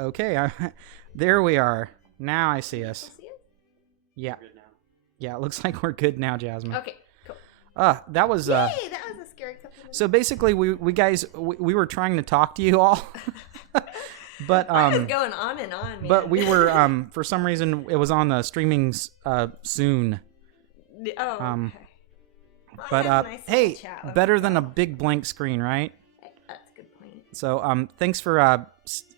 Okay, there we are. Now I see us. See it? Yeah. Yeah, it looks like we're good now, Jasmine. Okay, cool. That was Yay, that was a scary couple minutes. so basically we were trying to talk to you all. But I was going on and on, man. but we were for some reason it was on the streamings soon. Oh, okay. Well, But I had a nice hey, little chat with better myself. than a big blank screen, right? That's a good point. So thanks for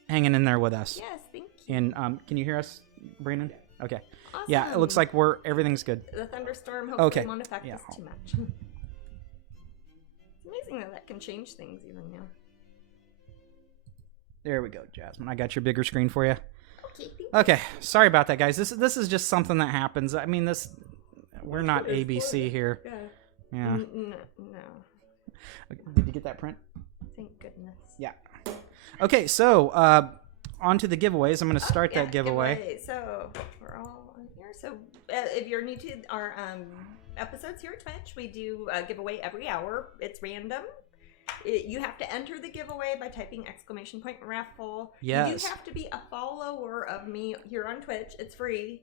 hanging in there with us. Yes, thank you. And can you hear us, Brandon? Okay. Awesome. Yeah, it looks like everything's good. The thunderstorm hopefully Okay. won't affect Yeah. us too much. It's amazing that can change things even now. There we go, Jasmine. I got your bigger screen for you. Okay, thank you. Okay, sorry about that, guys. This is just something that happens. I mean, we're not ABC here. Yeah. Yeah. No. Did you get that print? Thank goodness. Yeah. Okay, so on to the giveaways. I'm going to start that giveaway. So we're all on here. So if you're new to our episodes here at Twitch, we do a giveaway every hour. It's random. You have to enter the giveaway by typing !raffle. Yes. You do have to be a follower of me here on Twitch. It's free.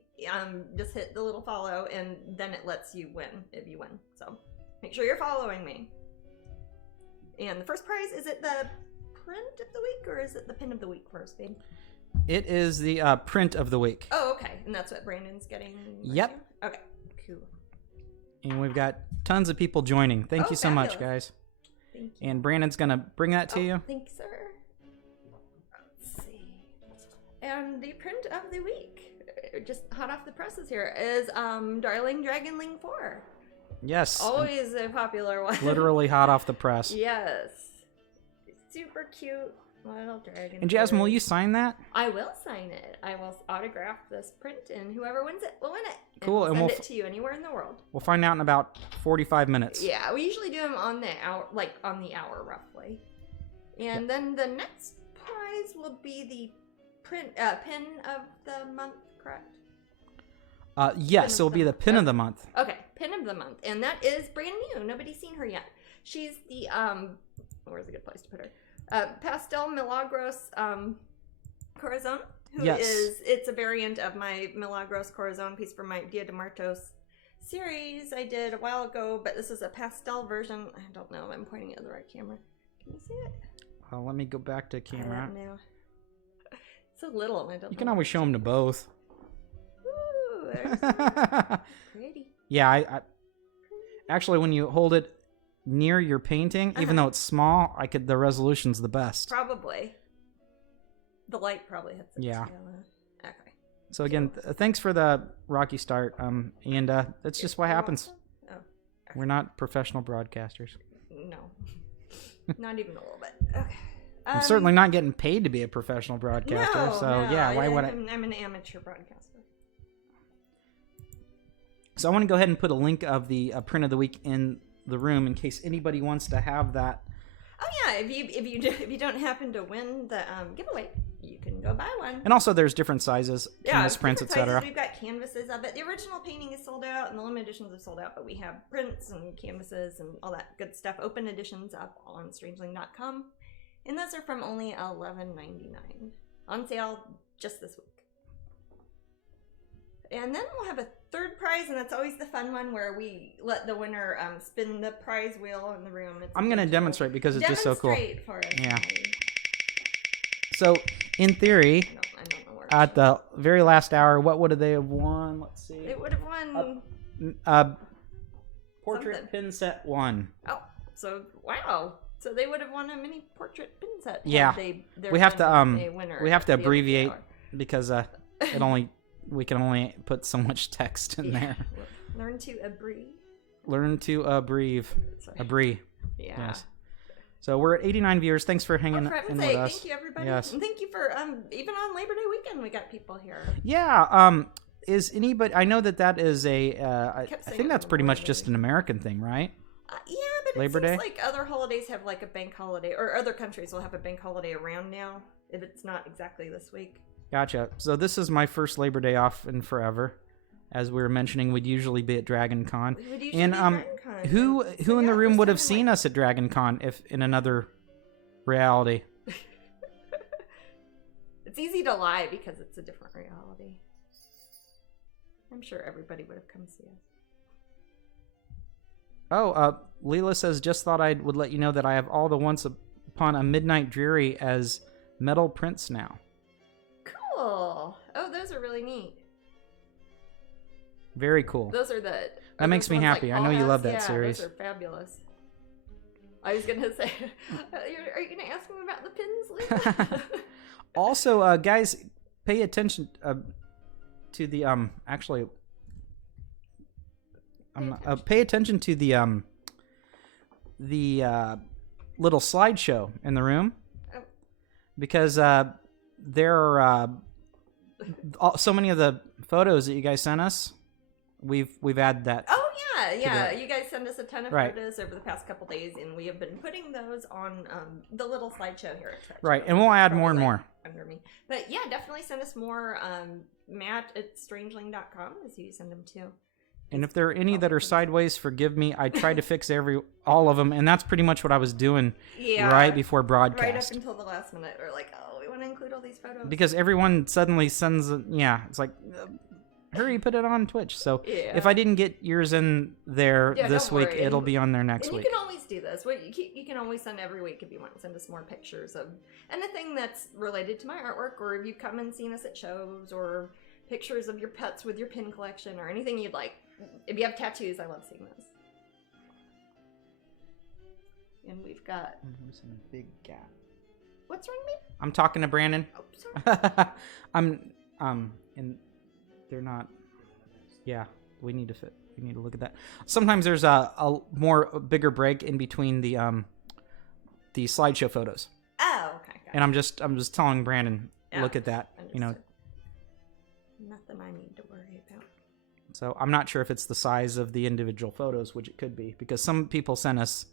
Just hit the little follow, and then it lets you win if you win. So make sure you're following me. And the first prize, is it the print of the week, or is it the pin of the week first, babe? It is the print of the week. Oh, okay. And that's what Brandon's getting? Yep. Okay, cool. And we've got tons of people joining. Thank you so much, guys. Thank you. And Brandon's going to bring that to you. Thank you, sir. Let's see. And the print of the week, just hot off the presses here, is Darling Dragonling 4. Yes. Always a popular one. Literally hot off the press. Yes. Super cute little dragon. And Jasmine, will bird. you sign that? I will sign it. I will autograph this print, and whoever wins it will win it. Cool, and Send we'll it to you anywhere in the world. We'll find out in about 45 minutes. Yeah, we usually do them on the hour, roughly. And then the next prize will be the pin of the month, correct? Yes, it'll be the pin of the month. Okay, pin of the month, and that is brand new. Nobody's seen her yet. She's the where's a good place to put her? Pastel Milagros Corazon, who is it's a variant of my Milagros Corazon piece from my Dia de Muertos series I did a while ago, but this is a pastel version. I don't know if I'm pointing at the right camera. Can you see it? Let me go back to camera. No. It's so little, and I don't. You can always show them to both. Ooh, there's some pretty. Yeah, I actually, when you hold it near your painting, even though it's small, the resolution's the best. Probably. The light probably hits it. Yeah. Okay. So again, thanks for the rocky start. And that's just what happens. Oh. Okay. We're not professional broadcasters. No. Not even a little bit. Okay. I'm certainly not getting paid to be a professional broadcaster. No, so yeah, why would I? I'm an amateur broadcaster. So I want to go ahead and put a link of the print of the week in the room in case anybody wants to have that. Oh yeah, if you don't happen to win the giveaway, you can go buy one. And also, there's different sizes, canvas prints, etc. We've got canvases of it. The original painting is sold out, and the limited editions are sold out. But we have prints and canvases and all that good stuff. Open editions up on Strangeling.com, and those are from only $11.99 on sale just this week. And then we'll have a third prize, and that's always the fun one where we let the winner spin the prize wheel in the room. I'm going to demonstrate because it's just so cool. Demonstrate for us. Yeah. So, in theory, I don't know where at the very last hour, what would they have won? Let's see. it would have won. Portrait something. pin set 1. Oh, so wow. So they would have won a mini portrait pin set. Yeah. We have to abbreviate because we can only put so much text in there. Learn to abbreviate. Learn to abbreviate. Abbreviate. Yeah. Yes. So we're at 89 viewers. Thanks for hanging in with us. Thank you, everybody. Yes. And thank you for even on Labor Day weekend we got people here. Yeah. Is anybody? I know that is a. I think that's pretty much just an American thing, right? Yeah, but Labor it seems Day? like other holidays have like a bank holiday, or other countries will have a bank holiday around now if it's not exactly this week. Gotcha. So this is my first Labor Day off in forever. As we were mentioning, we'd usually be at Dragon Con. And who in the room would have seen us at Dragon Con if in another reality? It's easy to lie because it's a different reality. I'm sure everybody would have come see us. Oh, Leela says, just thought I would let you know that I have all the Once Upon a Midnight Dreary as metal prints now. Cool. Oh, those are really neat. Very cool. Those are the... That makes me happy. Like I know you love that series. Those are fabulous. I was going to say, are you going to ask me about the pins later? Also, guys, pay attention to the, actually... pay attention to the little slideshow in the room, because there are so many of the photos that you guys sent us. We've added that. Oh yeah. You guys send us a ton of photos over the past couple days, and we have been putting those on the little slideshow here at Trash. Right, and we'll add more and more under me. But yeah, definitely send us more. Matt at Strangeling.com is who you send them to. And if there are any that are sideways, forgive me. I tried to fix all of them, and that's pretty much what I was doing right before broadcast. Right up until the last minute. We're like, oh, we want to include all these photos. Because everyone suddenly sends, it's like, hurry, put it on Twitch. So if I didn't get yours in there this week, it'll be on there next week. You can always do this. You can always send every week if you want to send us more pictures of anything that's related to my artwork, or if you've come and seen us at shows, or pictures of your pets with your pin collection, or anything you'd like. If you have tattoos, I love seeing those. And we've got... There's a big gap. What's wrong with me? I'm talking to Brandon. Oh, sorry. And they're not... Yeah, we need to look at that. Sometimes there's a bigger break in between the slideshow photos. Oh, okay. Gotcha. And I'm just telling Brandon, look at that. Understood. Nothing I need to worry about. So I'm not sure if it's the size of the individual photos, which it could be, because some people sent us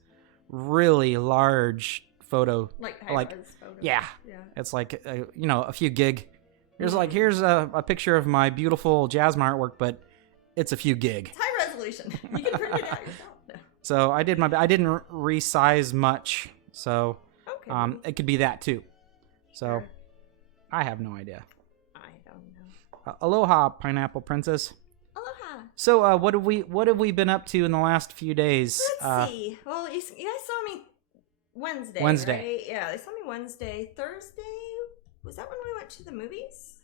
really large photo, like photos. Yeah, it's like a few gig. Here's a picture of my beautiful Jasmine artwork, but it's a few gig. It's high resolution. You can print it out yourself. No. So I didn't resize much, so it could be that too. So sure. I have no idea. I don't know. Aloha, Pineapple Princess. So, what have we been up to in the last few days? Let's see. Well, you guys saw me Wednesday. Right? Yeah, they saw me Wednesday. Thursday, was that when we went to the movies?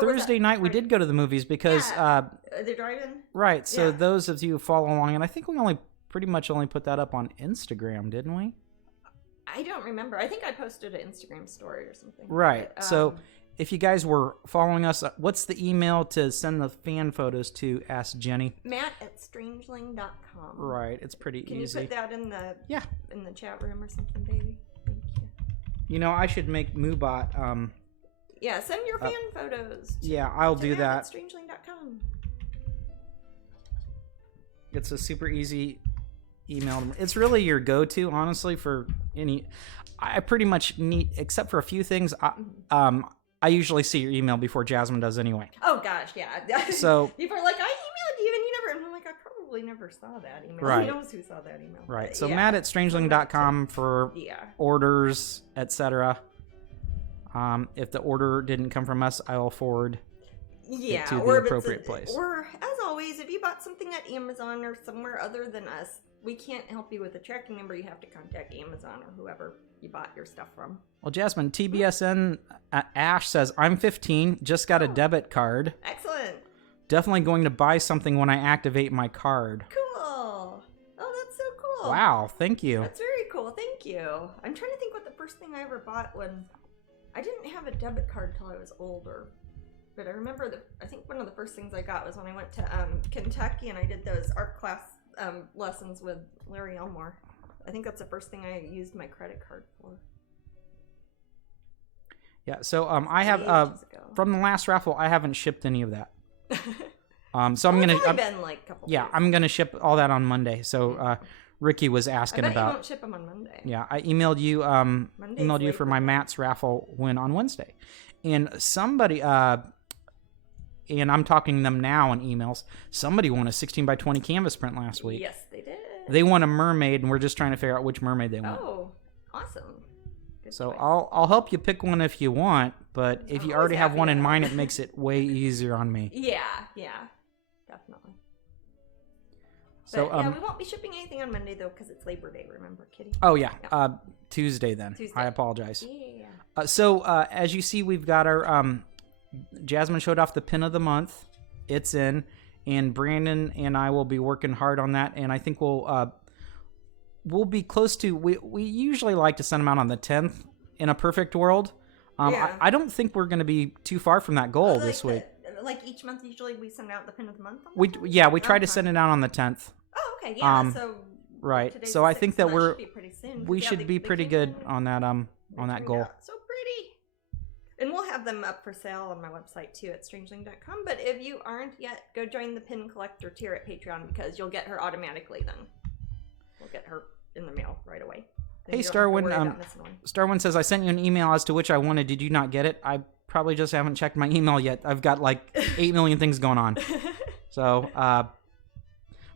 Thursday night we did go to the movies because they're driving. Right. So those of you who follow along, and I think we pretty much only put that up on Instagram, didn't we? I don't remember. I think I posted an Instagram story or something. Right. But, so. If you guys were following us, what's the email to send the fan photos to? Ask Jenny. Matt at Strangeling.com. Right, it's pretty easy. Can you put that in the chat room or something, baby? Thank you. I should make Moobot. Send your fan photos. I'll do that. At Strangeling.com. It's a super easy email. It's really your go-to, honestly, for any. I pretty much need, except for a few things. I usually see your email before Jasmine does anyway. Oh, gosh, yeah. So people are like, I emailed you and you never... And I'm like, I probably never saw that email. Right. Who knows who saw that email? Right. So Matt at Strangeling.com for orders, etc. If the order didn't come from us, I will forward it to the appropriate place. Or, as always, if you bought something at Amazon or somewhere other than us, we can't help you with the tracking number. You have to contact Amazon or whoever you bought your stuff from. Well, Jasmine, TBSN Ash says, I'm 15, just got a debit card. Excellent. Definitely going to buy something when I activate my card. Cool. Oh, that's so cool. Wow, thank you. That's very cool. Thank you. I'm trying to think what the first thing I ever bought when... I didn't have a debit card till I was older. But I remember, I think one of the first things I got was when I went to Kentucky and I did those art class lessons with Larry Elmore. I think that's the first thing I used my credit card for. Yeah, so I have from the last raffle, I haven't shipped any of that. So I'm gonna. Been like a couple days. I'm gonna ship all that on Monday. So Ricky was asking I bet about. You won't ship them on Monday. Yeah, I emailed you for my Matt's raffle win on Wednesday, and somebody and I'm talking to them now in emails. Somebody won a 16x20 canvas print last week. Yes, they did. They won a mermaid, and we're just trying to figure out which mermaid they want. Oh, awesome. So I'll help you pick one if you want, but if you already have one in mind, it makes it way easier on me. Yeah, definitely. So yeah, we won't be shipping anything on Monday though because it's Labor Day. Remember, Kitty? Oh yeah, Tuesday then. I apologize. Yeah. So as you see, we've got our Jasmine showed off the pin of the month. It's in, and Brandon and I will be working hard on that, and I think we'll be close to. We usually like to send them out on the 10th in a perfect world. I don't think we're going to be too far from that goal this week. Like each month, usually we send out the pin of the month. We try to send it out on the 10th. Oh, okay, yeah. So right. So I think that we should be pretty good in. on that that goal. So pretty. And we'll have them up for sale on my website too at strangeling.com. But if you aren't yet, go join the pin collector tier at Patreon because you'll get her automatically then. We'll get her in the mail right away. Hey, Starwin says, I sent you an email as to which I wanted. Did you not get it? I probably just haven't checked my email yet. I've got like 8 million things going on. So,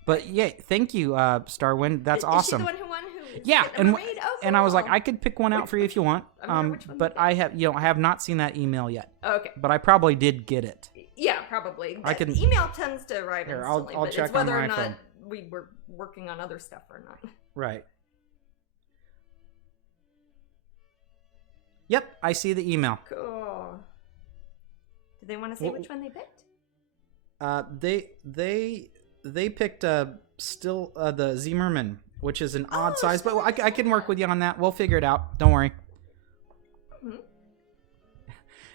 but yeah, thank you, Starwin. That's awesome. Is she the one who won? Yeah, and and I was like, I could pick one out for you if you want. But I have not seen that email yet. Okay. But I probably did get it. Yeah, probably. The email tends to arrive instantly. I'll check it's whether on my or not phone. we were working on other stuff or not. Right. Yep, I see the email. Cool. Do they want to say which one they picked? They picked still the Zimmerman, which is an odd size, but I can work with you on that. We'll figure it out. Don't worry. Mm-hmm.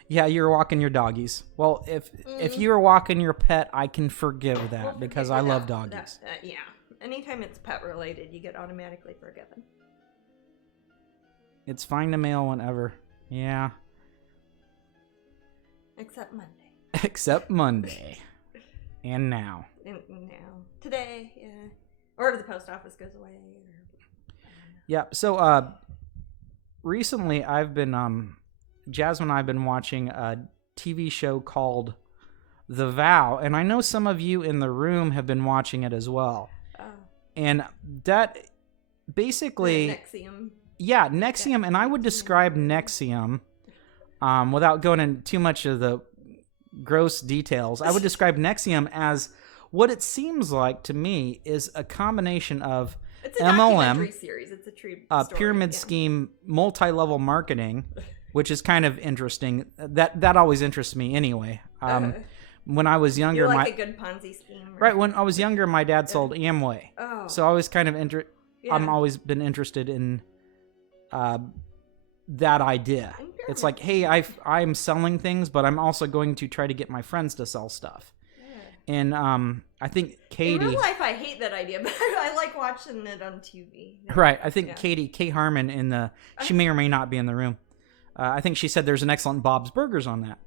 Yeah, you're walking your doggies. Well, if you were walking your pet, I can forgive that because I love doggies. Yeah. Anytime it's pet related, you get automatically forgiven. It's fine to mail whenever. Yeah. Except Monday. Except Monday. And now. Today, yeah. Or if the post office goes away. Yeah, so recently I've been, Jasmine and I have been watching a TV show called The Vow, and I know some of you in the room have been watching it as well. Oh. And that basically... NXIVM. Yeah, NXIVM, and I would describe NXIVM, without going into too much of the gross details, I would describe NXIVM as what it seems like to me is a combination of it's a MLM, series. It's a true pyramid scheme, multi-level marketing, which is kind of interesting. That always interests me anyway. When I was younger, you like a good Ponzi scheme, right? When I was younger, my dad sold Amway, so I was kind of I'm always been interested in that idea. It's like, hey, I'm selling things, but I'm also going to try to get my friends to sell stuff. Yeah. And I think Katie... In real life, I hate that idea, but I like watching it on TV. Right. I think Kate Harmon she may or may not be in the room. I think she said there's an excellent Bob's Burgers on that.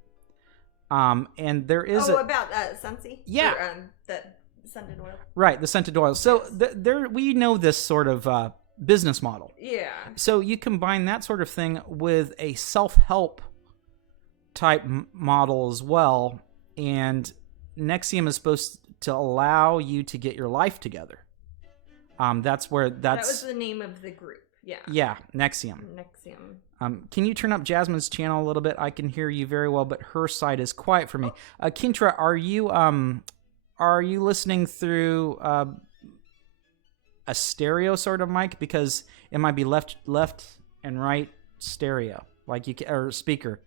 And there is about Scentsy? Yeah. Or, the scented oil. Right, the scented oil. So we know this sort of business model. Yeah. So you combine that sort of thing with a self-help type model as well, and NXIVM is supposed to allow you to get your life together. That was the name of the group. Yeah. Yeah, NXIVM. Can you turn up Jasmine's channel a little bit? I can hear you very well, but her side is quiet for me. Kintra, are you listening through a stereo sort of mic, because it might be left and right stereo, like or speaker.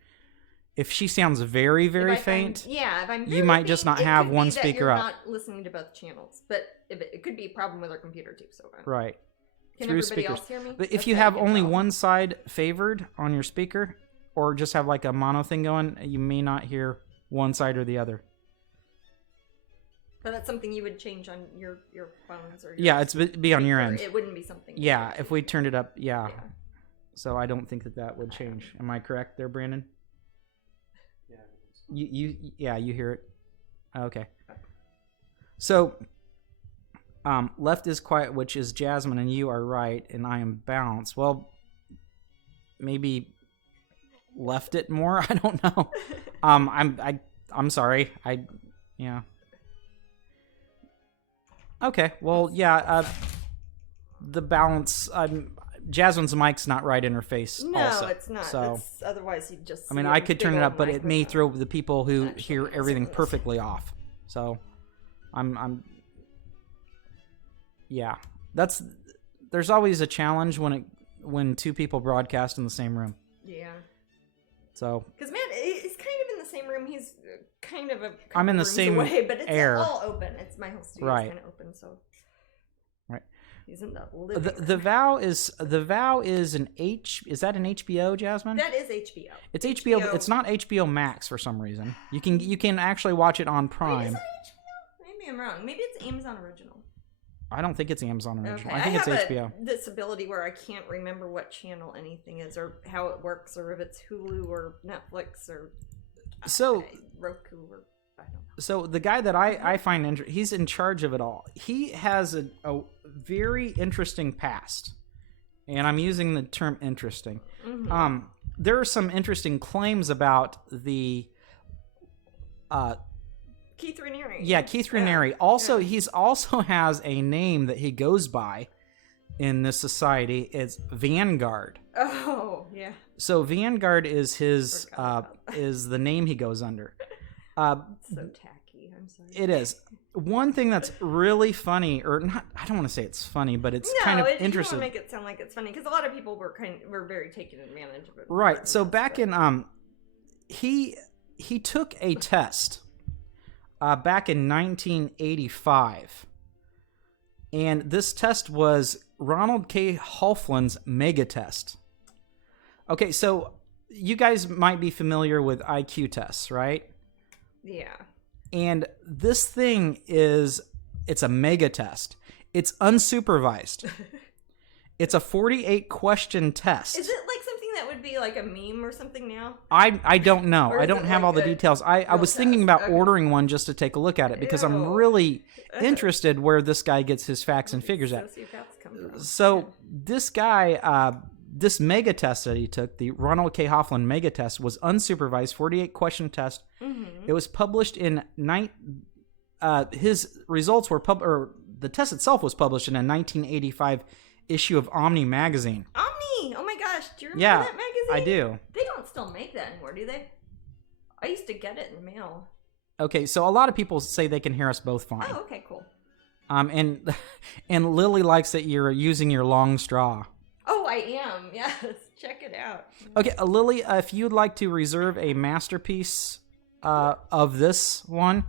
If she sounds very, very faint, if I'm very you might faint, just not have one speaker up. You're not listening to both channels, but it could be a problem with our computer too. So right, can through everybody speakers. else hear me? But if you have only one side favored on your speaker, or just have like a mono thing going, you may not hear one side or the other. But that's something you would change on your phones or it's be on your end. It wouldn't be something. Yeah, if we turned it up, yeah. So I don't think that would change. Am I correct there, Brandon? Yeah. You hear it. Okay. So left is quiet, which is Jasmine, and you are right, and I am balanced. Well, maybe left it more. I don't know. I'm sorry. Yeah. Okay, well, yeah, the balance, Jasmine's mic's not right in her face. No, also, it's not. So otherwise, you'd just. I mean, I could turn it up, but it may throw the people who hear everything perfectly off. So, yeah, there's always a challenge when two people broadcast in the same room. Yeah. So. Because Matt is kind of in the same room. He's kind of I'm in the same away, but it's air. all open. It's my whole studio is kind of open, so. Right. He's in the living room. The Vow is an Is that an HBO, Jasmine? That is HBO. It's HBO, but it's not HBO Max for some reason. You can actually watch it on Prime. Wait, is that HBO? Maybe I'm wrong. Maybe it's Amazon Original. I don't think it's Amazon Original. Okay. I think it's HBO. I have this ability where I can't remember what channel anything is, or how it works, or if it's Hulu or Netflix or Roku or I don't know. So the guy that I find he's in charge of it all. He has a very interesting past, and I'm using the term interesting. Mm-hmm. There are some interesting claims about the Keith Raniere. Yeah, Keith Raniere. Also, he's also has a name that he goes by in this society. It's Vanguard. Oh, yeah. So Vanguard is his is the name he goes under. So tacky. I'm sorry. It is. One thing that's really funny, or not, I don't want to say it's funny, but it's kind of interesting. You don't want to make it sound like it's funny, because a lot of people were very taken advantage of it. Right. So back in he took a test back in 1985, and this test was Ronald K. Hoeflin's mega test. Okay, so you guys might be familiar with IQ tests, right? Yeah. And this thing it's a mega test. It's unsupervised. It's a 48 question test. Is it like something that would be like a meme or something now? I don't know. I don't have all the details. I was thinking about ordering one just to take a look at it, because I'm really interested where this guy gets his facts and figures at. So this guy, this mega test that he took, the Ronald K. Hoeflin mega test, was unsupervised, 48 question test. Mm-hmm. It was published in his results were the test itself was published in a 1985 issue of Omni magazine. Omni! Oh my gosh, do you remember that magazine? I do. They don't still make that anymore, do they? I used to get it in the mail. Okay, so a lot of people say they can hear us both fine. Oh, okay, cool. And Lily likes that you're using your long straw. Oh, I am. Yes, check it out. Okay, Lily, if you'd like to reserve a masterpiece of this one,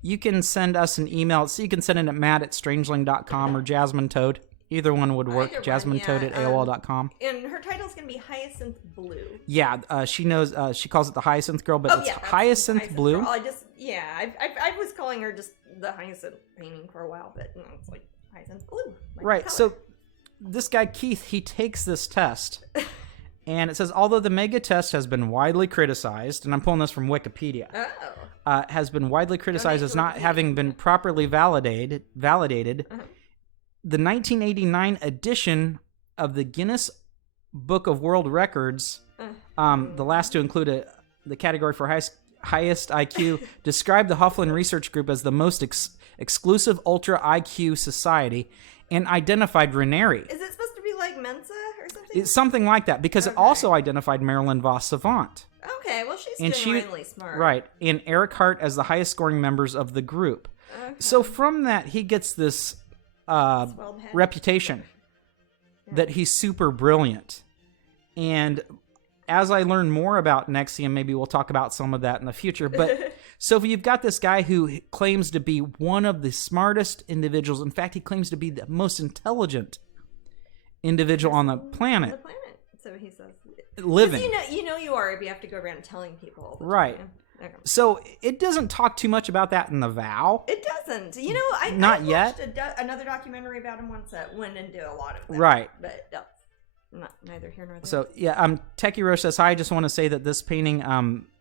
you can send us an email. So you can send it at matt@strangeling.com or Jasmine Toad. Either one would work. JasmineToad@AOL.com. And her title's going to be Hyacinth Blue. Yeah, she knows. She calls it the Hyacinth Girl, but it's Hyacinth Blue. Girl. I was calling her just the Hyacinth painting for a while, but no, it's like Hyacinth Blue. Like right. So this guy Keith, he takes this test, and it says, although the mega test has been widely criticized, and I'm pulling this from Wikipedia, has been widely criticized as not having been properly validated. The 1989 edition of the Guinness Book of World Records, the last to include the category for highest IQ, described the Hoeflin Research Group as the most exclusive ultra IQ society, and identified Raniere. Is it supposed to be like Mensa or something? It's something like that, because it also identified Marilyn Vos Savant. Okay, well, she's genuinely smart. Right, and Eric Hart as the highest scoring members of the group. Okay. So from that, he gets this reputation that he's super brilliant. And as I learn more about Nexium, maybe we'll talk about some of that in the future. But so if you've got this guy who claims to be one of the smartest individuals, in fact, he claims to be the most intelligent individual on the planet. So he says, living. You know you are if you have to go around telling people all the right. time. Okay. So it doesn't talk too much about that in The Vow. It doesn't. You know, I watched another documentary about him once that went into a lot of that. Right. But neither here nor there. So yeah, Techie Roche says, hi, I just want to say that this painting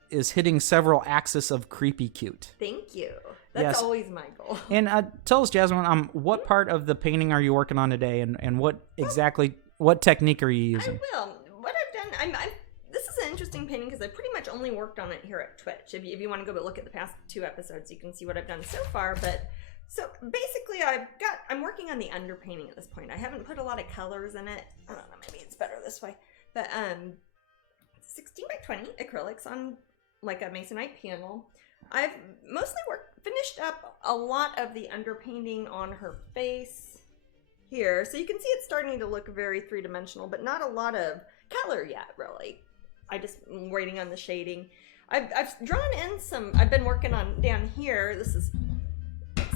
is hitting several axes of creepy cute. Thank you. That's always my goal. And tell us, Jasmine, what part of the painting are you working on today, and what technique are you using? I will. What I've done, this is an interesting painting because I pretty much only worked on it here at Twitch. If you want to go look at the past 2 episodes, you can see what I've done so far. But So basically, I'm working on the underpainting at this point. I haven't put a lot of colors in it. I don't know, maybe it's better this way. But 16 by 20 acrylics on like a masonite panel. I've mostly finished up a lot of the underpainting on her face here. So you can see it's starting to look very three-dimensional, but not a lot of color yet, really. I'm waiting on the shading. I've drawn in some, I've been working on down here. This is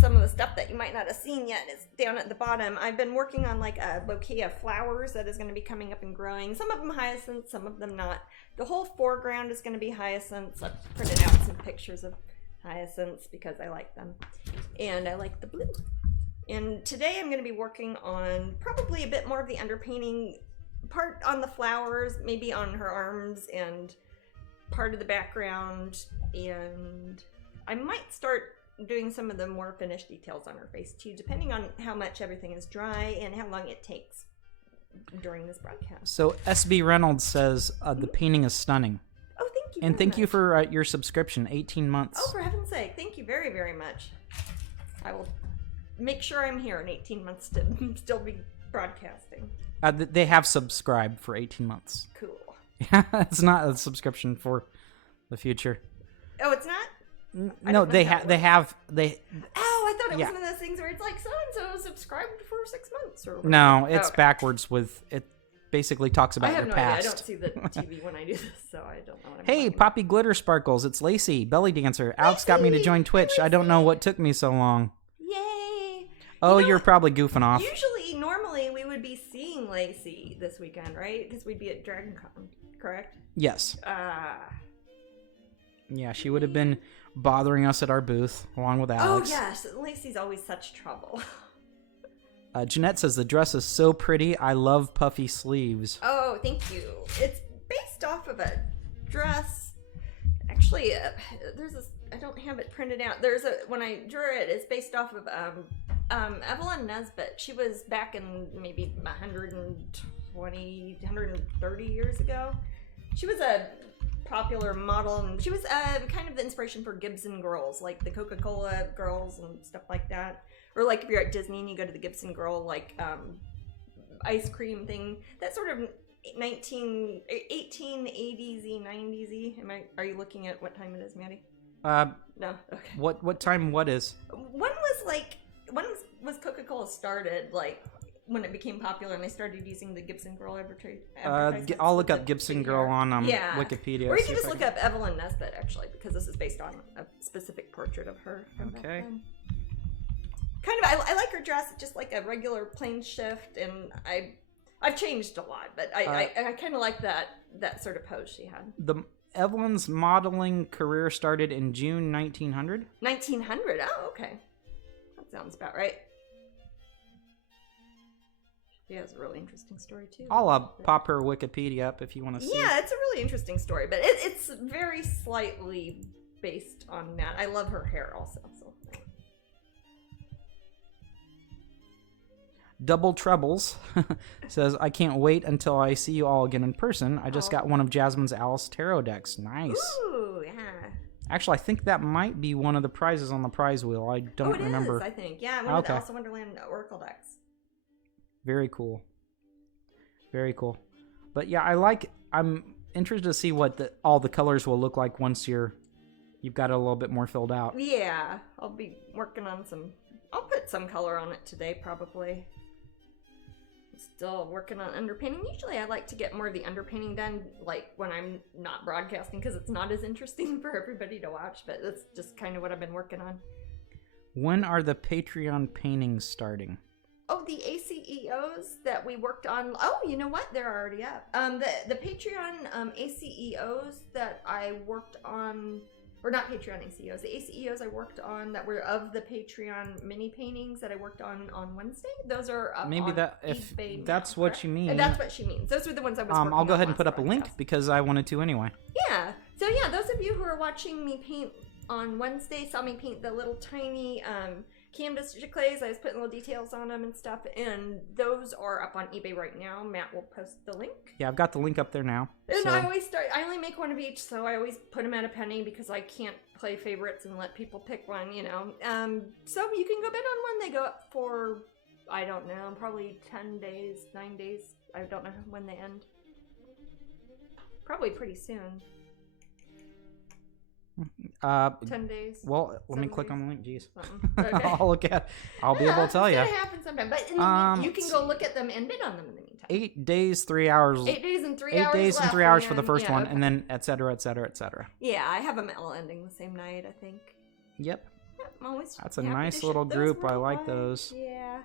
some of the stuff that you might not have seen yet. It's down at the bottom. I've been working on like a bouquet of flowers that is going to be coming up and growing. Some of them hyacinths, some of them not. The whole foreground is going to be hyacinths. I've printed out some pictures of hyacinths because I like them. And I like the blue. And today I'm going to be working on probably a bit more of the underpainting part on the flowers, maybe on her arms and part of the background. And I might start doing some of the more finished details on her face too, depending on how much everything is dry and how long it takes during this broadcast. So SB Reynolds says the painting is stunning. Oh, thank you. And thank you for your subscription, 18 months. Oh, for heaven's sake. Thank you very, very much. I will make sure I'm here in 18 months to still be broadcasting. They have subscribed for 18 months. Cool. It's not a subscription for the future. Oh, it's not? No, they have. Oh, I thought it was one of those things where it's like so-and-so subscribed for 6 months or whatever. No, it's backwards with it. Basically talks about your past. I don't see the TV when I do this, so I don't know what I'm Hey, Poppy Glitter Sparkles, it's Lacey, belly dancer. Alex got me to join Twitch. I don't know what took me so long. Yay! Oh, you're probably goofing off. Normally, we would be seeing Lacey this weekend, right? Because we'd be at DragonCon, correct? Yes. Yeah, she would have been bothering us at our booth, along with Alex. Oh, yes. Lacey's always such trouble. Jeanette says, the dress is so pretty. I love puffy sleeves. Oh, thank you. It's based off of a dress. Actually, I don't have it printed out. When I drew it, it's based off of Evelyn Nesbitt. She was back in maybe 130 years ago. She was a popular model, and she was kind of the inspiration for Gibson girls, like the Coca-Cola girls and stuff like that. Or like if you're at Disney and you go to the Gibson girl like ice cream thing. That sort of 1880s-y, 90s-y. Are you looking at what time it is, Maddie? No. Okay. What time? What is? When was Coca-Cola started? Like when it became popular and they started using the Gibson Girl advertisements. I'll look up Gibson Girl on Wikipedia. Or you can just look up Evelyn Nesbitt, actually, because this is based on a specific portrait of her. Okay. Kind of, I like her dress, just like a regular plain shift, and I've changed a lot, but I kind of like that sort of pose she had. Evelyn's modeling career started in June 1900. 1900? Oh, okay. That sounds about right. She has a really interesting story, too. I'll pop her Wikipedia up if you want to see. Yeah, it's a really interesting story, but it's very slightly based on that. I love her hair also. So. Double Troubles says, I can't wait until I see you all again in person. I just got one of Jasmine's Alice Tarot decks. Nice. Ooh, yeah. Actually, I think that might be one of the prizes on the prize wheel. I don't remember. It is, I think. Yeah, one of the Alice in Wonderland Oracle decks. Very cool. Very cool. But yeah, I'm interested to see what all the colors will look like once you've got it a little bit more filled out. Yeah, I'll be working on I'll put some color on it today, probably. Still working on underpainting. Usually I like to get more of the underpainting done like when I'm not broadcasting because it's not as interesting for everybody to watch, but that's just kind of what I've been working on. When are the Patreon paintings starting? Oh, the ACEOs that we worked on. Oh, you know what? They're already up. The Patreon ACEOs that I worked on, or not Patreon ACEOs, the ACEOs I worked on that were of the Patreon mini paintings that I worked on Wednesday. Those are up Maybe on that if eBay that's now, what correct? you mean. And that's what she means. Those were the ones I was working on. I'll go ahead and put last up a link broadcast. because I wanted to anyway. Yeah. So yeah, those of you who are watching me paint on Wednesday saw me paint the little tiny canvas clays. I was putting little details on them and stuff, and those are up on eBay right now. Matt will post the link. Yeah, I've got the link up there now. And so. I only make one of each, so I always put them at a penny because I can't play favorites and let people pick one, you know. So you can go bid on one. They go up for, I don't know, probably 10 days, 9 days. I don't know when they end. Probably pretty soon. 10 days. Well, let me click on the link. Jeez. Okay. I'll be able to tell you. It's gonna happen sometime, but you can go look at them and bid on them in the meantime. 8 days, 3 hours. 8 days and 3 8 hours. 8 days and 3 hours for the first one, okay. and then et cetera, et cetera, et cetera. Yeah, I have them all ending the same night, I think. Yep. I'm always That's a happy nice to little ship those group. I like worldwide. those. Yeah.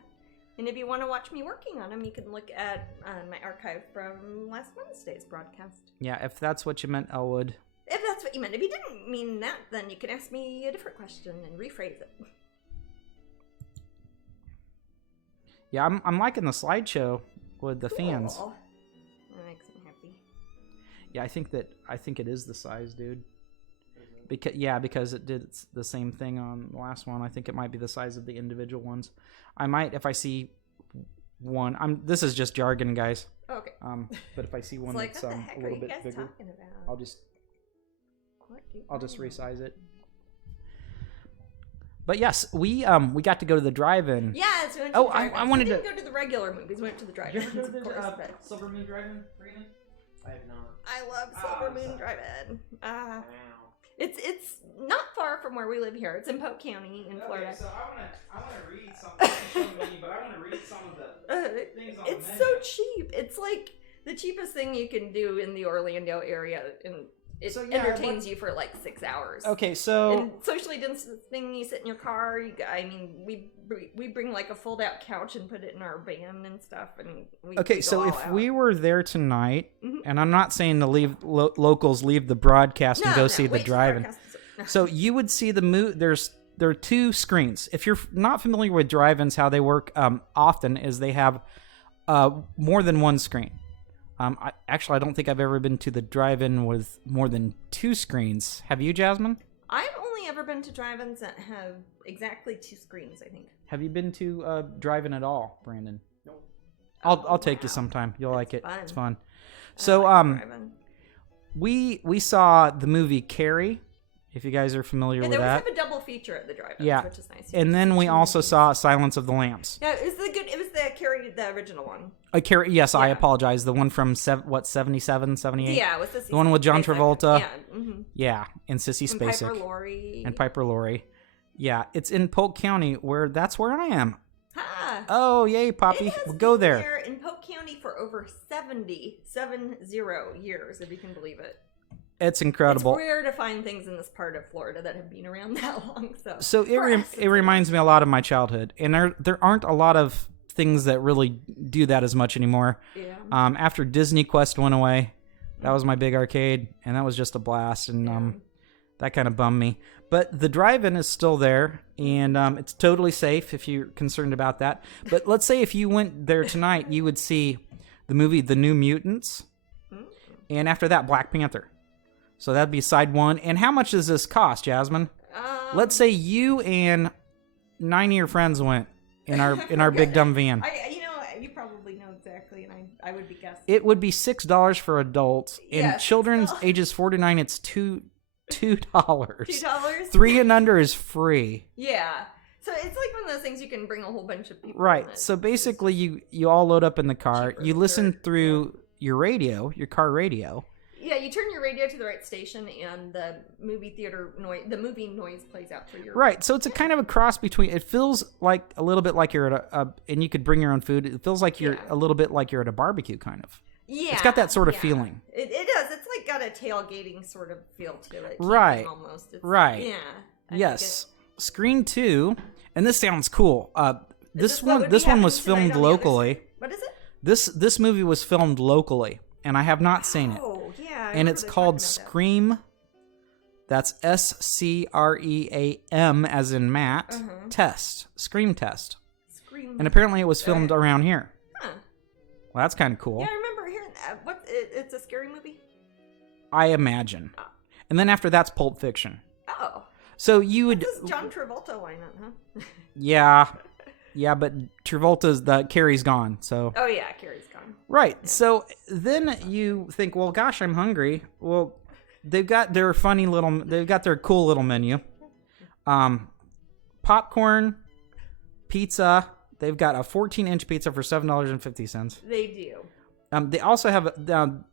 And if you want to watch me working on them, you can look at my archive from last Wednesday's broadcast. Yeah, if that's what you meant, Elwood. If that's what you meant. If you didn't mean that, then you can ask me a different question and rephrase it. Yeah, I'm liking the slideshow with the fans. That makes me happy. Yeah, I think it is the size, dude. Because it did the same thing on the last one. I think it might be the size of the individual ones. I might, if I see one. This is just jargon, guys. Okay. But if I see one like, that's what the a heck little are you bit guys bigger, talking about? I'll just resize it. But yes, we got to go to the drive-in. Yes, we went to Oh, the drive-in. I wanted we to didn't go to the regular movies. We went to the drive-in. Did you ever go to of course, the but Silver Moon Drive-in, Brandon? I have not. I love Silver Moon Drive-In. Wow. It's not far from where we live here. It's in Polk County in Florida. So I want to read something, but I want to read some of the things on It's the so menu. cheap. It's like the cheapest thing you can do in the Orlando area, and it So, yeah, entertains you for like 6 hours. Okay, so And socially distancing, you sit in your car. We bring like a fold-out couch and put it in our van and stuff. And we okay, go so all if out. we were there tonight, Mhm. and I'm not saying to leave locals leave the broadcast and go see the wait till drive-in. broadcast is over. So you would see the there are two screens. If you're not familiar with drive-ins, how they work often is they have more than one screen. I don't think I've ever been to the drive-in with more than 2 screens. Have you, Jasmine? I've only ever been to drive-ins that have exactly 2 screens, I think. Have you been to drive-in at all, Brandon? Nope. I'll take you wow. sometime. You'll like it. Fun. It's fun. I So like drive-in. we saw the movie Carrie, if you guys are familiar And with they always that. have a double feature at the drive-in, Yeah. which is nice. And then we also saw Silence of the Lambs. Yeah, it was the Carrie, the original one. Carrie, yes, I Yeah. apologize. The one from 77, 78? Yeah, it was the one with John Spacek. Travolta. Yeah, mm-hmm. Yeah, and Sissy And Spacek. Piper Laurie. And Piper Laurie. Yeah, it's in Polk County, that's where I am. Ha! Oh, yay, Poppy. It has We'll go been there. in Polk County for over 70 years, if you can believe it. It's incredible. It's rare to find things in this part of Florida that have been around that long. So for us, it reminds me a lot of my childhood, and there aren't a lot of things that really do that as much anymore. Yeah. After Disney Quest went away, that was my big arcade, and that was just a blast, and that kind of bummed me. But the drive-in is still there, and it's totally safe if you're concerned about that. But let's say if you went there tonight, you would see the movie The New Mutants, and after that, Black Panther. So that'd be side 1. And how much does this cost, Jasmine? Let's say you and 9 of your friends went in our big dumb van. You probably know exactly, and I would be guessing. It would be $6 for adults, and Yes, children's still. ages 4 to 9. It's $2. $2? 3 and under is free. Yeah. So it's like one of those things you can bring a whole bunch of people. Right. on it. So basically, you all load up in the car. Cheaper You for listen sure. through your radio, your car radio. Yeah, you turn your radio to the right station, and the movie noise plays out through your. Right. So it's a kind of a cross between. It feels like a little bit like you're at and you could bring your own food. It feels like you're a little bit like you're at a barbecue, kind of. Yeah. It's got that sort of feeling. It does. It's like got a tailgating sort of feel to it. Right. Almost. Right. Yeah. I Yes. Screen 2, and this sounds cool. This what would one be was happening tonight filmed on the other locally. side? What is it? This movie was filmed locally, and I have not seen it. Oh, yeah. I And remember it's they called talking about Scream. That's SCREAM as in Matt. Test. Scream Test. that. Scream. And apparently it was filmed around here. Huh. Well, that's kind of cool. Yeah, I remember hearing that. It's a scary movie? I imagine. And then after that's Pulp Fiction. Oh. So you would. This is John Travolta lineup, huh? Yeah, but Travolta's Carrie's gone. So. Oh yeah, Carrie's gone. Right. Yeah. So then you think, well, gosh, I'm hungry. Well, they've got their cool little menu. Popcorn, pizza. They've got a 14-inch pizza for $7.50. They do. They also have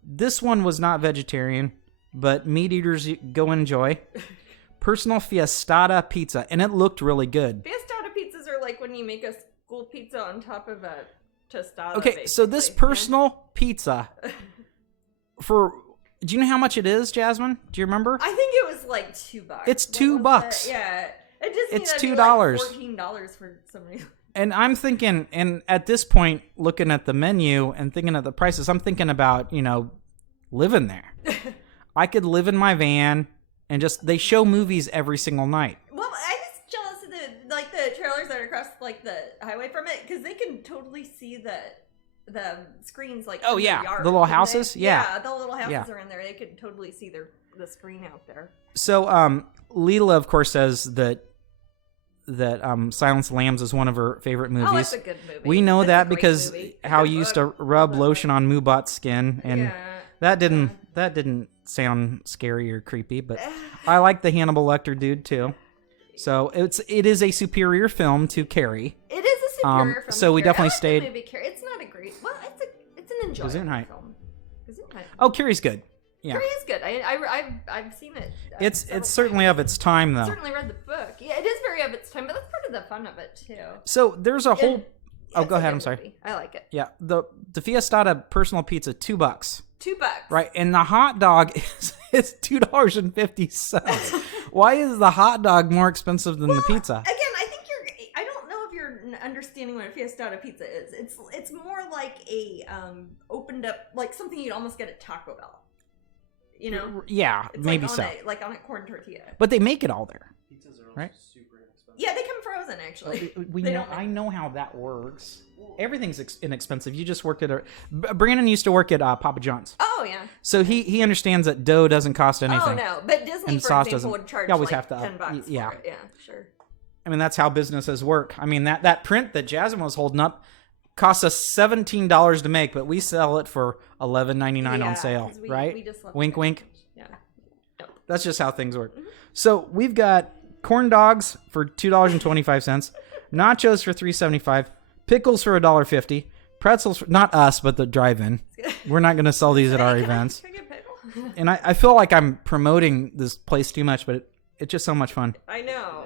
this one was not vegetarian, but meat eaters go enjoy. Personal Fiestada pizza, and it looked really good. Fiestada pizzas are like when you make a school pizza on top of a tostada. Okay, basically. so this personal pizza do you know how much it is, Jasmine? Do you remember? I think it was like $2. It's $2. Yeah, it's $2. $14 for some reason. And I'm thinking, and at this point, looking at the menu and thinking of the prices, I'm thinking about, living there. I could live in my van and they show movies every single night. Well, I'm just jealous of the trailers that are across the highway from it, because they can totally see the screens oh yeah, yard, the little houses. Yeah, the little houses are in there. They could totally see the screen out there. So Leela, of course, says that Silence of the Lambs is one of her favorite movies. Oh, it's a good movie. We know it's that because how you used to rub lotion on Moobot's skin, and that didn't sound scary or creepy, but I like the Hannibal Lecter dude too. So it is a superior film to Carrie. It is a superior film. So we definitely stayed. The movie Carrie. It's not a great. Well, it's an enjoyable film. Oh, Carrie's good. Yeah. Carrie is good. I've seen it. It's certainly of its time, though. I certainly read the book. Yeah, it is very of its time, but that's part of the fun of it too. So there's a whole. Go ahead. I'm sorry. Movie. I like it. Yeah, the Fiestada personal pizza, $2. $2. Right, and the hot dog is $2.50. Why is the hot dog more expensive than the pizza? Again, I don't know if you're understanding what a Fiestada pizza is. It's more like a opened up, like something you'd almost get at Taco Bell. Yeah, it's maybe like on a corn tortilla. But they make it all there. Pizzas are right? Super inexpensive. Yeah, they come frozen actually. I know how that works. Everything's inexpensive. You just worked at Brandon used to work at Papa John's. Oh yeah. So he understands that dough doesn't cost anything. Oh no, but Disney, and for sauce example, would charge you always like have to $10 yeah. for it. Yeah, sure. I mean, that's how businesses work. I mean, that print that Jasmine was holding up costs us $17 to make, but we sell it for $11.99 on sale, right? We just wink, wink. Yeah. Yep. That's just how things work. Mm-hmm. So we've got corn dogs for $2.25, nachos for $3.75, pickles for $1.50, pretzels for, not us, but the drive-in. We're not going to sell these at our events. Can I get a pickle? And I feel like I'm promoting this place too much, but it's just so much fun. I know.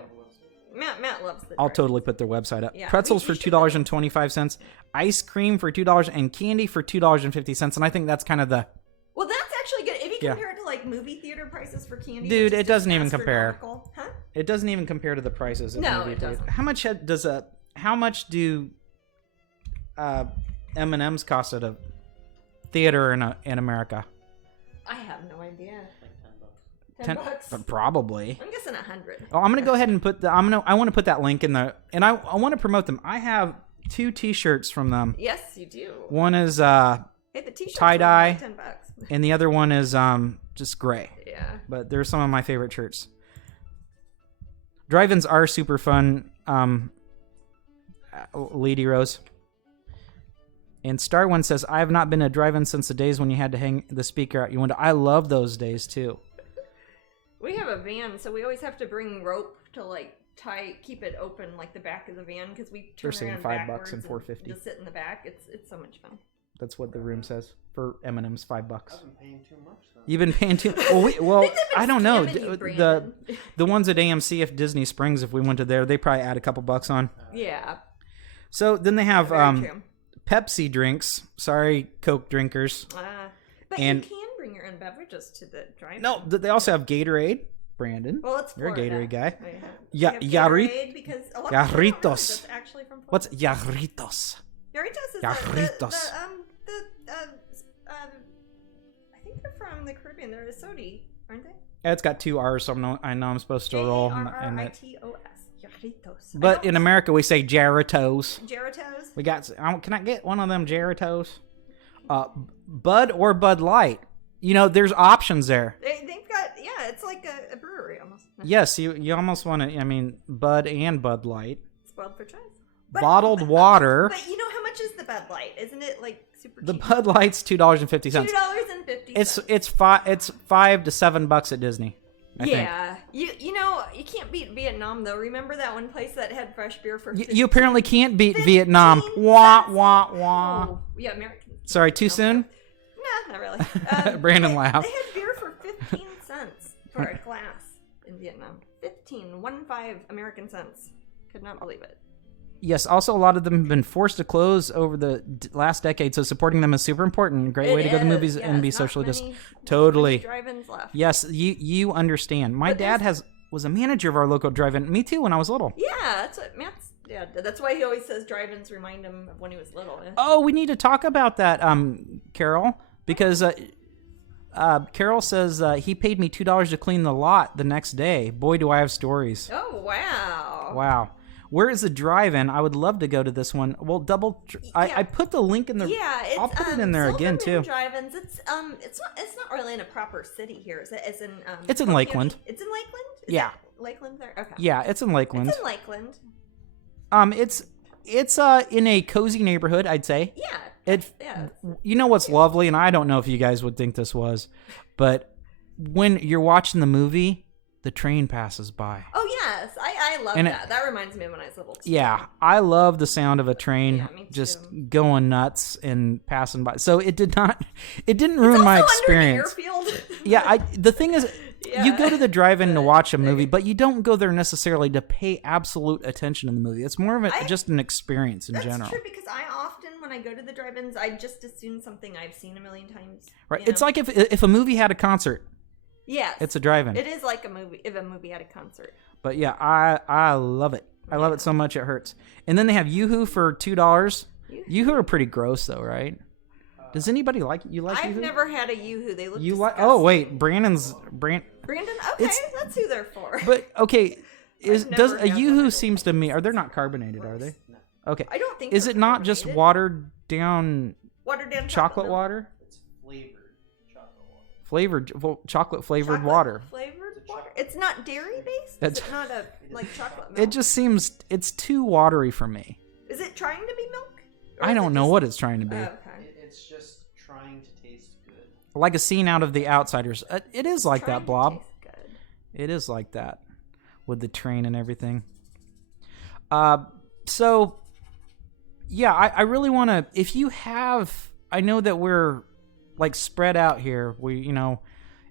Matt loves the I'll totally put their website up. Yeah, pretzels for $2.25, ice cream for $2, and candy for $2.50. And I think that's kind of the... Well, that's actually good. If you compare it to like movie theater prices for candy, dude, it doesn't even compare. Huh? It doesn't even compare to the prices. Of no, movie it doesn't. How much do M&Ms cost at a theater in America? I have no idea. $10? $10? Probably. I'm guessing 100. Oh, I'm gonna go ahead and put I want to put that link in the, and I want to promote them. I have 2 T-shirts from them. Yes, you do. One is the T-shirts tie dye, $10. and the other one is just gray. Yeah. But they're some of my favorite shirts. Drive-ins are super fun. Lady Rose. And Star One says, I have not been to a drive-in since the days when you had to hang the speaker out your window. I love those days too. We have a van, so we always have to bring rope to like keep it open, like the back of the van, because we turn around $5 and $4.50 to sit in the back. It's so much fun. That's what the room says for M&M's. $5. I've been paying too much. Though. You've been paying too. Well, I don't know. The ones at AMC, if Disney Springs, if we went to there, they probably add a couple bucks on. Yeah. So then they have Pepsi drinks. Sorry, Coke drinkers. But you can bring your own beverages to the drive-in. No, they also have Gatorade. Brandon, well, it's you're a Gatorade guy. Gatorade because a lot of people don't realize that's actually from Florida. What's Jarritos? Jarritos is Jarritos. I think they're from the Caribbean. They're a sodi, aren't they? Yeah, it's got 2 R's, so I know I'm supposed to roll. Jarritos. Jarritos. But in America, we say Jarritos. Jarritos. We got. Can I get one of them Jarritos? Bud or Bud Light? You know, there's options there. They've got, it's like a brewery almost. Yes, you almost want to. I mean, Bud and Bud Light. Spoiled for choice. Bottled water. But you know how much is the Bud Light? Isn't it like super cheap? The Bud Light's $2.50. $2.50. It's $5 to $7 at Disney. I think. You know you can't beat Vietnam though. Remember that one place that had fresh beer for 15 You apparently can't beat Vietnam. Wah wah wah. Oh, yeah, American. Sorry, too soon? Nah, not really. Brandon laughed. They had beer for 15 cents for a glass in Vietnam. 15 American cents. Could not believe it. Yes, also a lot of them have been forced to close over the last decade, so supporting them is super important. Great way to go to the movies and be socially distant. Totally. Drive-ins left. Yes, you understand. My dad was a manager of our local drive-in. Me too when I was little. Yeah, that's what Matt's dad did. That's why he always says drive-ins remind him of when he was little. Yeah. Oh, we need to talk about that, Carol, because Carol says he paid me $2 to clean the lot the next day. Boy, do I have stories. Oh, wow. Wow. Where is the drive-in? I would love to go to this one. Well, I put the link in the. Yeah, I'll put it in there again too. Drive-ins. It's not really in a proper city here. Is it? It's in It's in Lakeland. It's in Lakeland. Yeah. Lakeland there. Okay. Yeah, it's in Lakeland. It's in Lakeland. It's in a cozy neighborhood, I'd say. Yeah. You know what's lovely, and I don't know if you guys would think this was, but when you're watching the movie, the train passes by. Oh yes, I love that. That reminds me of when I was little too. Yeah, I love the sound of a train just going nuts and passing by. So it didn't ruin my experience. Yeah, the thing is, you go to the drive-in to watch a movie, but you don't go there necessarily to pay absolute attention to the movie. It's more of just an experience in general. That's true, because I often, when I go to the drive-ins, I just assume something I've seen a million times. Right. It's like if a movie had a concert. Yes. It's a drive-in. It is like a movie, if a movie had a concert. But yeah, I love it. I love it so much it hurts. And then they have Yoo-Hoo for $2. Yoo-Hoo are pretty gross though, right? Does anybody like Yoo-Hoo? I've never had a Yoo-Hoo. They look disgusting. Oh wait, Brandon? Okay, that's who they're for. But okay, does a Yoo-Hoo seems to me? Are they not carbonated? Are they? No. Okay. I don't think. Is it not just watered down chocolate milk. water? It's flavored chocolate water. Chocolate flavored water. Flavored water. It's not dairy based. It's not like chocolate milk. It just seems it's too watery for me. Is it trying to be milk? I don't know what it's trying to be. Okay. It's just trying to taste good. Like a scene out of The Outsiders. It is like that, Blob. It is like that with the train and everything. So, yeah, I really want to. If you have, I know that we're like spread out here.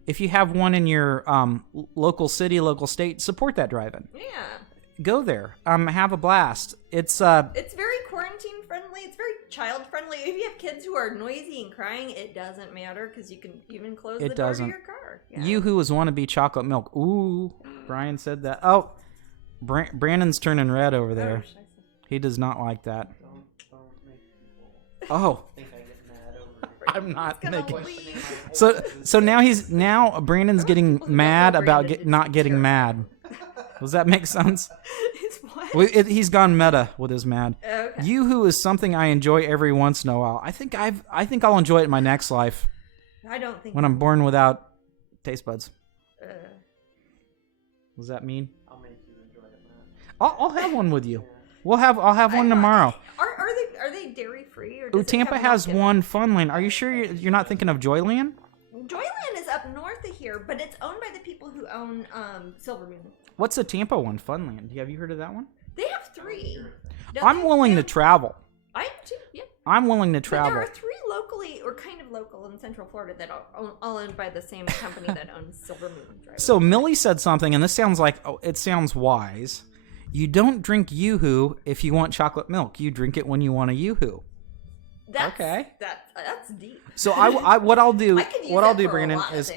If you have one in your local city, local state, support that drive-in. Yeah. Go there. Have a blast. It's very quarantine friendly. It's very child friendly. If you have kids who are noisy and crying, it doesn't matter because you can even close the door to your car. Yeah. Yoo-Hoo is wannabe chocolate milk. Ooh, Brian said that. Oh, Brandon's turning red over there. He does not like that. Don't make people think I get mad over it. I'm not making. So now Brandon's getting mad about not getting mad. Does that make sense? He's gone meta with his mad. Okay. Yoo-Hoo is something I enjoy every once in a while. I think I'll enjoy it in my next life. I don't think when I'm born without taste buds. What does that mean? I'll make you enjoy it, man. I'll have one with you. I'll have one tomorrow. Are they dairy free or? Tampa has one Funland. Are you sure you're not thinking of Joyland? Joyland is up north of here, but it's owned by the people who own Silver Moon. What's the Tampa one? Funland. Have you heard of that one? They have 3. I'm willing to travel. I am too. Yeah. I'm willing to travel. But there are 3 locally, or kind of local, in Central Florida that are all owned by the same company that owns Silver Moon. So Millie said something, and this sounds wise. You don't drink Yoo-Hoo if you want chocolate milk. You drink it when you want a Yoo-Hoo. Okay. That's deep. So what I'll do, Brandon, is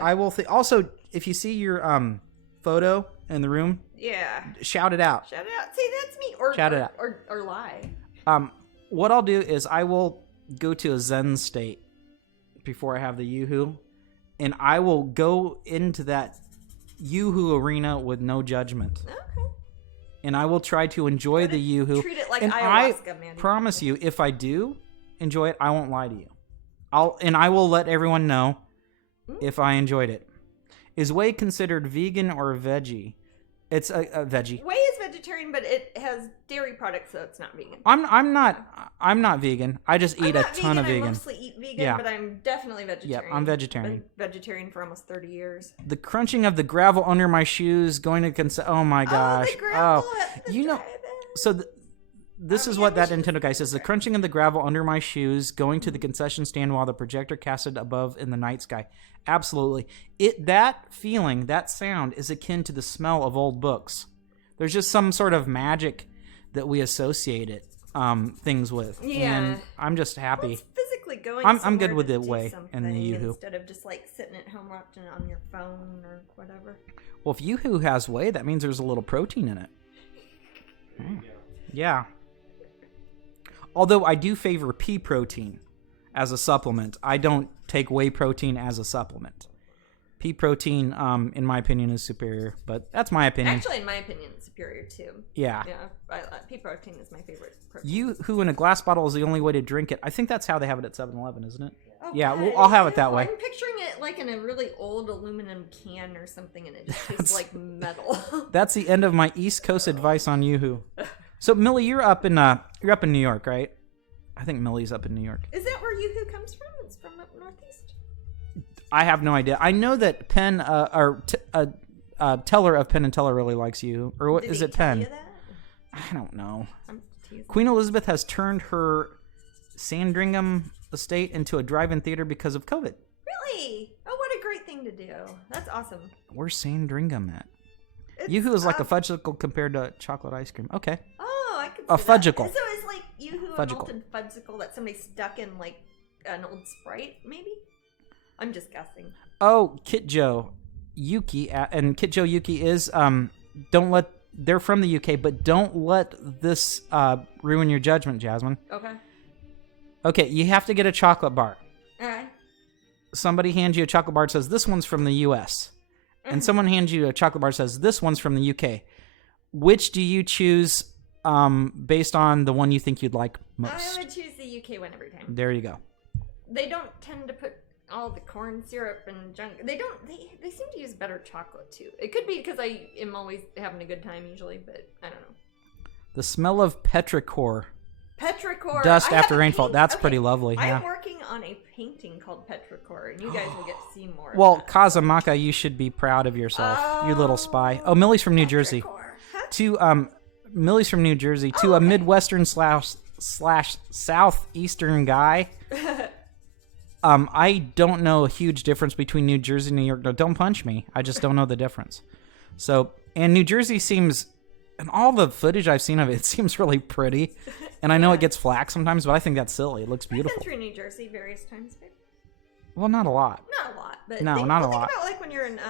I will also, if you see your photo in the room, shout it out. Shout it out. Say that's me, or shout it out, or lie. What I'll do is I will go to a Zen state before I have the Yoo-Hoo, and I will go into that Yoo-Hoo arena with no judgment. Okay. And I will try to enjoy the Yoo-Hoo. Treat it like and ayahuasca, man. I promise you, if I do enjoy it, I won't lie to you. I will let everyone know if I enjoyed it. Is whey considered vegan or veggie? It's a veggie. Whey is vegetarian, but it has dairy products, so it's not vegan. I'm not vegan. I just eat a ton of vegan. I mostly eat vegan, but I'm definitely vegetarian. Yeah, I'm vegetarian. Been vegetarian for almost 30 years. The crunching of the gravel under my shoes going to oh my gosh. The gravel at the drive-in. So this is what that Nintendo guy says. The crunching of the gravel under my shoes going to the concession stand while the projector casted above in the night sky. Absolutely. That feeling, that sound is akin to the smell of old books. There's just some sort of magic that we associate things with. Yeah. And I'm just happy. Well, it's physically going I'm good somewhere with to the do way and the something Yoo-hoo. instead of just like sitting at home watching it on your phone or whatever. Well, if Yoo-hoo has whey, that means there's a little protein in it. Yeah. Although I do favor pea protein as a supplement. I don't take whey protein as a supplement. Pea protein, in my opinion, is superior, but that's my opinion. Actually, in my opinion, it's superior too. Yeah. Yeah, pea protein is my favorite protein. Yoo-hoo in a glass bottle is the only way to drink it. I think that's how they have it at 7-Eleven, isn't it? Oh, yeah, God, well, I'll have it that way. I'm picturing it like in a really old aluminum can or something, and it just tastes like metal. That's the end of my East Coast advice on Yoo-hoo. So, Millie, you're up in New York, right? I think Millie's up in New York. Is that where Yoo-hoo comes from? It's from up northeast? I have no idea. I know that Penn, Teller of Penn and Teller really likes Yoo-hoo. Or what is it, Penn? You that? I don't know. I'm teasing. Queen Elizabeth has turned her Sandringham estate into a drive-in theater because of COVID. Really? Oh, what a great thing to do. That's awesome. Where's Sandringham at? It's Yoo-hoo is like a fudgicle compared to chocolate ice cream. Okay. Oh, I could see A that. fudgicle. So it's like Yoo-hoo, a Fudgicle. malted fudgicle that somebody stuck in like an old Sprite, maybe? I'm just guessing. Oh, Kit Joe Yuki, and Kit Joe Yuki is they're from the UK, but don't let this ruin your judgment, Jasmine. Okay. Okay, you have to get a chocolate bar. All right. Somebody hands you a chocolate bar and says, this one's from the US. And someone hands you a chocolate bar and says, this one's from the UK. Which do you choose based on the one you think you'd like most? I would choose the UK one every time. There you go. They don't tend to put all the corn syrup and junk. They seem to use better chocolate too. It could be because I am always having a good time usually, but I don't know. The smell of petrichor. Petrichor. Dust I have after a rainfall. paint- That's okay, pretty lovely. Yeah. I'm working on a painting called Petrichor, and you guys will get to see more. Well, of that. Kazamaka, you should be proud of yourself, you little spy. Oh, Millie's from New Jersey. Petrichor. Huh? To Millie's from New Jersey. To a okay. Midwestern slash Southeastern guy. I don't know a huge difference between New Jersey and New York. No, don't punch me. I just don't know the difference. So, and New Jersey seems, and all the footage I've seen of it seems really pretty. And I know it gets flack sometimes, but I think that's silly. It looks beautiful. I've been through New Jersey various times, babe. Well, not a lot. Not a lot, but No, think, not a think lot. about like when you're in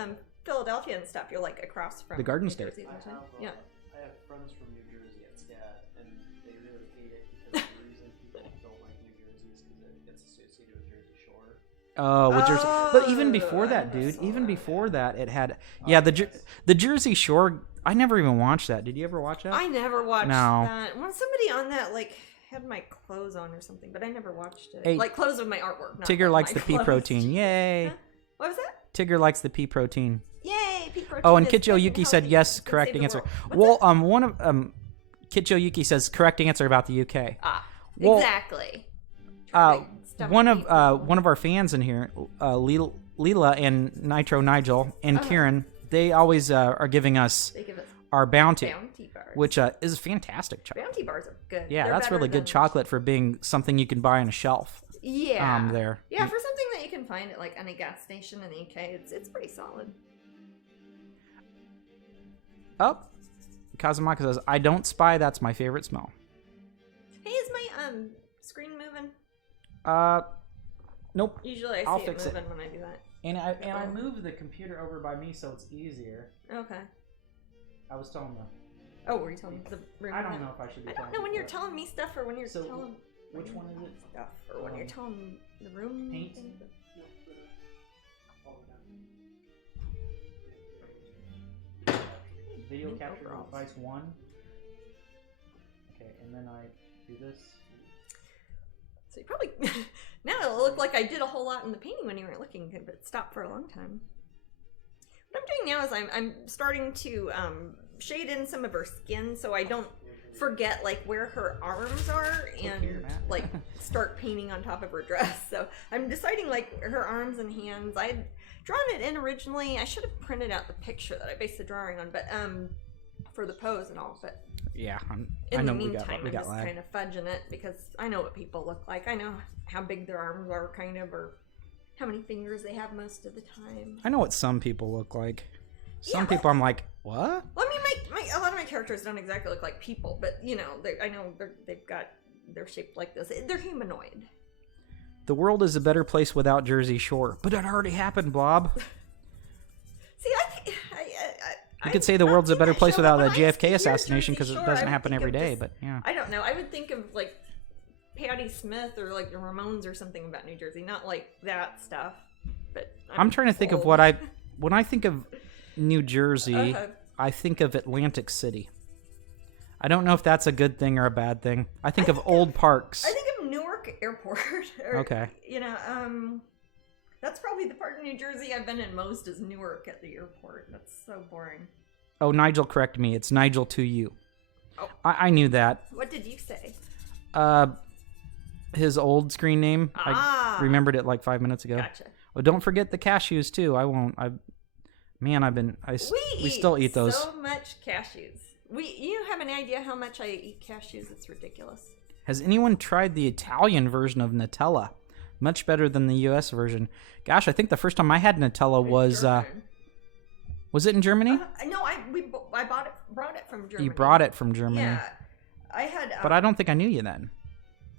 Philadelphia and stuff. You're like across from The Garden New State. Jersey sometimes. Yeah. I have friends from New Jersey at SCAD, and they really hate it because the reason people don't like New Jersey is because it gets associated with Jersey Shore. Oh, with Jersey. But even Oh, before I that, never dude, saw even that. before that, it had, the Jersey Shore, I never even watched that. Did you ever watch that? I never watched No. that. Well, somebody on that like had my clothes on or something, but I never watched it. Hey, like clothes of my artwork. Not Tigger like likes my the pea clothes. protein. Yay. Huh? What was that? Tigger likes the pea protein. Yay, pea protein. Oh, and is Kicho good and Yuki said healthy. yes, Can correct save the answer. world. What's Well, that? one of Kicho Yuki says correct answer about the UK. Well, Exactly. Trying to stuff one people. of our fans in here, Leela and Nitro Nigel and Kieran, they always are giving us They give us our bounty, bounty bars. which is fantastic chocolate. Bounty bars are good. Yeah, They're that's better really good than- chocolate for being something you can buy on a shelf. Yeah. There. Yeah, for something that you can find at like any gas station in the UK, it's pretty solid. Oh, Kazumaka says, I don't spy, that's my favorite smell. Hey, is my screen moving? Nope. Usually I I'll see fix it it. moving when I do that. And I moved the computer over by me so it's easier. Okay. I was telling them. Oh, were you telling the room? I don't that? know if I should be I telling don't know when you're people telling me stuff or when you're So, telling which one is it? stuff or when you're telling the room. Paint? thing. Video New capture overalls. device 1. Okay, and then I do this. So you probably now it'll look like I did a whole lot in the painting when you weren't looking, but it stopped for a long time. What I'm doing now is I'm starting to shade in some of her skin so I don't forget like where her arms are and here, Matt. like start painting on top of her dress. So I'm deciding like her arms and hands. I'd drawn it in originally. I should have printed out the picture that I based the drawing on, but for the pose and all. But Yeah, I in know the we meantime, I'm got just lag. kind of fudging it because I know what people look like. I know how big their arms are, kind of, or how many fingers they have most of the time. I know what some people look like. Some Yeah, people I'm like, what? Well, I mean, a lot of my characters don't exactly look like people, but you know, I know they're shaped like this. They're humanoid. The world is a better place without Jersey Shore. But it already happened, Blob. See, You could say the world's a better place without the the JFK assassination because it doesn't happen every day, but yeah. I don't know. I would think of like Patti Smith or like the Ramones or something about New Jersey, not like that stuff. But I'm trying to think of old. when I think of New Jersey, Uh-huh. I think of Atlantic City. I don't know if that's a good thing or a bad thing. I think of old parks. I think of Newark Airport. Or, Okay. You know, that's probably the part of New Jersey I've been in most is Newark at the airport. That's so boring. Oh, Nigel, correct me. It's Nigel to you. Oh. I knew that. What did you say? His old screen name. Ah. I remembered it like 5 minutes ago. Gotcha. Oh, don't forget the cashews too. I won't. We still eat those. So much cashews. You have any idea how much I eat cashews? It's ridiculous. Has anyone tried the Italian version of Nutella? Much better than the U.S. version. Gosh, I think the first time I had Nutella was German. was it in Germany? No, I brought it from Germany. You brought it from Germany. Yeah, I had. But I don't think I knew you then.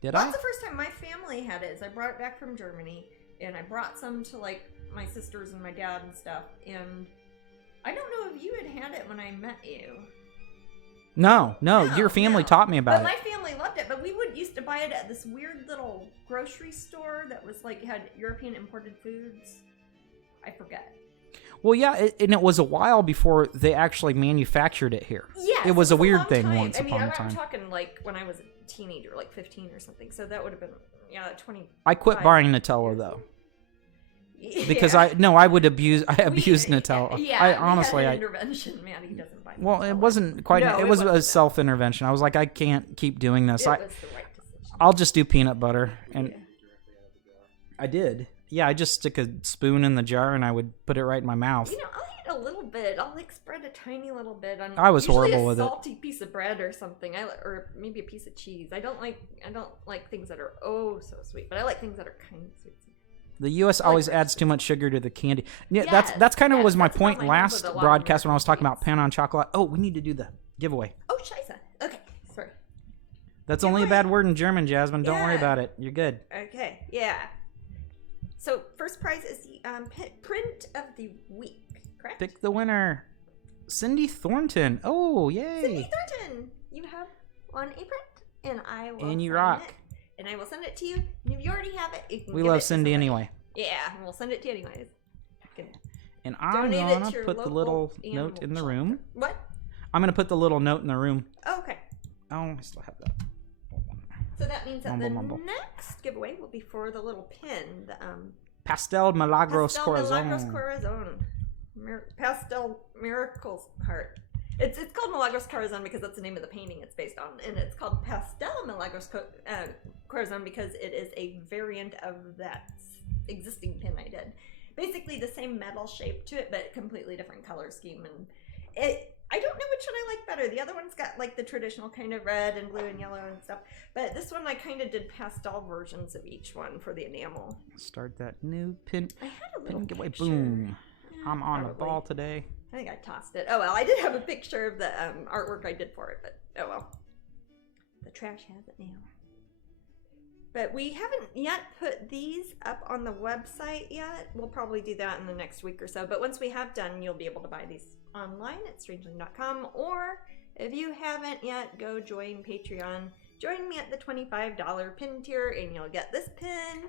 Did I? That's the first time my family had it. Is I brought it back from Germany, and I brought some to like my sisters and my dad and stuff. And I don't know if you had it when I met you. No, your family taught me about But it. my family loved it. But we used to buy it at this weird little grocery store that was like had European imported foods. I forget. Well, yeah, and it was a while before they actually manufactured it here. Yes, it was a weird long thing time. once upon a I'm time. talking like when I was a teenager, like 15 or something. So that would have been 20. I quit buying Nutella though. Because Yeah. I abused Nutella. Yeah, I honestly, we had an intervention. Maddie doesn't buy. well, it Nutella. wasn't quite. No, it was a wasn't. self-intervention. I was like, I can't keep doing this. It was the right decision. I'll just do peanut butter, and Yeah. I did. Yeah, I just stick a spoon in the jar and I would put it right in my mouth. You know, I'll eat a little bit. I'll like spread a tiny little bit on. I was usually horrible a with it. salty piece of bread or something. Or maybe a piece of cheese. I don't like things that are so sweet, but I like things that are kind of sweet. The U.S. always adds too much sugar to the candy. Yeah, Yes, that's kind of yes, was my that's point about my head last with a lot of broadcast when I was talking American about pan on chocolate. Oh, we need to do the giveaway. Oh, scheisse. Okay, sorry. That's only a Giveaway. bad word in German, Jasmine. Don't worry Yeah. about it. You're good. Okay, yeah. So first prize is the print of the week, correct? Pick the winner. Cindy Thornton. Oh, yay. Cindy Thornton, you have on a print, and I will. And you sign rock. it, and I will send it to you. And if you already have it, you can. We give love it to Cindy somebody. anyway. Yeah, and we'll send it to you anyways. You can And I'm donate it going to to your put the local little animal note in the shelter. room. What? I'm going to put the little note in the room. Oh, okay. Oh, I still have that. So that means that Mumble. the next giveaway will be for the little pin, the Pastel Milagros Pastel Milagros Corazon. Corazon. Pastel Miracles Heart. It's called Milagros Corazon because that's the name of the painting it's based on, and it's called Pastel Milagros Corazon because it is a variant of that existing pin I did. Basically the same metal shape to it, but completely different color scheme, and I don't know which one I like better. The other one's got like the traditional kind of red and blue and yellow and stuff, but this one I kind of did pastel versions of each one for the enamel. Start that new pin. I had a little Pin giveaway. picture. Boom. Yeah, I'm on the probably. ball today. I think I tossed it. Oh well, I did have a picture of the artwork I did for it, but oh well. The trash has it now. But we haven't yet put these up on the website yet. We'll probably do that in the next week or so. But once we have done, you'll be able to buy these online at strangeling.com. Or if you haven't yet, go join Patreon. Join me at the $25 pin tier, and you'll get this pin,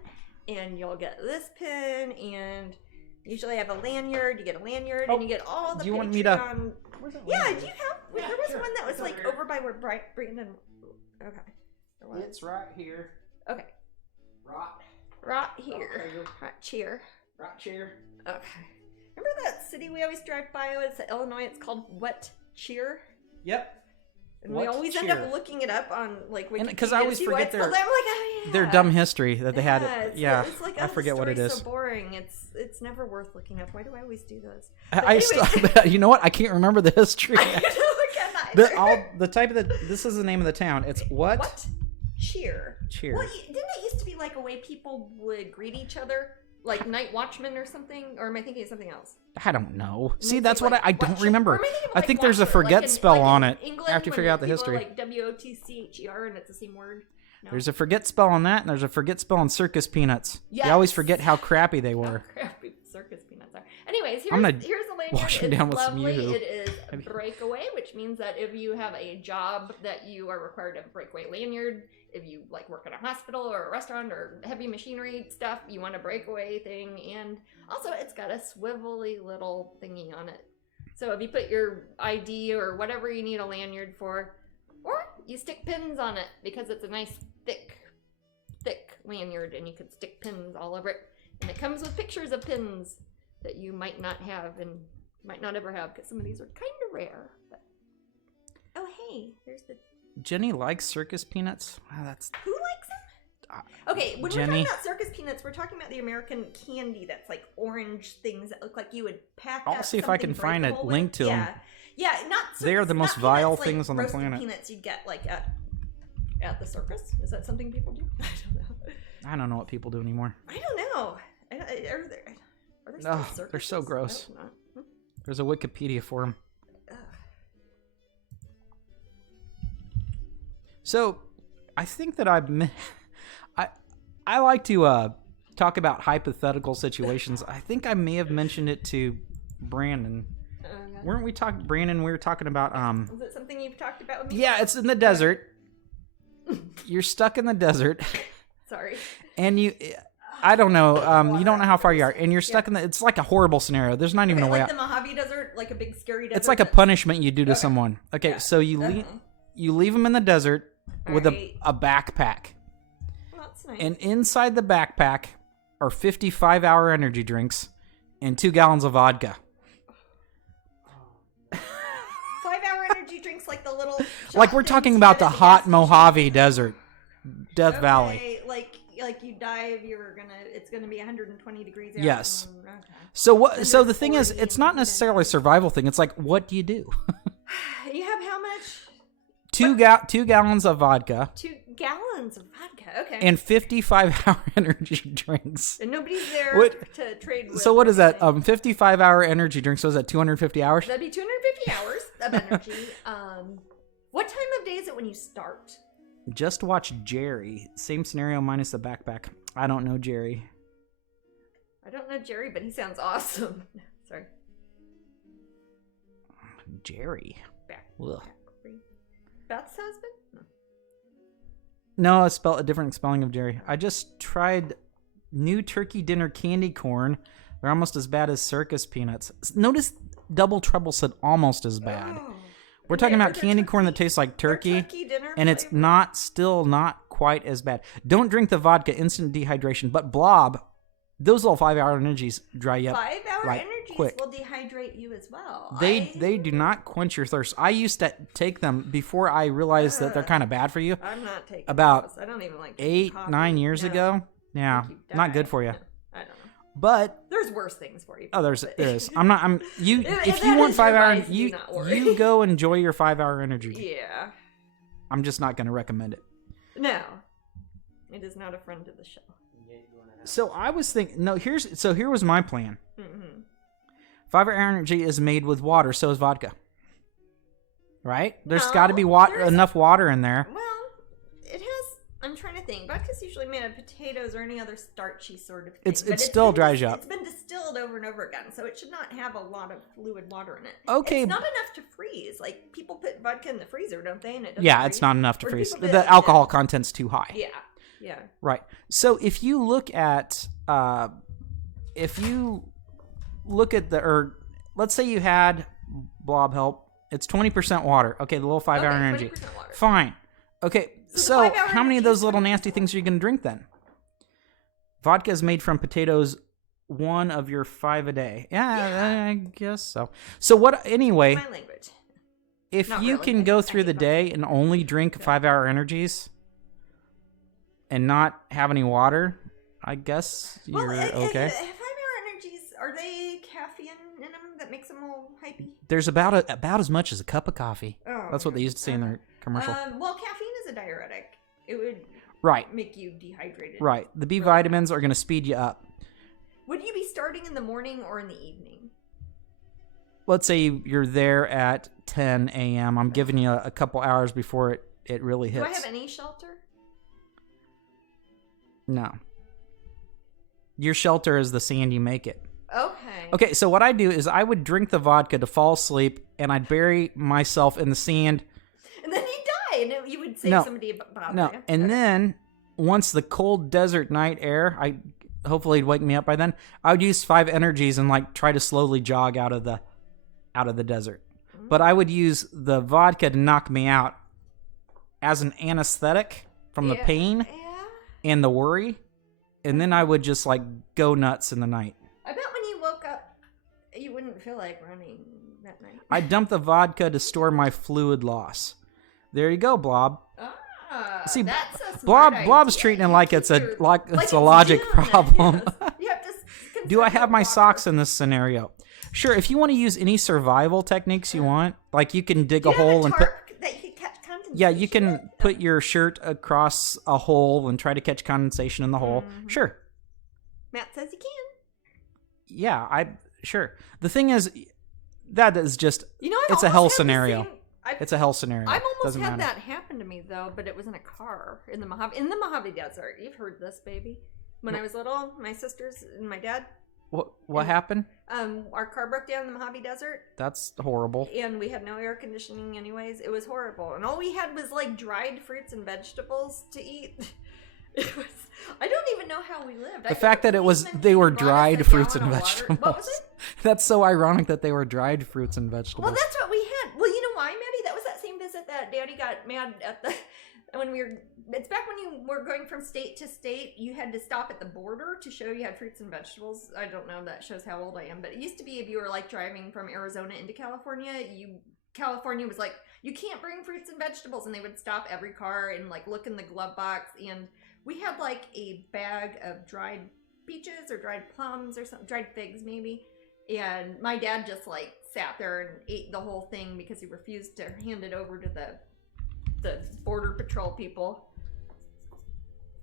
and you'll get this pin, and usually I have a lanyard. You get a lanyard, and you get all the do you Patreon. want me to- Yeah, do you have? Yeah, there was sure. one that was It's like over here. over by where Brandon. Okay. There was. It's right here. Okay. Right. Right here. Okay. Right cheer. Right chair. Okay. Remember that city we always drive by? It's Illinois. It's called What Cheer. Yep. And What we always end Cheer? up looking it up on like Wikipedia. Because I always to see why forget it's called that. I'm like, oh, yeah. their dumb history that they had. It's like, I forget what it is. So boring. It's never worth looking up. Why do I always do those? You know what? I can't remember the history. I can't either. The type of this is the name of the town. It's what? Cheer. Cheer. Well, didn't it used to be like a way people would greet each other? Like night watchmen or something? Or am I thinking of something else? I don't know. And See, it's that's like, what I don't watcher. remember. Or am I thinking of, I like, think there's a watcher, forget like in, spell like on in it England, after you figure out the people history. are like WOTCHER and it's the same word. No? There's a forget spell on that, and there's a forget spell on circus peanuts. Yes. You always forget how crappy they How were. crappy circus peanuts are. Anyways, I'm gonna here's the lanyard. wash 'em It's down with some lovely. Yoo-hoo. It is breakaway, which means that if you have a job that you are required to have a breakaway lanyard, if you like work in a hospital or a restaurant or heavy machinery stuff, you want a breakaway thing. And also it's got a swivelly little thingy on it. So if you put your ID or whatever you need a lanyard for, or you stick pins on it because it's a nice thick lanyard and you can stick pins all over it. And it comes with pictures of pins that you might not have and might not ever have because some of these are kind of rare. But... Oh, hey, there's the... Jenny likes circus peanuts. Wow, that's Who likes them? Okay, when Jenny. we're talking about circus peanuts, we're talking about the American candy that's like orange things that look like you would pack I'll up see if I can something find a breakable link with. to 'em. Yeah, not circus, They are the most not vile peanuts, things like on the roasted planet. peanuts you'd get like at the circus. Is that something people do? I don't know. I don't know what people do anymore. I don't know. Are there still Ugh, circuses? they're so gross. I hope not. There's a Wikipedia for them. Ugh. So, I think that I like to talk about hypothetical situations. I think I may have mentioned it to Brandon. Okay. Weren't we talking, Brandon? We were talking about Is it something you've talked about with me? Yeah, it's in the desert. You're stuck in the desert, Sorry. and I don't know. You don't know how far you are, and you're stuck in the. It's like a horrible scenario. There's not even a way like out. the Mojave Desert, like a big scary desert. It's like a punishment you do to someone. Okay, so you leave them in the desert with Alright. a backpack, Well, that's nice. and inside the backpack are 55-hour energy drinks and 2 gallons of vodka. 5-hour energy drinks, like the little. Like we're talking about the hot Mojave Desert, Death Valley. Like you dive, it's gonna be 120 degrees out. Yes. Okay. So what? And So there's the thing is, 40 it's not and- necessarily a survival thing. It's like, what do you do? You have how much? 2 gallons of vodka 2 gallons of vodka. Okay. and 55-hour energy drinks. And nobody's there What- to trade with. So what is that? anything. 55-hour energy drinks. So is that 250 hours? That'd be 250 hours of energy. What time of day is it when you start? Just watch Jerry. Same scenario minus the backpack. I don't know Jerry. I don't know Jerry, but he sounds awesome. Sorry. Jerry. Ugh. Beth's husband? No, a different spelling of Jerry. I just tried new turkey dinner candy corn. They're almost as bad as circus peanuts. Notice Double Trouble said almost as bad. Oh. We're talking Wait, about are there candy corn that turkey- tastes like turkey, turkey dinner and it's flavor? still not quite as bad. Don't drink the vodka, instant dehydration. But Blob, those little 5-hour energies dry you up. 5-hour like, energies quick. will dehydrate you as well. They do not quench your thirst. I used to take them before I realized that they're kind of bad for you. I'm not taking About those. I don't even like drinking 8-9 coffee. years No. ago. Yeah, Think you not die. good for you. No, I don't know. But There's worse things for you. there but- is. I'm you. If If that you want is your 5-hour, vice, do not worry. you go enjoy your 5-hour energy. Yeah. I'm just not going to recommend it. No. It is not a friend to the show. So I was thinking. No, here was my plan. Mm-hmm. 5-hour energy is made with water. So is vodka. Right? There's No, got to be there's- enough water in there. Well, it has. I'm trying to think. Vodka's usually made of potatoes or any other starchy sort of thing. It but still been dries you up. It's been distilled over and over again, so it should not have a lot of fluid water in it. Okay. It's not enough to freeze. Like, people put vodka in the freezer, don't they? And it doesn't Yeah, freeze. it's not enough to Or freeze. people do The it, alcohol content's too high. Yeah. Yeah. Right. So if you look at let's say you had Blob help, it's 20% water. Okay, the little 5-hour Okay, energy. 20% water. Fine. Okay, So the so 5-hour how many of energy those is little 20% nasty things are you going to drink then? Vodka is made from potatoes one of your 5 a day. Yeah, I guess so. So what? Anyway, My language. if Not you really. can I go hate through the both. day and only drink 5-hour energies and not have any water, I guess you're okay. 5-hour energies, are they caffeine in them that makes them all hypey? There's about as much as a cup of coffee. Oh, That's what they okay. used to say in their commercial. Well, caffeine is a diuretic. It would Right. make you dehydrated. Right. The B vitamins are going to speed you up. Would you be starting in the morning or in the evening? Let's say you're there at 10 a.m. I'm giving you a couple hours before it really hits. Do I have any shelter? No. Your shelter is the sand you make it. Okay. Okay, so what I do is I would drink the vodka to fall asleep, and I'd bury myself in the sand. And then you die, and you would save No. somebody about No, you. and then once the cold desert night air, hopefully it'd wake me up by then. I would use 5 energies and like try to slowly jog out of the desert. But I would use the vodka to knock me out as an anesthetic from the pain Yeah. and the worry, and then I would just like go nuts in the night. I bet when you woke up, you wouldn't feel like running that night. I dump the vodka to store my fluid loss. There you go, Blob. Ah, See, that's a smart Blob's idea. treating it You like keep it's a your- like like it's a logic doom, problem. yes. You have to Do I conserve have my your socks water. in this scenario? Sure. If you want to use any survival techniques you want, like you can dig Do a you have hole and put. tarp that you can catch condensation? Yeah, you can put your shirt across a hole and try to catch condensation in the hole. Sure. Matt says you can. Yeah, sure. The thing is, that is just You know, I it's a almost hell had the scenario. same- I've- It's a hell scenario. I've almost Doesn't had matter. that happen to me though, but it was in a car in the Mojave Desert. You've heard this, baby. When I was little, my sisters and my dad, What happened? our car broke down in the Mojave Desert, That's horrible. and we had no air conditioning. Anyways, it was horrible, and all we had was like dried fruits and vegetables to eat. It was. I don't even know how we lived. The fact that they were dried fruits and vegetables. What was it? That's so ironic that they were dried fruits and vegetables. Well, that's what we had. Well, you know why, Maddie? That was that same visit that Daddy got mad at the when we were. It's back when you were going from state to state. You had to stop at the border to show you had fruits and vegetables. I don't know if that shows how old I am, but it used to be if you were like driving from Arizona into California, California was like, you can't bring fruits and vegetables, and they would stop every car and like look in the glove box. And we had like a bag of dried peaches or dried plums or something, dried figs maybe. And my dad just like sat there and ate the whole thing because he refused to hand it over to the border patrol people.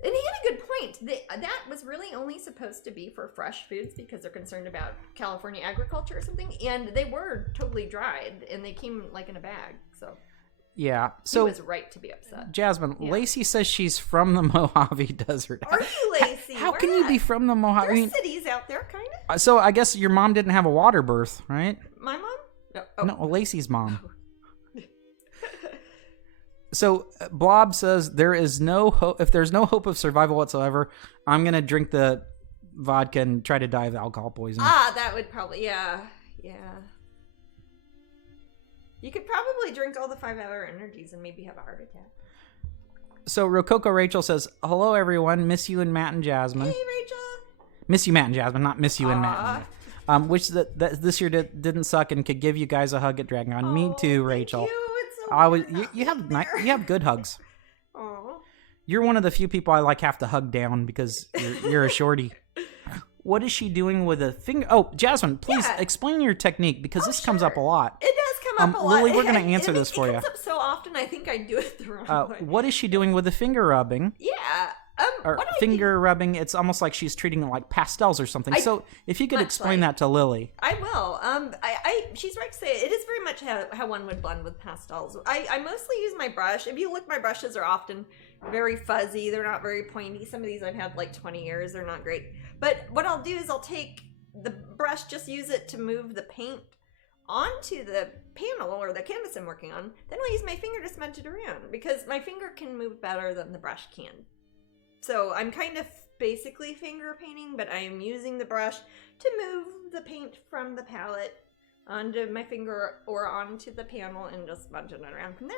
And he had a good point. That was really only supposed to be for fresh foods because they're concerned about California agriculture or something. And they were totally dried and they came like in a bag. So yeah. he So was right to be upset. Jasmine, Yeah. Lacey says she's from the Mojave Desert. Are you, Lacey? How Where can you at? be from the Mojave? I There's mean, cities out there, kind of. so I guess your mom didn't have a water birth, right? My mom? No. Oh. No, Lacey's mom. So Blob says there is no hope. If there's no hope of survival whatsoever, I'm gonna drink the vodka and try to die of alcohol poisoning. That would probably, yeah. You could probably drink all the 5-hour energies and maybe have a heart attack. So Rococo Rachel says, "Hello everyone, miss you and Matt and Jasmine. Hey, Rachel. Miss you, Matt and Jasmine, not miss you and Matt. Aw. And Matt. Which that this year didn't suck and could give you guys a hug at DragonCon. Me too, Rachel. Thank you. It's so I was weird you not have being there. you have good hugs. Aw. You're one of the few people I like have to hug down because you're a shorty. What is she doing with a finger? Oh, Jasmine, please Yeah. explain your technique because this comes up a Sure. lot. It does come up a lot. Lily, we're gonna answer this for It you. comes up so often, I think I do it the wrong way. What is she doing with the finger rubbing? Yeah. Or what I finger rubbing? It's almost like she's treating it like pastels or something. So if you could much explain like- that to Lily. I will. She's right to say it is very much how one would blend with pastels. I mostly use my brush. If you look, my brushes are often very fuzzy. They're not very pointy. Some of these I've had like 20 years. They're not great. But what I'll do is I'll take the brush, just use it to move the paint onto the panel or the canvas I'm working on. Then I'll use my finger to smudge it around because my finger can move better than the brush can. So I'm kind of basically finger painting, but I am using the brush to move the paint from the palette onto my finger or onto the panel and just smudging it around from there.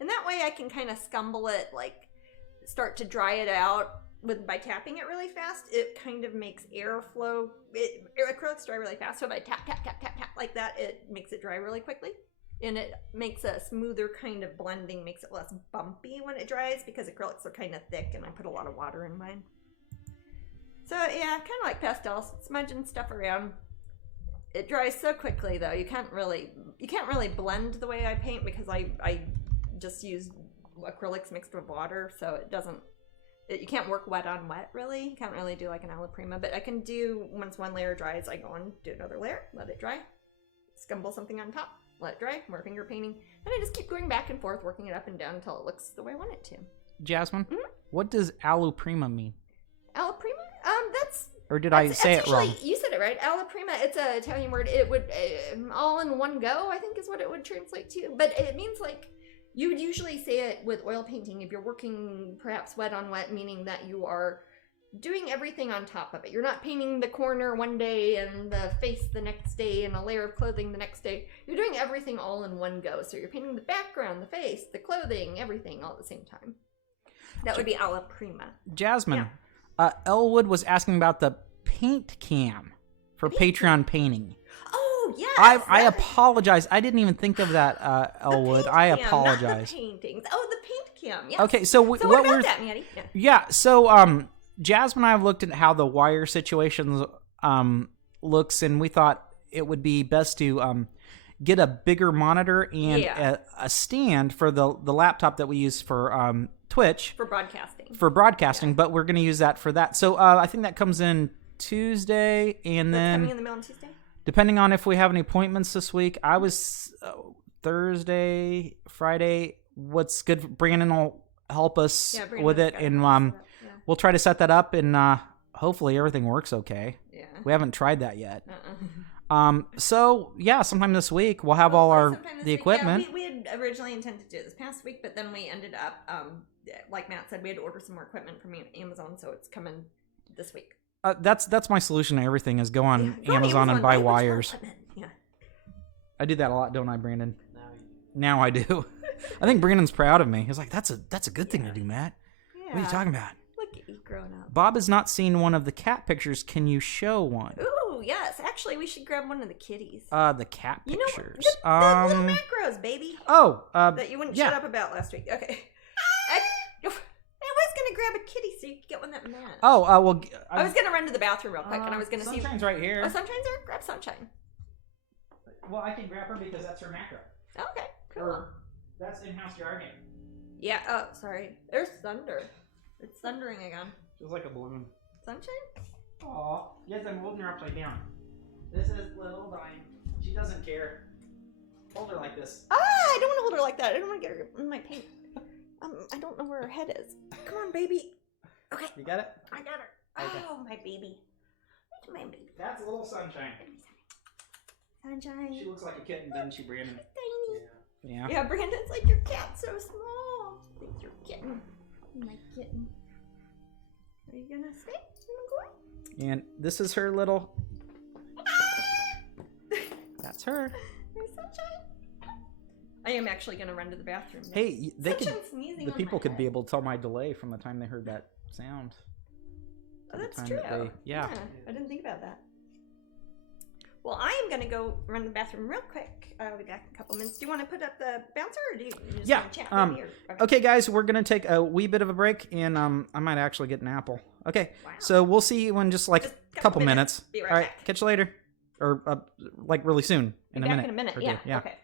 And that way I can kind of scumble it, like start to dry it out by tapping it really fast, it kind of makes airflow. Acrylics dry really fast, so if I tap like that, it makes it dry really quickly. And it makes a smoother kind of blending, makes it less bumpy when it dries because acrylics are kind of thick and I put a lot of water in mine. So yeah, kind of like pastels, smudging stuff around. It dries so quickly though, you can't really blend the way I paint because I just use acrylics mixed with water, so it doesn't, you can't work wet on wet really. You can't really do like an alla prima, but I can do, once one layer dries, I go and do another layer, let it dry, scumble something on top, let it dry, more finger painting, and I just keep going back and forth, working it up and down until it looks the way I want it to. Jasmine, what does alla prima mean? Alla prima? That's... Or did I say it wrong? You said it right. Alla prima, it's an Italian word. It would, all in one go, I think is what it would translate to. But it means like, you would usually say it with oil painting if you're working perhaps wet on wet, meaning that you are doing everything on top of it. You're not painting the corner one day and the face the next day and a layer of clothing the next day. You're doing everything all in one go. So you're painting the background, the face, the clothing, everything all at the same time. That would be alla prima. Jasmine, Elwood was asking about the paint cam for Patreon painting. Oh, yes. I apologize. I didn't even think of that, Elwood. I apologize. Not the paintings. Oh, the paint cam. Yes. Okay, so what about that, Maddie? Yeah, so Jasmine and I have looked at how the wire situations looks, and we thought it would be best to get a bigger monitor and a stand for the laptop that we use for Twitch. For broadcasting. But we're going to use that for that. So I think that comes in Tuesday, and then coming in the mail on Tuesday? Depending on if we have any appointments this week. I was Thursday, Friday. What's good? Brandon will help us with it, and we'll try to set that up, and hopefully everything works okay. Yeah. We haven't tried that yet. So yeah, sometime this week we'll have all the equipment. Yeah, we had originally intended to do it this past week, but then we ended up, like Matt said, we had to order some more equipment from Amazon, so it's coming this week. That's my solution to everything is go on Amazon and buy wires. Yeah. I do that a lot, don't I, Brandon? Now I do. I think Brandon's proud of me. He's like, that's a good thing to do, Matt. Yeah. What are you talking about? Look at you growing up. Bob has not seen one of the cat pictures. Can you show one? Ooh, yes. Actually, we should grab one of the kitties. The cat pictures. The little macros, baby. Oh, that you wouldn't shut up about last week. Okay. I was gonna grab a kitty so you could get one that matched. Oh, well. I was gonna run to the bathroom real quick, and I was gonna see. Sunshine's right here. Oh, Sunshine's there. Grab Sunshine. Well, I can grab her because that's her macro. Okay, cool. Or that's in-house jargon. Yeah. Oh, sorry. There's thunder. It's thundering again. Feels like a balloon. Sunshine? Aw. Yes, I'm holding her upside down. This is little Dime. She doesn't care. Hold her like this. I don't want to hold her like that. I don't want to get her in my paint. I don't know where her head is. Come on, baby. Okay. You got it? I got her. Okay. Oh, my baby. My baby. That's a little Sunshine. Sunshine. She looks like a kitten, doesn't she, Brandon? Tiny. Yeah. Yeah, Brandon's like, your cat's so small. Thanks, your kitten. My kitten. Are you gonna stay? You gonna go? And this is her little... That's her. There's Sunshine. I am actually gonna run to the bathroom now. Hey, the people could be able to tell my delay from the time they heard that sound. Oh, that's true. Yeah, I didn't think about that. Well, I am gonna go run to the bathroom real quick. I'll be back in a couple minutes. Do you want to put up the bouncer, or do you just want to chat? Okay, guys, we're gonna take a wee bit of a break, and I might actually get an apple. Okay, so we'll see you in just a couple minutes. Be right All right, back. catch you later, or really soon in a minute. In a minute, yeah. Okay.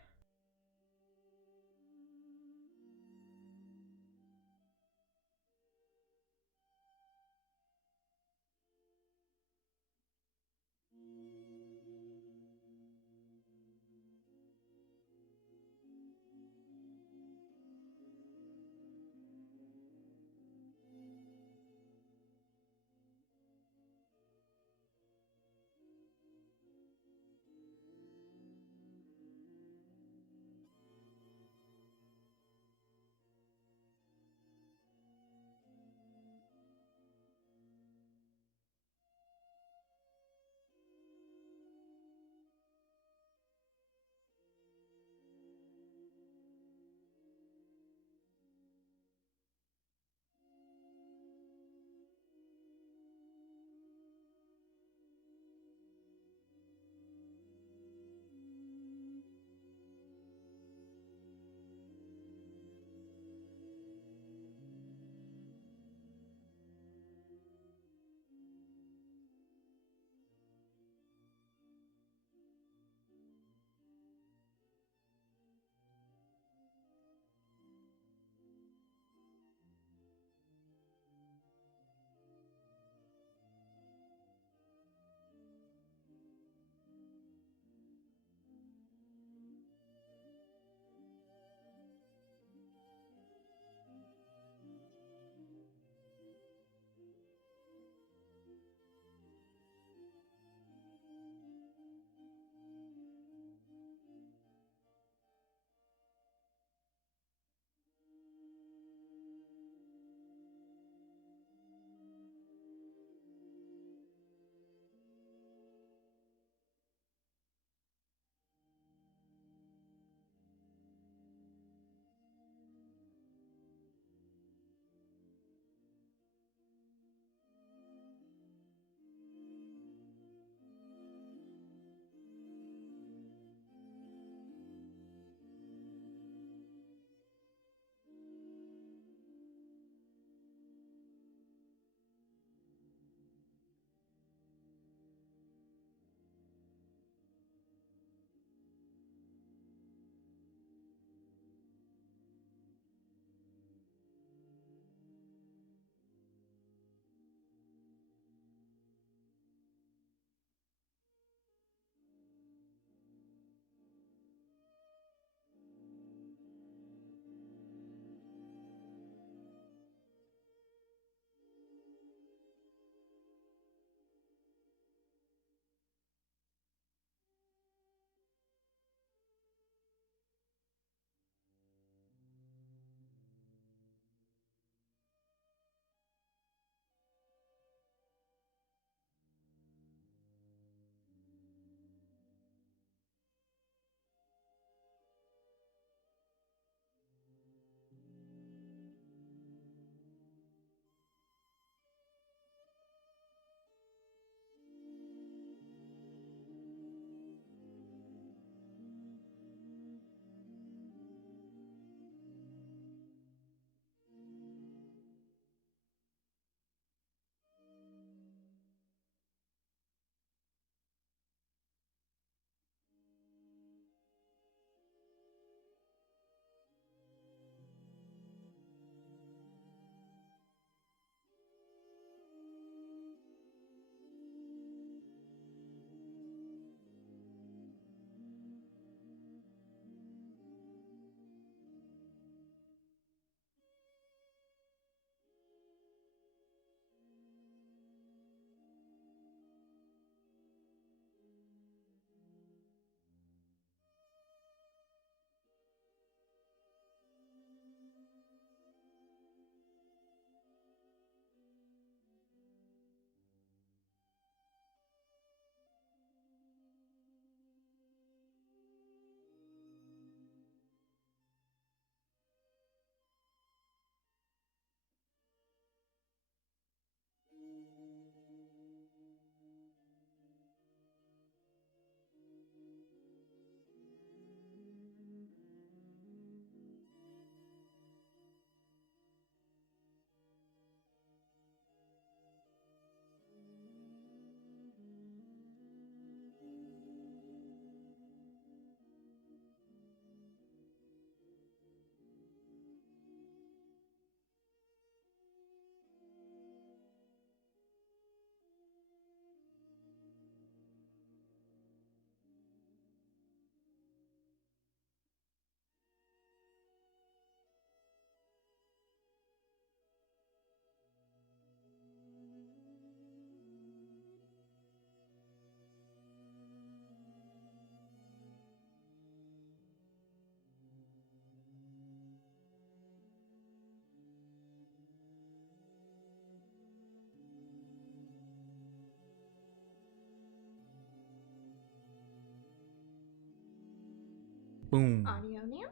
Boom. Audio now.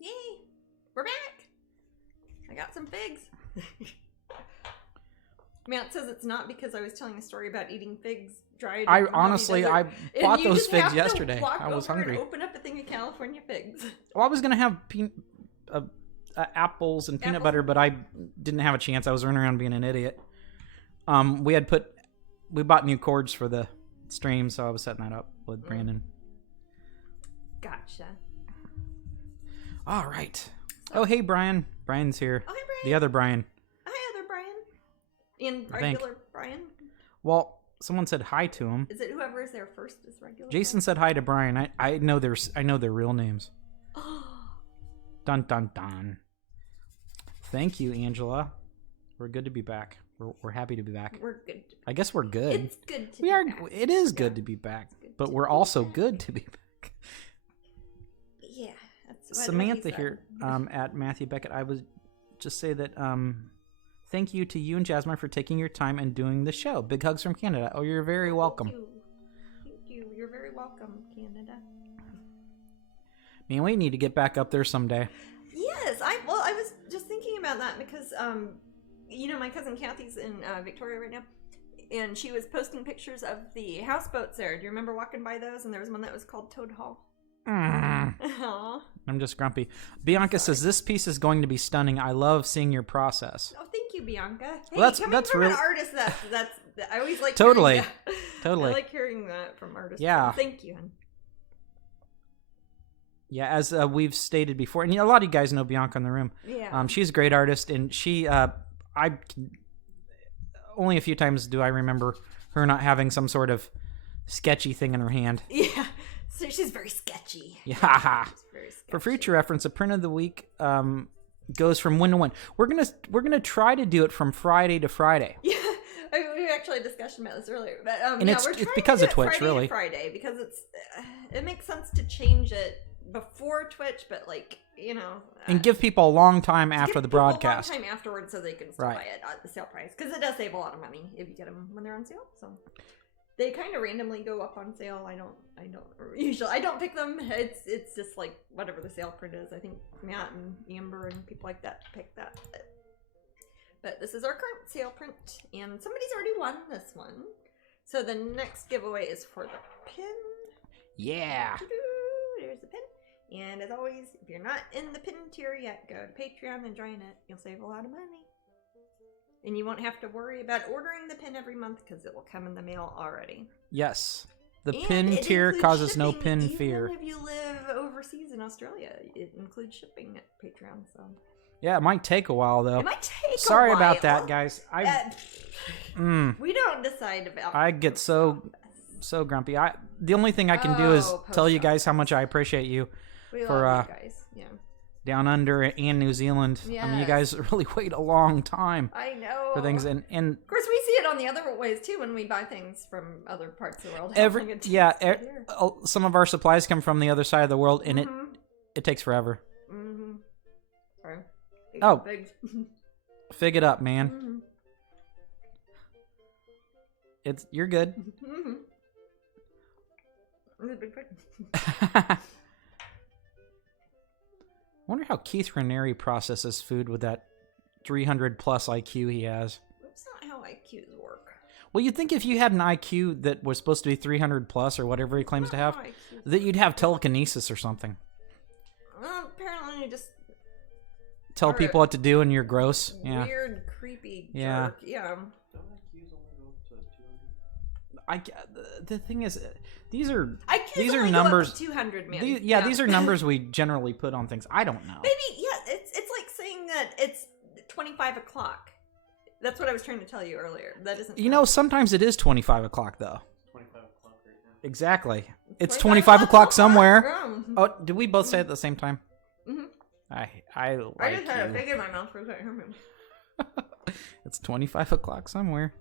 Yay! We're back! I got some figs. Matt says it's not because I was telling a story about eating figs dried. I honestly, I bought those figs yesterday. I was hungry. And open up a thing of California figs. Well, I was going to have apples and peanut butter, but I didn't have a chance. I was running around being an idiot. We bought new cords for the stream, so I was setting that up with Brandon. Gotcha. All right. Oh, hey, Brian. Brian's here. Oh, hi, Brian. The other Brian. Hi, other Brian. And regular Brian. Well, someone said hi to him. Is it whoever is there first is regular? Jason said hi to Brian. I know their real names. Dun dun dun. Thank you, Angela. We're good to be back. We're happy to be back. We're good. I guess we're good. It's good to be back. It is good to be back, but we're also good to be back. Yeah. That's Samantha here at Matthew Beckett. I would just say that thank you to you and Jasmine for taking your time and doing the show. Big hugs from Canada. Oh, you're very welcome. Thank you. You're very welcome, Canada. Man, we need to get back up there someday. Yes, I was just thinking about that because my cousin Kathy's in Victoria right now, and she was posting pictures of the houseboats there. Do you remember walking by those? And there was one that was called Toad Hall. I'm just grumpy. Bianca says this piece is going to be stunning. I love seeing your process. Oh, thank you, Bianca. Hey, well, that's from an artist. That's I always like totally. Totally. I like hearing that from artists. Yeah. Thank you. Hon. Yeah, as we've stated before, and a lot of you guys know Bianca in the room. Yeah. She's a great artist, and she, only a few times do I remember her not having some sort of sketchy thing in her hand. Yeah. So she's very sketchy. Yeah. She's very sketchy. For future reference, a print of the week goes from 1 to 1. We're gonna try to do it from Friday to Friday. Yeah. We actually had a discussion about this earlier, but and it's because of Twitch, really. Friday because it makes sense to change it before Twitch, but and give people a long time after the broadcast. A long time afterwards, so they can still buy it at the sale price because it does save a lot of money if you get them when they're on sale. So they kind of randomly go up on sale. I don't pick them. It's just like whatever the sale print is. I think Matt and Amber and people like that pick that. But this is our current sale print, and somebody's already won this one. So the next giveaway is for the pin. Yeah. There's the pin. And as always, if you're not in the pin tier yet, go to Patreon and join it. You'll save a lot of money. And you won't have to worry about ordering the pin every month because it will come in the mail already. Yes. The pin tier causes no pin fear. Even if you live overseas in Australia, it includes shipping at Patreon. So. Yeah, it might take a while though. It might take a while. Sorry about that, guys. We don't decide about. I get so grumpy. The only thing I can do is tell you guys how much I appreciate you for love you guys. Yeah. Down under and New Zealand. Yes. I mean, you guys really wait a long time. I know. For things, and of course we see it on the other ways too when we buy things from other parts of the world. Some of our supplies come from the other side of the world, and it takes forever. Mm-hmm. Sorry. Fig it up, man. Mm-hmm. You're good. Mm-hmm. It's a big fig. I wonder how Keith Raniere processes food with that 300 plus IQ he has. That's not how IQs Well, you'd think if you had an IQ that was supposed to be 300 plus or whatever he claims to have, that you'd have telekinesis or something. Well, apparently you just tell people what to do and you're gross. Yeah. Weird, creepy jerk. Yeah. Yeah. Don't IQs only go up to 200? The thing is, these are IQs are only numbers. Go up to 200, man. These are numbers we generally put on things. I don't know. Maybe, yeah. It's like saying that it's 25 o'clock. That's what I was trying to tell you earlier. That isn't. You know, sometimes it is 25 o'clock though. 25 o'clock right now. Exactly. It's 25 o'clock somewhere. Oh, did we both say it at the same time? Mm-hmm. I like I just had a you. pig in my mouth for a second. It's 25 o'clock somewhere.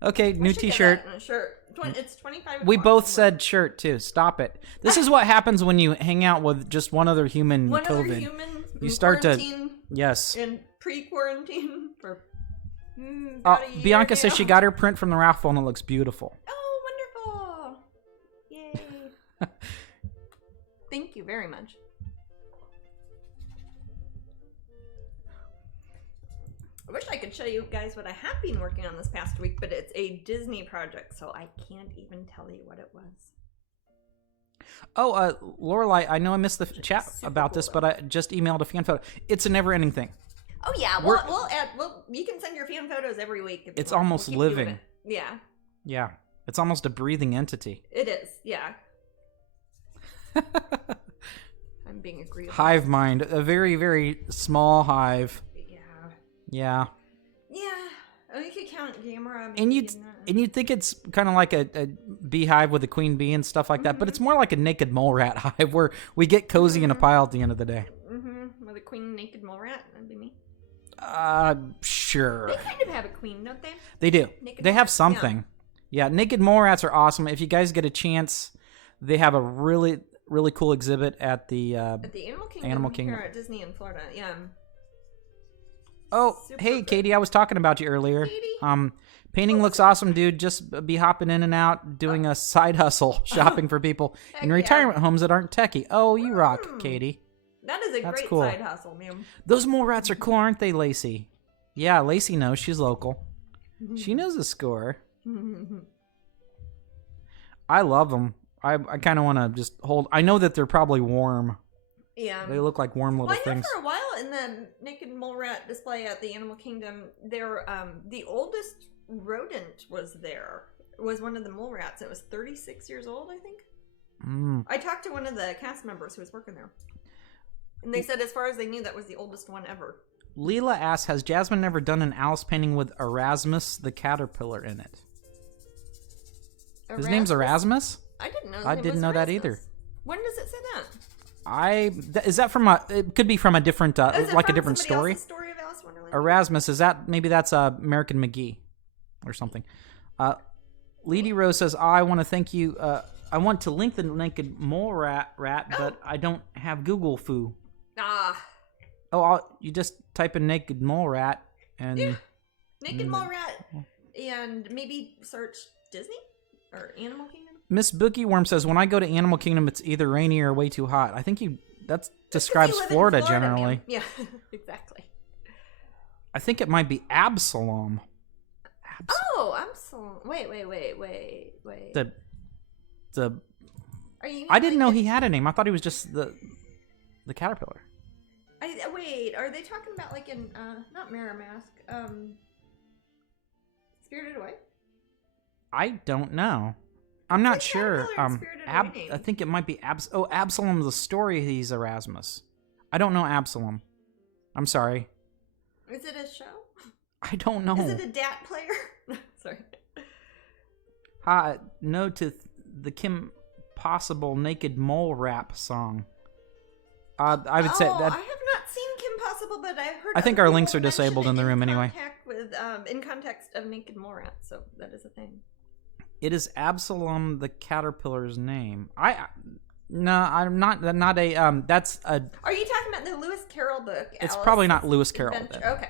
Okay, I new should get T-shirt. that in a shirt. It's 25. We o'clock both somewhere. said shirt too. Stop it. This is what happens when you hang out with just one other human. One COVID. other human. You start to quarantine yes. and pre-quarantine for. About a year Bianca says now. she got her print from the raffle and it looks beautiful. Oh, wonderful! Yay! Thank you very much. I wish I could show you guys what I have been working on this past week, but it's a Disney project, so I can't even tell you what it was. Oh, Lorelai, I know I missed the chat Super about cool, this, though. but I just emailed a fan photo. It's a never-ending thing. Oh yeah, We're- we'll add. You can send your fan photos every week. If you It's want. almost We'll keep doing living. it. Yeah, Yeah, it's almost a breathing entity. it is. Yeah, I'm being agreeable. Hive mind, a very, very small hive. Yeah. Yeah, Yeah. Oh, you could count Gamera. and you'd think it's kind of like a beehive with a queen bee and stuff like that, but it's more like a naked mole rat hive where we get cozy in a pile at the end of the day. With a queen naked mole rat. That'd be me. Sure. They kind of have a queen, don't they? They do. Naked They mole have rats, something. Yeah, naked mole rats are awesome. If you guys get a chance, they have a really, really cool exhibit at the. At the Animal Kingdom. Here at Disney in Florida. Yeah. Oh, Super hey, good. Katie, I was talking about you earlier. Katie? Painting looks awesome, dude. Just be hopping in and out, doing a side hustle, shopping for people Heck in yeah. retirement homes that aren't techie. Oh, you rock, Katie. That is a That's great cool. side hustle, man. Those mole rats are cool, aren't they, Lacey? Yeah, Lacey knows. She's local. She knows the score. I love them. I kind of want to just hold. I know that they're probably warm. Yeah. They look like warm little Well, I know things. for a while in the naked mole rat display at the Animal Kingdom, there the oldest rodent was there. Was one of the mole rats. It was 36 years old, I think. I talked to one of the cast members who was working there, and they said as far as they knew, that was the oldest one ever. Leela asks, has Jasmine ever done an Alice painting with Erasmus the caterpillar in it? His name's Erasmus? I didn't know. His I name didn't was know that Erasmus. either. When does it say that? Is that from a? It could be from a different, Is it like a from different somebody story. else's story of Alice in Wonderland? Erasmus, is that maybe that's American McGee, or something? Lady Rose says, I want to thank you. I want to link the naked mole rat, but I don't have Google foo. Ah, Oh, you just type in naked mole rat and naked mole rat, and maybe search Disney or Animal Kingdom. Miss Bookieworm says, when I go to Animal Kingdom, it's either rainy or way too hot. I think that describes You live in Florida generally. man. Yeah, exactly. I think it might be Absalom. Oh, Absalom. Wait. The Are you? I didn't know he had a name. I thought he was just the caterpillar. Wait, are they talking about like in not Mirror Mask, Spirited Away? I don't know. I'm not It's a sure. caterpillar in Spirited Away. I think it might be Absalom the story. He's Erasmus. I don't know Absalom. I'm sorry. Is it a show? I don't know. Is it a DAT player? Sorry. No to the Kim Possible Naked Mole Rap song. I would say that. I have not seen Kim Possible, but I've heard. I think other our links people are disabled mention in the it room anyway. In context of Naked Mole Rat, so that is a thing. It is Absalom the caterpillar's name. No, I'm not a that's a. Are you talking about the Lewis Carroll book? It's Alice probably not Lewis Carroll. Adventure? Then. Okay.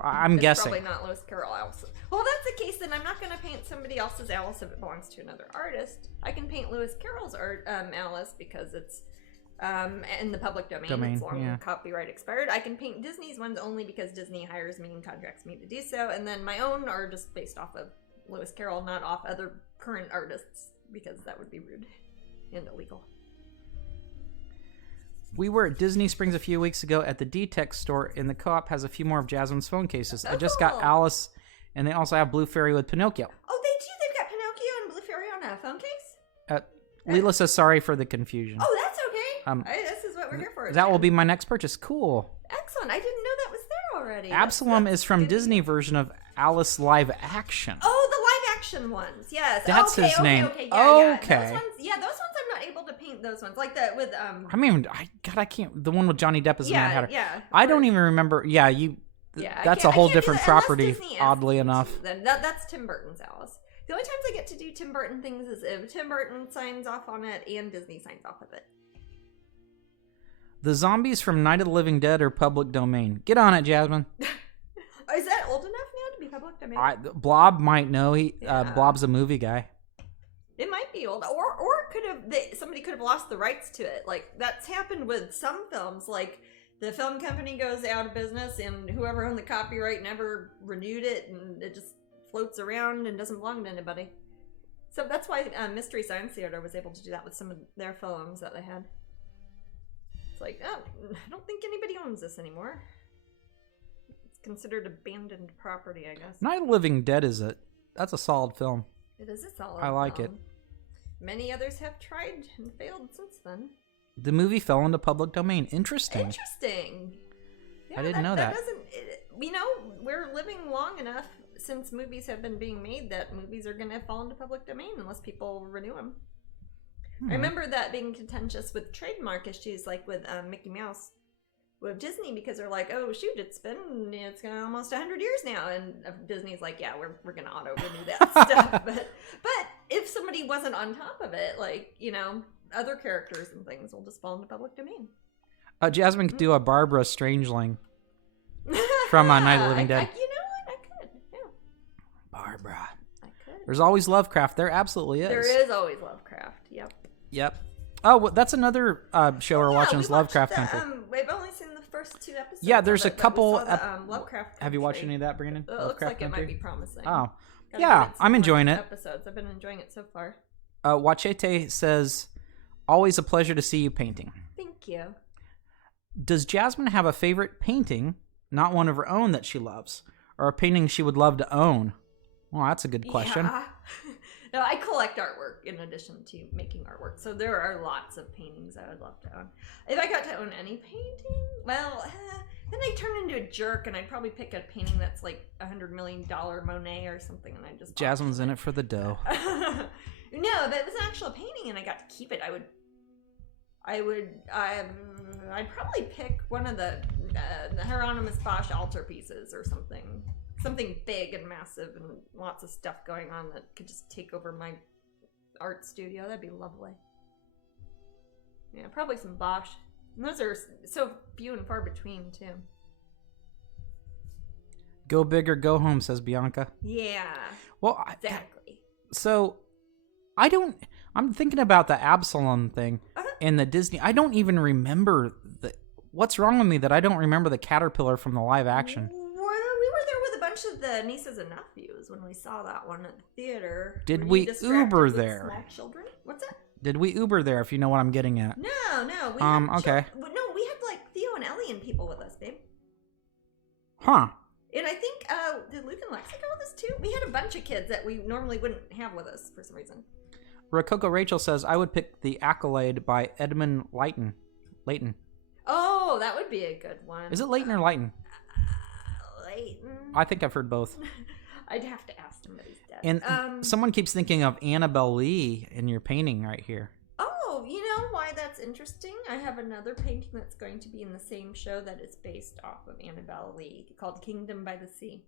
I'm It's guessing. probably not Lewis Carroll Alice. Well, if that's the case, then I'm not going to paint somebody else's Alice if it belongs to another artist. I can paint Lewis Carroll's Alice because it's in the public domain. It's long copyright expired. I can paint Disney's ones only because Disney hires me and contracts me to do so, and then my own are just based off of Lewis Carroll, not off other current artists, because that would be rude and illegal. We were at Disney Springs a few weeks ago at the D-Tech store, and the co-op has a few more of Jasmine's phone cases. I just got Alice, and they also have Blue Fairy with Pinocchio. Oh, they do? They've got Pinocchio and Blue Fairy on a phone case? Leela says sorry for the confusion. Oh, that's okay. This is what we're here for. That will be my next purchase. Cool. Excellent. I didn't know that was there already. Absalom is from Disney version of Alice live action. Oh, the live action ones. Yes. That's his name. Okay. Yeah, those ones I'm not able to paint those ones. Like the with I can't. The one with Johnny Depp as the Mad Hatter. Yeah. I don't even remember. Yeah, that's a whole different property. Oddly enough. Then that's Tim Burton's Alice. The only times I get to do Tim Burton things is if Tim Burton signs off on it and Disney signs off of it. The zombies from Night of the Living Dead are public domain. Get on it, Jasmine. Is that old enough now to be public domain? Blob might know. Blob's a movie guy. It might be old, or somebody could have lost the rights to it. Like that's happened with some films. Like the film company goes out of business, and whoever owned the copyright never renewed it, and it just floats around and doesn't belong to anybody. So that's why Mystery Science Theater was able to do that with some of their films that they had. It's like, oh, I don't think anybody owns this anymore. It's considered abandoned property, I guess. Night of the Living Dead that's a solid film. It is a solid I like it. Many others have tried and failed since then. The movie fell into public domain. Interesting. Yeah, I didn't know that. We're living long enough since movies have been being made that movies are going to fall into public domain unless people renew them. I remember that being contentious with trademark issues, like with Mickey Mouse with Disney, because they're like, oh shoot, it's been almost 100 years now, and Disney's like, yeah, we're gonna auto renew that stuff. But if somebody wasn't on top of it, like other characters and things will just fall into public domain. Jasmine could do a Barbara Strangeling from Night of the Living Dead. You know what? I could. Yeah. Barbara. I could. There's always Lovecraft. There absolutely is. There is always Lovecraft. Yep. Oh, well, that's another show we're watching is Lovecraft Country. We've only seen the first 2 episodes. Yeah, there's a couple. Lovecraft Country. Have you watched any of that, Brandon? It looks like it might be promising. Oh, yeah, I'm enjoying it. Episodes. I've been enjoying it so far. Wachete says, always a pleasure to see you painting. Thank you. Does Jasmine have a favorite painting, not one of her own, that she loves, or a painting she would love to own? Well, that's a good question. Yeah. No, I collect artwork in addition to making artwork. So there are lots of paintings I would love to own. If I got to own any painting, well, then I'd turn into a jerk, and I'd probably pick a painting that's like $100 million Monet or something, and I just... Jasmine's in it for the dough. No, if it was an actual painting and I got to keep it, I'd probably pick one of the Hieronymus Bosch altarpieces or something. Something big and massive and lots of stuff going on that could just take over my art studio. That'd be lovely. Yeah, probably some Bosch. And those are so few and far between, too. Go big or go home, says Bianca. Yeah. Well, exactly. I'm thinking about the Absalom thing and the Disney. I don't even remember what's wrong with me that I don't remember the caterpillar from the live action. Of the nieces and nephews when we saw that one at the theater. Did we Uber there? Small children? What's that? Did we Uber there? If you know what I'm getting at. No. Okay. We had like Theo and Ellie and people with us, babe. Huh. And I think did Luke and Lexi go with us too? We had a bunch of kids that we normally wouldn't have with us for some reason. Rococo Rachel says I would pick The Accolade by Edmund Leighton. Oh, that would be a good one. Is it Leighton or Leighton? Leighton. I think I've heard both. I'd have to ask somebody's dad. And someone keeps thinking of Annabelle Lee in your painting right here. Oh, you know why that's interesting? I have another painting that's going to be in the same show that is based off of Annabelle Lee called Kingdom by the Sea.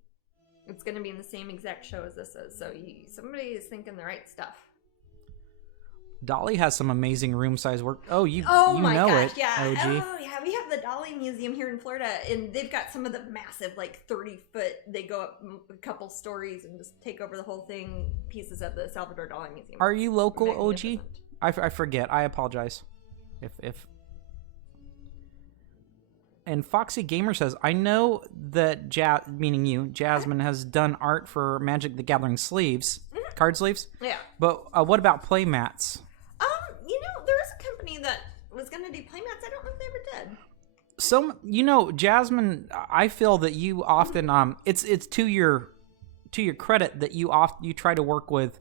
It's going to be in the same exact show as this is, so somebody is thinking the right stuff. Dolly has some amazing room-size work. Oh, you my know gosh, it, yeah. OG. Oh, yeah. We have the Dolly Museum here in Florida, and they've got some of the massive, like 30-foot. They go up a couple stories and just take over the whole thing. Pieces of the Salvador Dali Museum. Are you local, OG? I forget. I apologize. If And Foxy Gamer says, I know that meaning you, Jasmine, has done art for Magic the Gathering sleeves, card sleeves. Yeah. But what about play mats? There is a company that was going to do playmats. I don't know if they ever did. So, Jasmine, I feel that you often, it's to your credit that you try to work with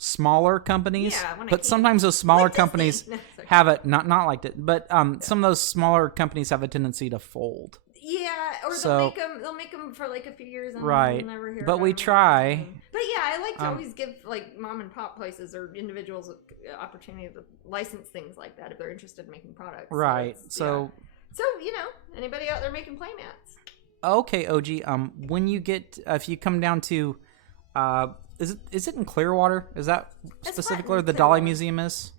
smaller companies, Yeah, but sometimes those smaller Like companies Disney. No, sorry. have it not like it, but some of those smaller companies have a tendency to fold. Yeah, or So- they'll make them for like a few years and Right. we'll never hear But about we them try. again. But yeah, I like to always give like mom and pop places or individuals opportunity to license things like that if they're interested in making products. Right. So anybody out there making playmats? Okay, OG. When you get if you come down to, is it in Clearwater? Is that It's specifically right where in the Dolly Clearwater. Museum is?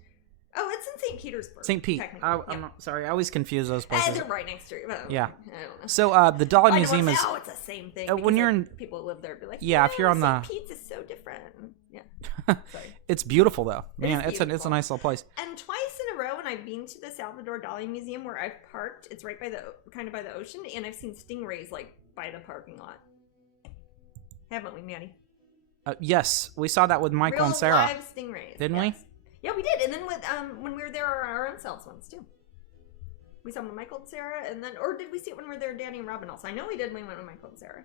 Oh, it's in St. Petersburg. St. Pete. technically. I'm not, sorry, I always confuse those places. They're right next to it. Well, Yeah. I don't know. So the Dolly I don't Museum wanna is say, it's the same thing. when because, you're like, in- people who live there be like, Yeah, if you're on St. the- Pete's is so different. Yeah. Sorry. it's beautiful though. It Man, is it's a beautiful. nice little place. And twice in a row when I've been to the Salvador Dali Museum where I've parked, it's right by by the ocean, and I've seen stingrays like by the parking lot. Haven't we, Maddie? Yes, we saw that with Michael Real and Sarah. live stingrays. Didn't we? Yes. Yeah, we did. And then with when we were there our own selves once too. We saw them with Michael and Sarah, and then or did we see it when we were there, Danny and Robin also? I know we did when we went with Michael and Sarah.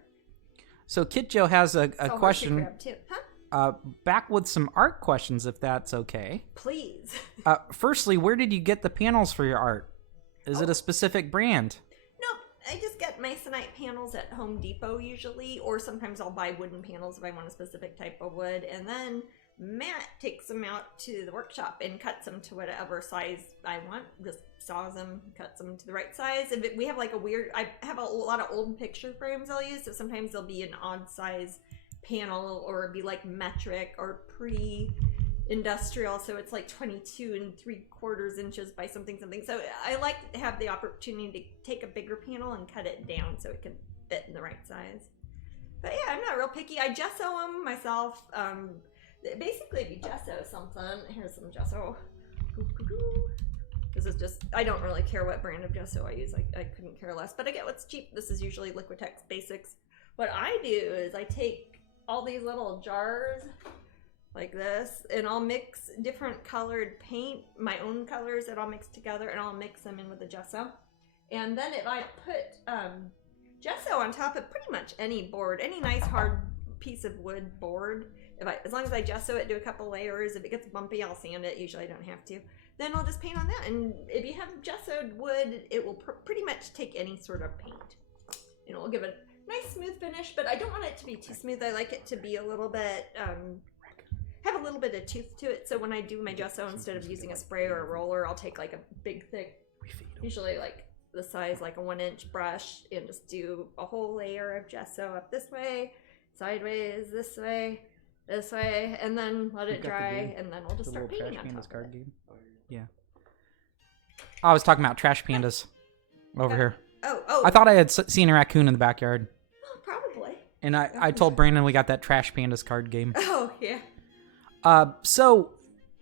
So Kit Joe has a Saw Horsey question. Crab, too. Huh? Back with some art questions, if that's okay. Please. Firstly, where did you get the panels for your art? Is it a specific brand? Nope. I just get masonite panels at Home Depot usually, or sometimes I'll buy wooden panels if I want a specific type of wood, and then Matt takes them out to the workshop and cuts them to whatever size I want. Just saws them, cuts them to the right size. We have like I have a lot of old picture frames I'll use, so sometimes there'll be an odd size panel or be like metric or pre-industrial, so it's like 22 3/4 inches by something. So I like to have the opportunity to take a bigger panel and cut it down so it can fit in the right size. But yeah, I'm not real picky. I gesso them myself. Basically, if you gesso something, here's some gesso. This is just, I don't really care what brand of gesso I use. I couldn't care less, but I get what's cheap. This is usually Liquitex Basics. What I do is I take all these little jars like this, and I'll mix different colored paint, my own colors that I'll mix together, and I'll mix them in with the gesso. And then if I put gesso on top of pretty much any board, any nice hard piece of wood board, as long as I gesso it, do a couple layers. If it gets bumpy, I'll sand it. Usually I don't have to. Then I'll just paint on that. And if you have gessoed wood, it will pretty much take any sort of paint. And it will give it a nice smooth finish, but I don't want it to be too smooth. I like it to be a little bit, have a little bit of tooth to it. So when I do my gesso, instead of using a spray or a roller, I'll take like a big, thick, usually like the size like a 1-inch brush, and just do a whole layer of gesso up this way, sideways, this way, and then let it dry, and then we'll just start painting on top of it. Game. Yeah. I was talking about Trash Pandas over here. Oh. I thought I had seen a raccoon in the backyard. Oh, probably. And I told Brandon we got that Trash Pandas card game. Oh, yeah. So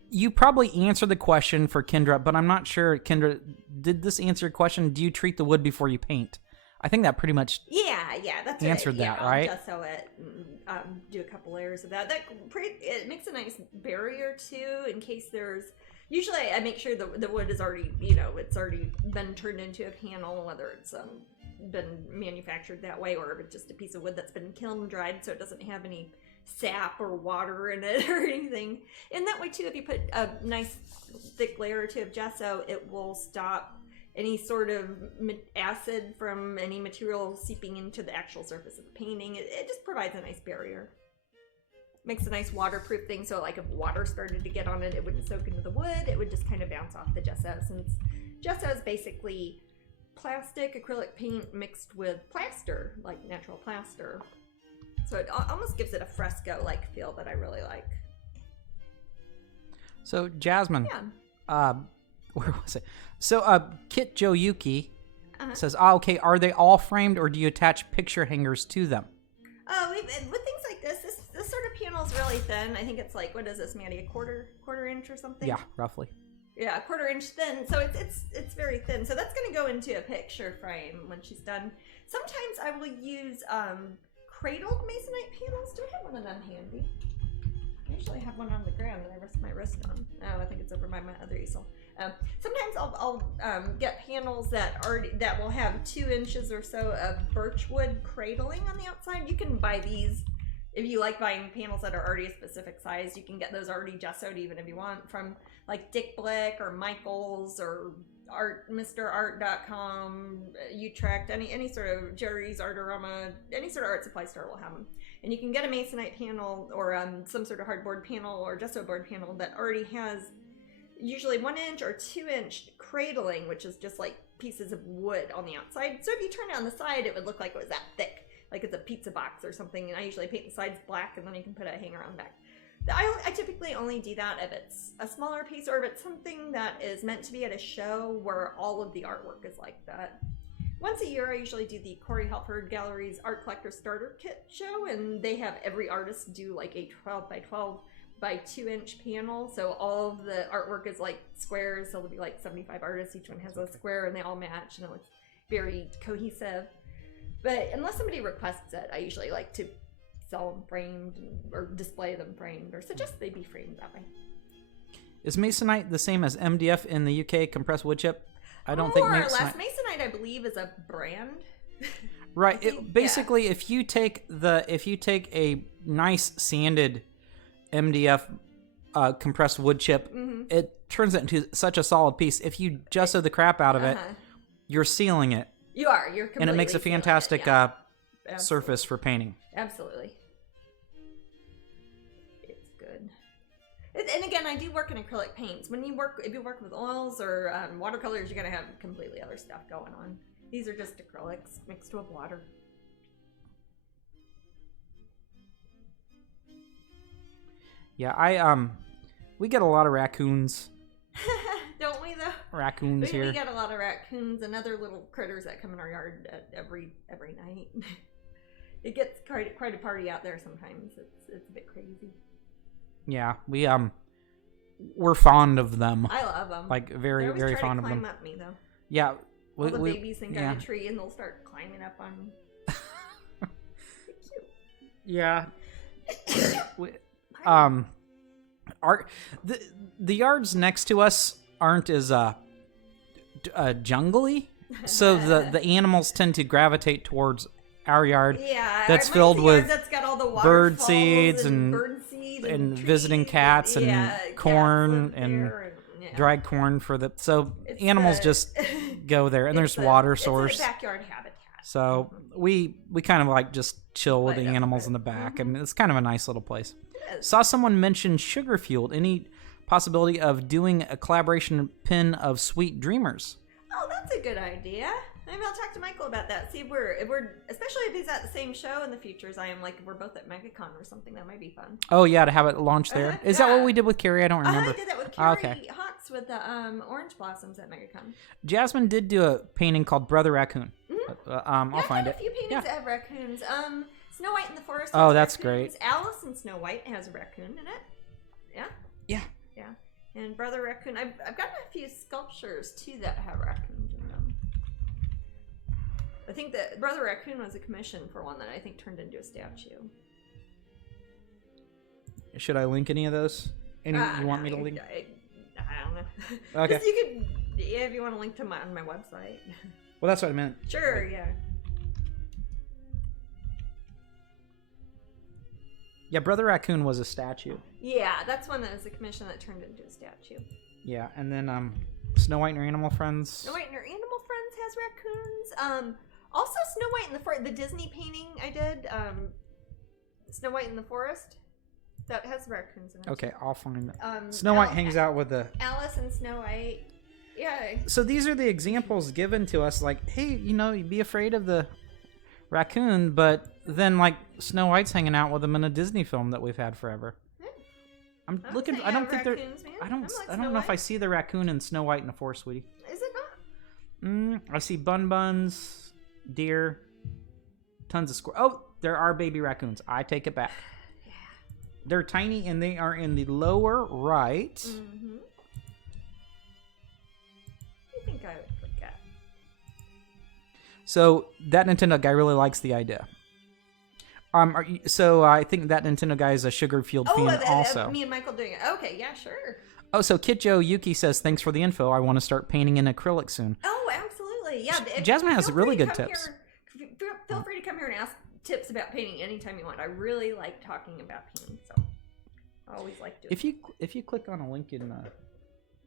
you probably answered the question for Kendra, but I'm not sure, Kendra, did this answer your question? Do you treat the wood before you paint? I think that pretty much Yeah, that's answered right. that, right? I'll gesso it, and, do a couple layers of that. It makes a nice barrier too, in case there's. Usually, I make sure the wood is already, it's already been turned into a panel, whether it's been manufactured that way, or if it's just a piece of wood that's been kiln dried, so it doesn't have any sap or water in it or anything. And that way too, if you put a nice thick layer or two of gesso, it will stop any sort of acid from any material seeping into the actual surface of the painting. It just provides a nice barrier. Makes a nice waterproof thing, so like if water started to get on it, it wouldn't soak into the wood. It would just kind of bounce off the gesso, since gesso is basically plastic acrylic paint mixed with plaster, like natural plaster. So it almost gives it a fresco-like feel that I really like. So Jasmine, Yeah. where was it? So Kit Joyuki says, okay, are they all framed, or do you attach picture hangers to them? Oh, with things like this sort of panel is really thin. I think it's like, what is this, Maddie, a quarter inch or something? Yeah, roughly. Yeah, 1/4 inch thin. So it's very thin. So that's gonna go into a picture frame when she's done. Sometimes I will use cradled masonite panels. Do I have one of them handy? I usually have one on the ground that I rest my wrist on. Oh, I think it's over by my other easel. Sometimes I'll get panels that will have 2 inches or so of birchwood cradling on the outside. You can buy these if you like buying panels that are already a specific size. You can get those already gessoed even if you want from like Dick Blick or Michaels or MrArt.com, Utrecht, any sort of Jerry's Artorama, any sort of art supply store will have them. And you can get a masonite panel or some sort of hardboard panel or gesso board panel that already has usually 1 inch or 2 inch cradling, which is just like pieces of wood on the outside. So if you turn it on the side, it would look like it was that thick, like it's a pizza box or something. And I usually paint the sides black, and then you can put a hanger on the back. I typically only do that if it's a smaller piece or if it's something that is meant to be at a show where all of the artwork is like that. Once a year, I usually do the Corey Halford Gallery's Art Collector Starter Kit show, and they have every artist do like a 12 by 12 by 2 inch panel. So all of the artwork is like squares. So there'll be like 75 artists. Each one has a square and they all match, and it looks very cohesive. But unless somebody requests it, I usually like to sell them framed or display them framed or suggest they be framed that way. Is masonite the same as MDF in the UK, compressed wood chip? I don't think more or less. Masonite, I believe, is a brand. Right. Basically, if you take a nice sanded MDF compressed wood chip, it turns it into such a solid piece. If you gesso the crap out of it, you're sealing it. You are. You're completely, and it makes a fantastic surface for painting. Absolutely. It's good. And again, I do work in acrylic paints. If you work with oils or watercolors, you're going to have completely other stuff going on. These are just acrylics mixed with water. Yeah, we get a lot of raccoons. Don't we though? Raccoons here. We get a lot of raccoons and other little critters that come in our yard every night. It gets quite a party out there sometimes. It's a bit crazy. Yeah, we're fond of them. I love them. Like very very fond of them. Climb up me though. Yeah. All the babies think I'm a tree and they'll start climbing up on me. Cute. Yeah. The yards next to us aren't as jungly, so the animals tend to gravitate towards our yard. Yeah, that's filled with that's got all the bird seeds and trees, visiting cats and corn and dried corn for the animals just go there, and there's water source. It's a backyard habitat. So we kind of like just chill with the animals in the back, and it's kind of a nice little place. Saw someone mention sugar fueled. Any possibility of doing a collaboration pin of Sweet Dreamers? Oh, that's a good idea. Maybe I'll talk to Michael about that. See if we're especially if he's at the same show in the future as I am. Like if we're both at MegaCon or something, that might be fun. Oh yeah, to have it launched there. Is that what we did with Carrie? I don't remember. I did that with Carrie Hawks with the orange blossoms at MegaCon. Jasmine did do a painting called Brother Raccoon. I'll find it. A few paintings that have raccoons. Snow White in the Forest. Oh, that's raccoons. great. Alice in Snow White has a raccoon in it. Yeah. Yeah. Yeah. And Brother Raccoon. I've gotten a few sculptures too that have raccoons in them. I think that Brother Raccoon was a commission for one that I think turned into a statue. Should I link any of those? You want me to link? I don't know. Okay. You could, if you want to link to on my website. Well, that's what I meant. Sure. Yeah. Yeah, Brother Raccoon was a statue. Yeah, that's one that was a commission that turned into a statue. Yeah, and then Snow White and her Animal Friends. Snow White and her Animal Friends has raccoons. Also Snow White in the Forest, the Disney painting I did, Snow White in the Forest, that has raccoons in it. Okay, I'll find it. Snow White hangs out with the... Alice and Snow White. Yeah. So these are the examples given to us, like, hey, you be afraid of the raccoon, but then like Snow White's hanging out with them in a Disney film that we've had forever. I'm looking. I don't think they're. I don't know if I see the raccoon in Snow White in the Forest, sweetie. Is it not? I see buns, deer, tons of squirrels. Oh, there are baby raccoons. I take it back. Yeah. They're tiny and they are in the lower right. think I would forget. So that Nintendo guy really likes the idea. So I think that Nintendo guy is a Sugarfield fan also. Me and Michael doing it. Okay, yeah, sure. Oh, so Kitjo Yuki says, thanks for the info. I want to start painting in acrylic soon. Oh, absolutely. Yeah. Jasmine has really good tips. Feel free to come here and ask tips about painting anytime you want. I really like talking about painting, so I always like doing it. If you click on a link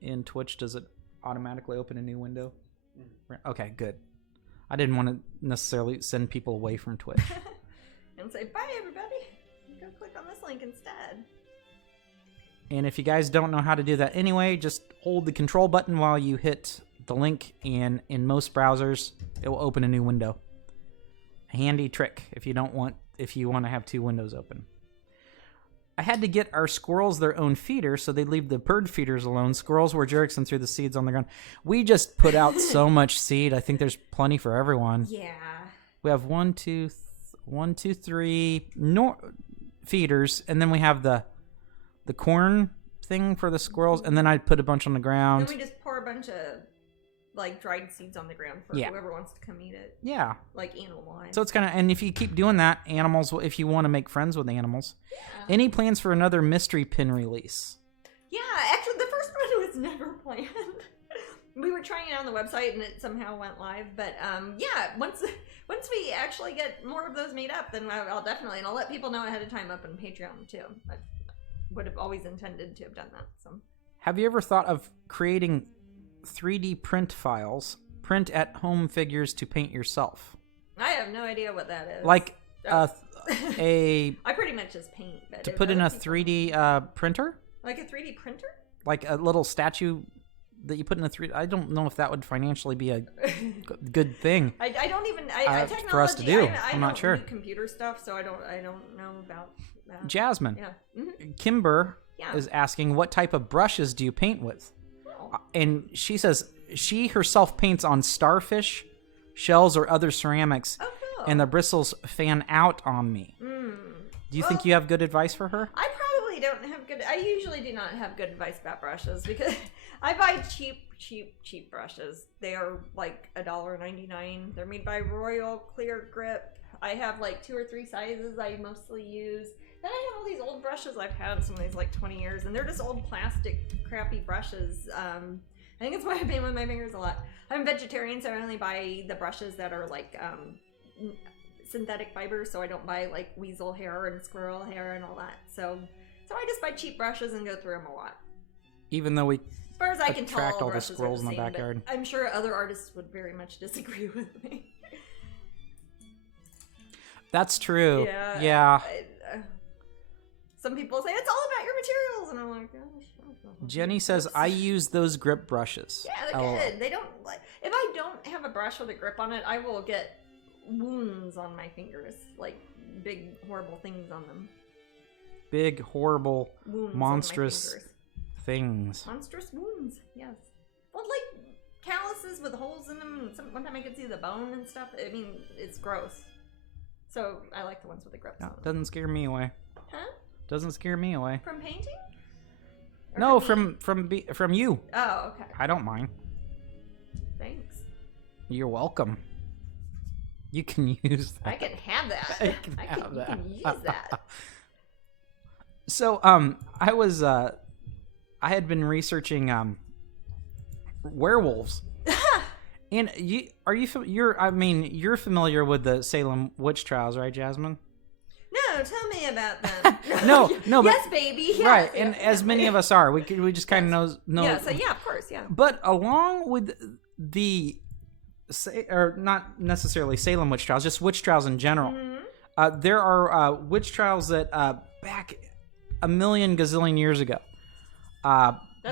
in Twitch, does it automatically open a new window? Okay, good. I didn't want to necessarily send people away from Twitch. And say, bye, everybody. Go click on this link instead. And if you guys don't know how to do that anyway, just hold the control button while you hit the link, and in most browsers, it will open a new window. A handy trick if you want to have two windows open. I had to get our squirrels their own feeder, so they leave the bird feeders alone. Squirrels were jerks and threw the seeds on the ground. We just put out so much seed. I think there's plenty for everyone. Yeah. We have 3 feeders, and then we have the corn thing for the squirrels, and then I put a bunch on the ground. Then we just pour a bunch of like dried seeds on the ground for whoever wants to come eat it. Yeah. Like animal wise. So it's kind of, and if you keep doing that, animals, if you want to make friends with animals. Yeah. Any plans for another mystery pin release? Yeah, actually the first one was never planned. We were trying it on the website and it somehow went live, but yeah, once we actually get more of those made up, then I'll definitely, and I'll let people know ahead of time up on Patreon too. I would have always intended to have done that. So, have you ever thought of creating 3D print files, print at home figures to paint yourself? I have no idea what that is. Like I pretty much just paint. But to put in a 3D printer? Like a 3D printer? Like a little statue that you put in a 3D. I don't know if that would financially be a good thing. I don't even technology, for us to do. I'm not sure. Do computer stuff, so I don't know about that. Jasmine. Yeah. Mm-hmm. Kimber is asking, what type of brushes do you paint with? And she says she herself paints on starfish, shells, or other ceramics, and the bristles fan out on me. Do you think you have good advice for her? I probably don't have good... I usually do not have good advice about brushes because I buy cheap brushes. They are like $1.99. They're made by Royal Clear Grip. I have like 2 or 3 sizes I mostly use. Then I have all these old brushes I've had some of these like 20 years, and they're just old plastic crappy brushes. I think that's why I paint with my fingers a lot. I'm vegetarian, so I only buy the brushes that are like synthetic fibers, so I don't buy like weasel hair and squirrel hair and all that. So I just buy cheap brushes and go through them a lot. Even though we, as far as I can tell, all the squirrels in the backyard. I'm sure other artists would very much disagree with me. That's true. Yeah. Some people say it's all about your materials, and I'm like, oh, Jenny says I use those grip brushes. Yeah, they're good. They don't like. If I don't have a brush with a grip on it, I will get wounds on my fingers, like big horrible things on them. Big horrible wounds, monstrous things. Monstrous wounds. Yes. Well, like calluses with holes in them. One time I could see the bone and stuff. I mean, it's gross. So I like the ones with the grips. No, doesn't scare me away. Huh? Doesn't scare me away. From painting? Or no, from you. Oh, okay. I don't mind. Thanks. You're welcome. You can use that. I can have that. You can use that. So, I had been researching werewolves. And you're familiar with the Salem witch trials, right, Jasmine? No, tell me about them. No, but yes, baby. Yes, right, yes, and as many of us are, we just kind of know. Yeah, so yeah, of course, yeah. But along with the, or not necessarily Salem witch trials, just witch trials in general, there are witch trials that back a million gazillion years ago,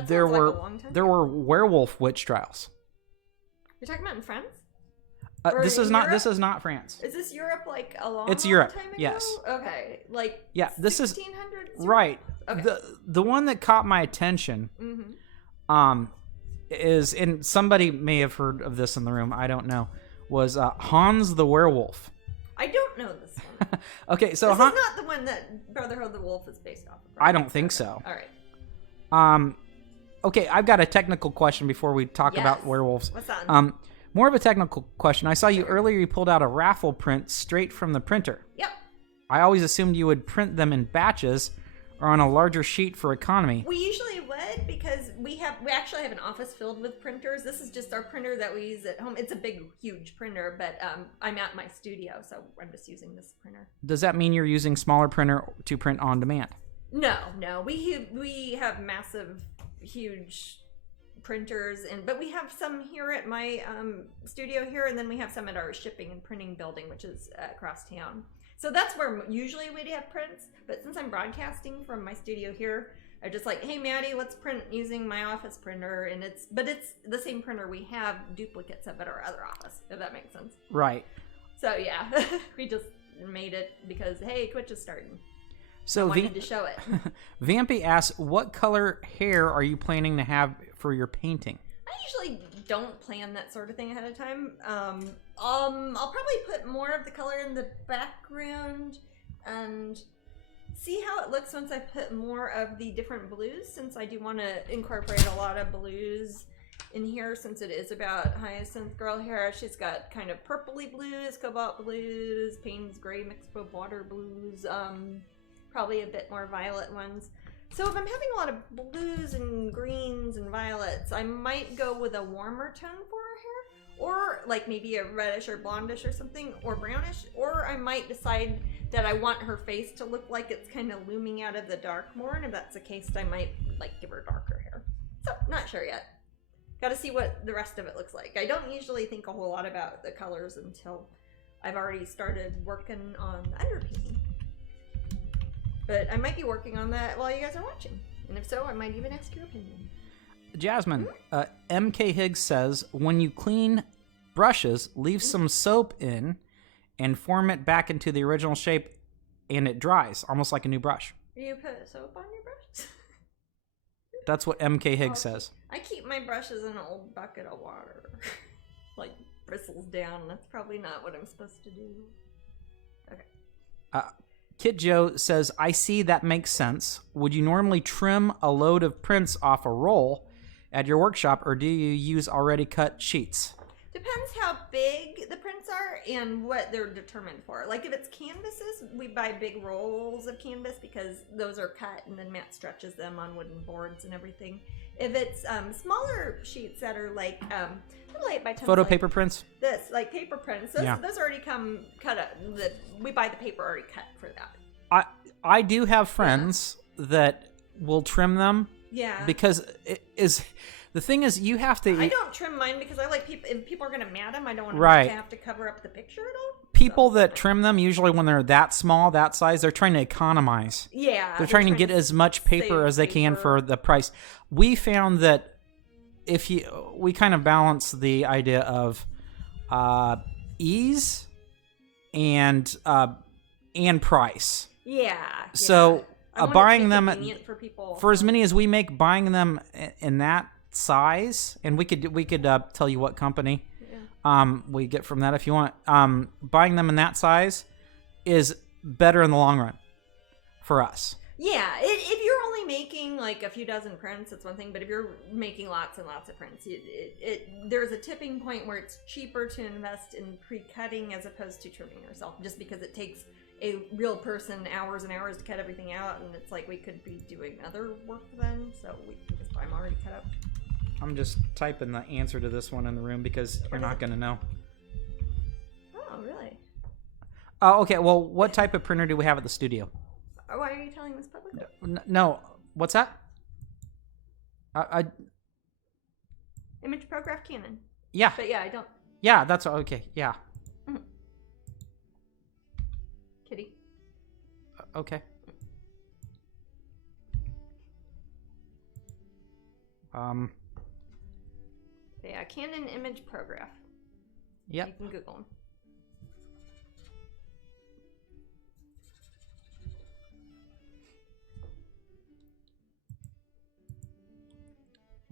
there were werewolf witch trials. You're talking about in France? This is not France. Is this Europe like a long It's Europe. Time ago? Yes. Okay. Like this 1600s? Is right. Okay. The one that caught my attention is, and somebody may have heard of this in the room, I don't know, was Hans the Werewolf. I don't know this one. Okay, so this is not the one that Brotherhood of the Wolf is based off of, right? I don't think so. All right. Okay, I've got a technical question before we talk about Yes. werewolves. What's on? More of a technical question. I saw you earlier. You pulled out a raffle print straight from the printer. Yep. I always assumed you would print them in batches or on a larger sheet for economy. We usually would because we actually have an office filled with printers. This is just our printer that we use at home. It's a big, huge printer, but I'm at my studio, so I'm just using this printer. Does that mean you're using smaller printer to print on demand? No. We have massive, huge printers, but we have some here at my studio here, and then we have some at our shipping and printing building, which is across town. So that's where usually we'd have prints, but since I'm broadcasting from my studio here, I'm just like, hey Maddie, let's print using my office printer, and it's the same printer we have duplicates of at our other office, if that makes sense. Right. So yeah, we just made it because hey, Twitch is starting. So I wanted to show it. Vampy asks, what color hair are you planning to have for your painting? I usually don't plan that sort of thing ahead of time. I'll probably put more of the color in the background and see how it looks once I put more of the different blues, since I do want to incorporate a lot of blues in here since it is about Hyacinth Girl hair. She's got kind of purpley blues, cobalt blues, Payne's gray mixed with water blues, probably a bit more violet ones. So if I'm having a lot of blues and greens and violets, I might go with a warmer tone for her hair, or like maybe a reddish or blondish or something, or brownish, or I might decide that I want her face to look like it's kind of looming out of the dark more, and if that's the case, I might like give her darker hair. So not sure yet. Got to see what the rest of it looks like. I don't usually think a whole lot about the colors until I've already started working on the underpainting. But I might be working on that while you guys are watching. And if so, I might even ask your opinion. Jasmine, MK Higgs says, when you clean brushes, leave some soap in and form it back into the original shape, and it dries, almost like a new brush. You put soap on your brushes? That's what MK Higgs says. I keep my brushes in an old bucket of water. Like, bristles down. That's probably not what I'm supposed to do. Okay. Kit Joe says, I see that makes sense. Would you normally trim a load of prints off a roll at your workshop, or do you use already cut sheets? Depends how big the prints are and what they're determined for. Like if it's canvases, we buy big rolls of canvas because those are cut and then Matt stretches them on wooden boards and everything. If it's smaller sheets that are like little 8x10 photo paper prints? This, like paper prints, those already come cut up. We buy the paper already cut for that. I do have friends that will trim them. Yeah. Because the thing is, you have to. I don't trim mine because I like people. If people are gonna mat them, I don't want Right. to have to cover up the picture at all. People that trim them, usually when they're that small, that size, they're trying to economize. Yeah. They're trying to get as much paper save as they can paper. for the price. We found that we kind of balance the idea of ease and price. Yeah. So I want it to buying be them convenient for people. for as many as we make, buying them in that size, and we could tell you what company we get from that if you want. Buying them in that size is better in the long run for us. Yeah, if you're only making like a few dozen prints, it's one thing. But if you're making lots and lots of prints, there's a tipping point where it's cheaper to invest in pre-cutting as opposed to trimming yourself, just because it takes a real person hours and hours to cut everything out, and it's like we could be doing other work then, so we can just buy them already cut up. I'm just typing the answer to this one in the room because you're not going to know. Oh, really? Oh, okay. Well, what type of printer do we have at the studio? Why are you telling this publicly? No. What's that? Image Prograph Canon. Yeah. But yeah, I don't. Yeah, that's okay. Yeah. Kitty. Okay. Yeah, Canon Image Prograph. Yep. You can Google them.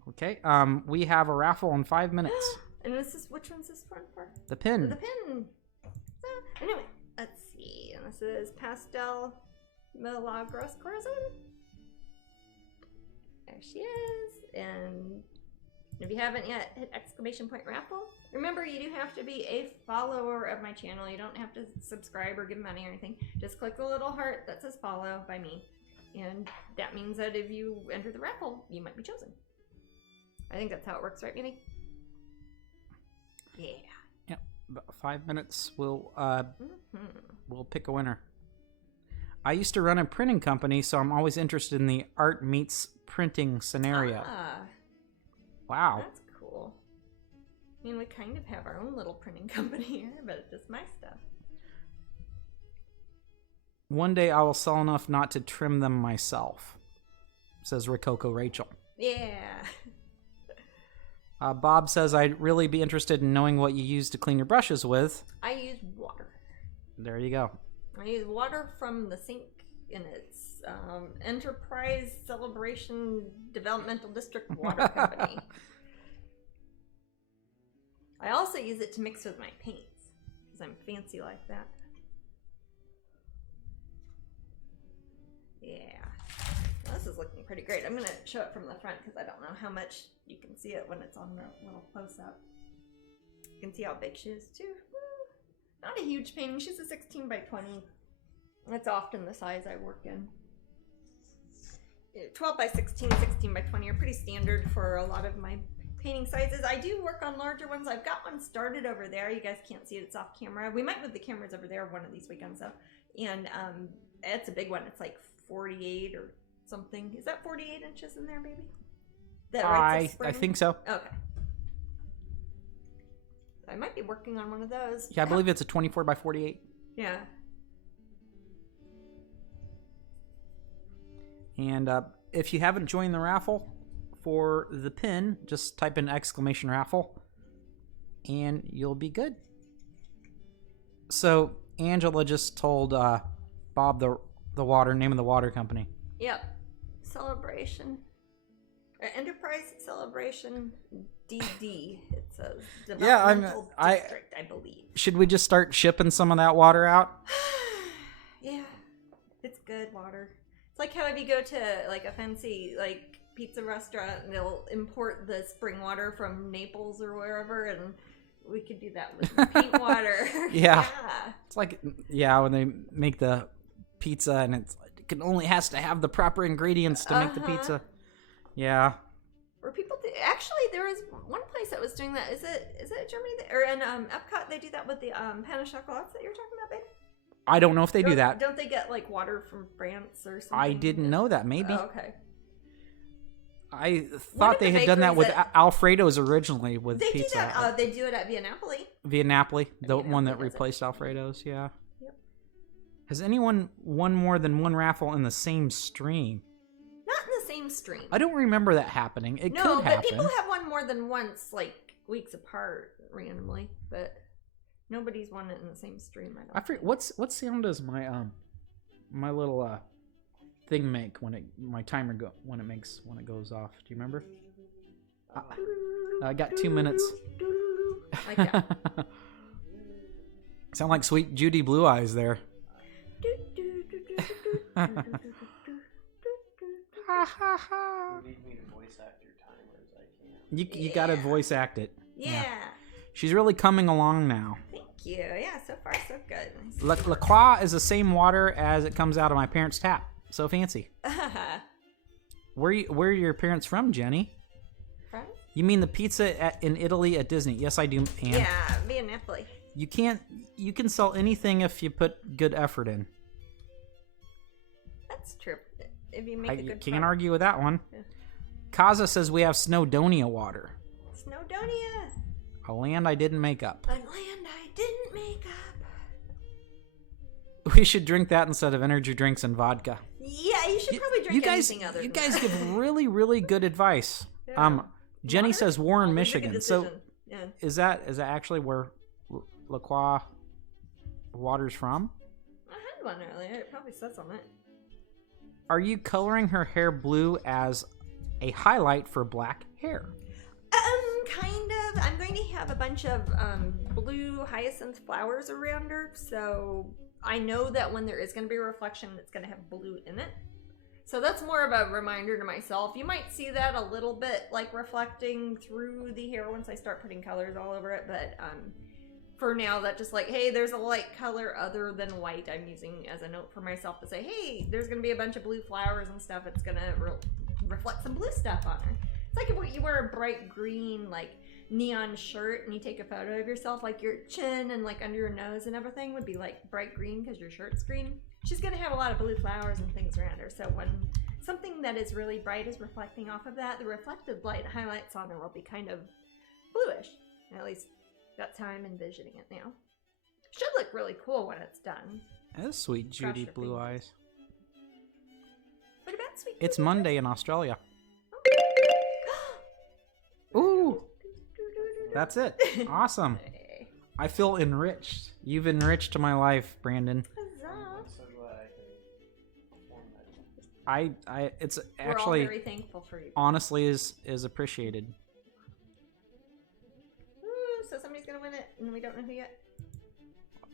Okay. We have a raffle in 5 minutes. And this is, which one's this one for? The pin. The pin. So, anyway, let's see. And this is Pastel Milagros Corazon. There she is. And if you haven't yet, hit !raffle. Remember, you do have to be a follower of my channel. You don't have to subscribe or give money or anything. Just click the little heart that says follow by me. And that means that if you enter the raffle, you might be chosen. I think that's how it works, right, Mimi? Yeah. Yep. About 5 minutes, we'll pick a winner. I used to run a printing company, so I'm always interested in the art meets printing scenario. Wow. That's cool. I mean, we kind of have our own little printing company here, but it's just my stuff. One day I will sell enough not to trim them myself, says Rococo Rachel. Yeah. Bob says, I'd really be interested in knowing what you use to clean your brushes with. I use water. There you go. I use water from the sink in its Enterprise Celebration Developmental District Water Company. I also use it to mix with my paints, because I'm fancy like that. Yeah. Well, this is looking pretty great. I'm going to show it from the front because I don't know how much you can see it when it's on the little close-up. You can see how big she is, too. Not a huge painting. She's a 16 by 20. That's often the size I work in. 12 by 16, 16 by 20 are pretty standard for a lot of my painting sizes. I do work on larger ones. I've got one started over there. You guys can't see it. It's off camera. We might move the cameras over there one of these weekends, though. And it's a big one. It's like 48 or something. Is that 48 inches in there, baby? That I think so. Okay. I might be working on one of those. Yeah, I believe it's a 24 by 48. Yeah. And if you haven't joined the raffle for the pin, just type in !raffle and you'll be good. So Angela just told Bob the name of the water company. Yep. Celebration. Enterprise Celebration DD. It says Developmental District, I believe. Should we just start shipping some of that water out? Yeah. It's good water. It's like how if you go to like a fancy like pizza restaurant and they'll import the spring water from Naples or wherever, and we could do that with paint water. Yeah. It's like when they make the pizza and it only has to have the proper ingredients to make the pizza. Yeah. Or people do, actually there was one place that was doing that. Is it Germany or in Epcot they do that with the pan of chocolates that you're talking about, babe? I don't know if they do that. Don't they get like water from France or something? I didn't know that. Maybe. Oh, okay. I thought they had done that with Alfredo's originally with they pizza. Do that. They do it at Via Napoli. Via Napoli, the one that replaced Alfredo's. Yeah. Yep. Has anyone won more than one raffle in the same stream? Not in the same stream. I don't remember that happening. It could happen. No, but people have won more than once, like weeks apart, randomly. But nobody's won it in the same stream. I forget what sound does my my little thing make when my timer when it goes off? Do you remember? I got 2 minutes. Like that. Sound like Sweet Judy Blue Eyes there. You need me to voice act your timers. I can't. You gotta voice act it. Yeah. She's really coming along now. Thank you. Yeah, so far so good. La Croix is the same water as it comes out of my parents' tap. So fancy. Where are your parents from, Jenny? From? You mean the pizza in Italy at Disney? Yes, I do. Ann. Yeah, Via Napoli. You can sell anything if you put good effort in. That's true. If you make a good can't argue with that one. Yeah. Kaza says we have Snowdonia water. Snowdonia. A land I didn't make up. A land I didn't make up. We should drink that instead of energy drinks and vodka. Yeah, you should probably drink anything other than You guys that. give really, really good advice. Yeah. Jenny water? says Warren, Michigan. So yeah. is that actually where La Croix water's from? I had one earlier. It probably says on it. Are you coloring her hair blue as a highlight for black hair? Kind of. I'm going to have a bunch of blue hyacinth flowers around her, so I know that when there is going to be a reflection, it's going to have blue in it. So that's more of a reminder to myself. You might see that a little bit like reflecting through the hair once I start putting colors all over it, but for now, that just like, hey, there's a light color other than white I'm using as a note for myself to say, hey, there's going to be a bunch of blue flowers and stuff. It's going to reflect some blue stuff on her. It's like if you wear a bright green, like, neon shirt and you take a photo of yourself, like your chin and like under your nose and everything would be like bright green because your shirt's green. She's going to have a lot of blue flowers and things around her. So when something that is really bright is reflecting off of that, the reflected light highlights on her will be kind of bluish. At least that's how I'm envisioning it now. Should look really cool when it's done. That's sweet Judy Brush your Blue fingers. Eyes. What about sweet? It's blue Monday in Australia. eyes? Ooh, that's it. Awesome. Hey. I feel enriched. You've enriched my life, Brandon. Huzzah. I'm so glad I can perform that. It's We're all actually very thankful for you. honestly is appreciated. Ooh, so somebody's gonna win it, and we don't know who yet.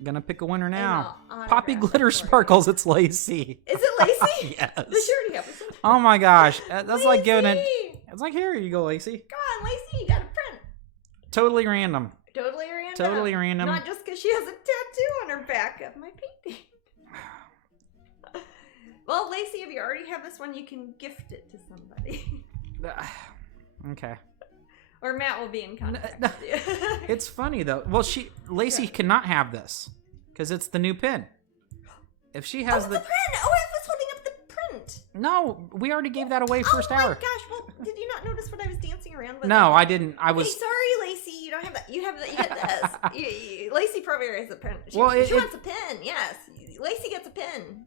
Gonna pick a winner And now. I'll Poppy autograph it Glitter for you. Sparkles. It's Lacey. Is it Lacey? Yes. The charity episode. Oh my gosh, that's like giving it. Lacey! It's like, here you go, Lacey. Come on, Lacey, you got a print. Totally random. Totally random. Totally random. Not just because she has a tattoo on her back of my painting. Well, Lacey, if you already have this one, you can gift it to somebody. Okay. Or Matt will be in contact No. with you. It's funny though. Well, Lacey cannot have this because it's the new pin. If she has oh, the the print! Oh, I was holding up the print. no, we already gave that away first oh my hour. gosh! Well, did you not notice what I was dancing around with? No, I didn't. I was. Hey, sorry, Lacey. You don't have that. You have that. You get this. Lacey probably has a pin. She, Well, she wants a pin. Yes, Lacey gets a pin.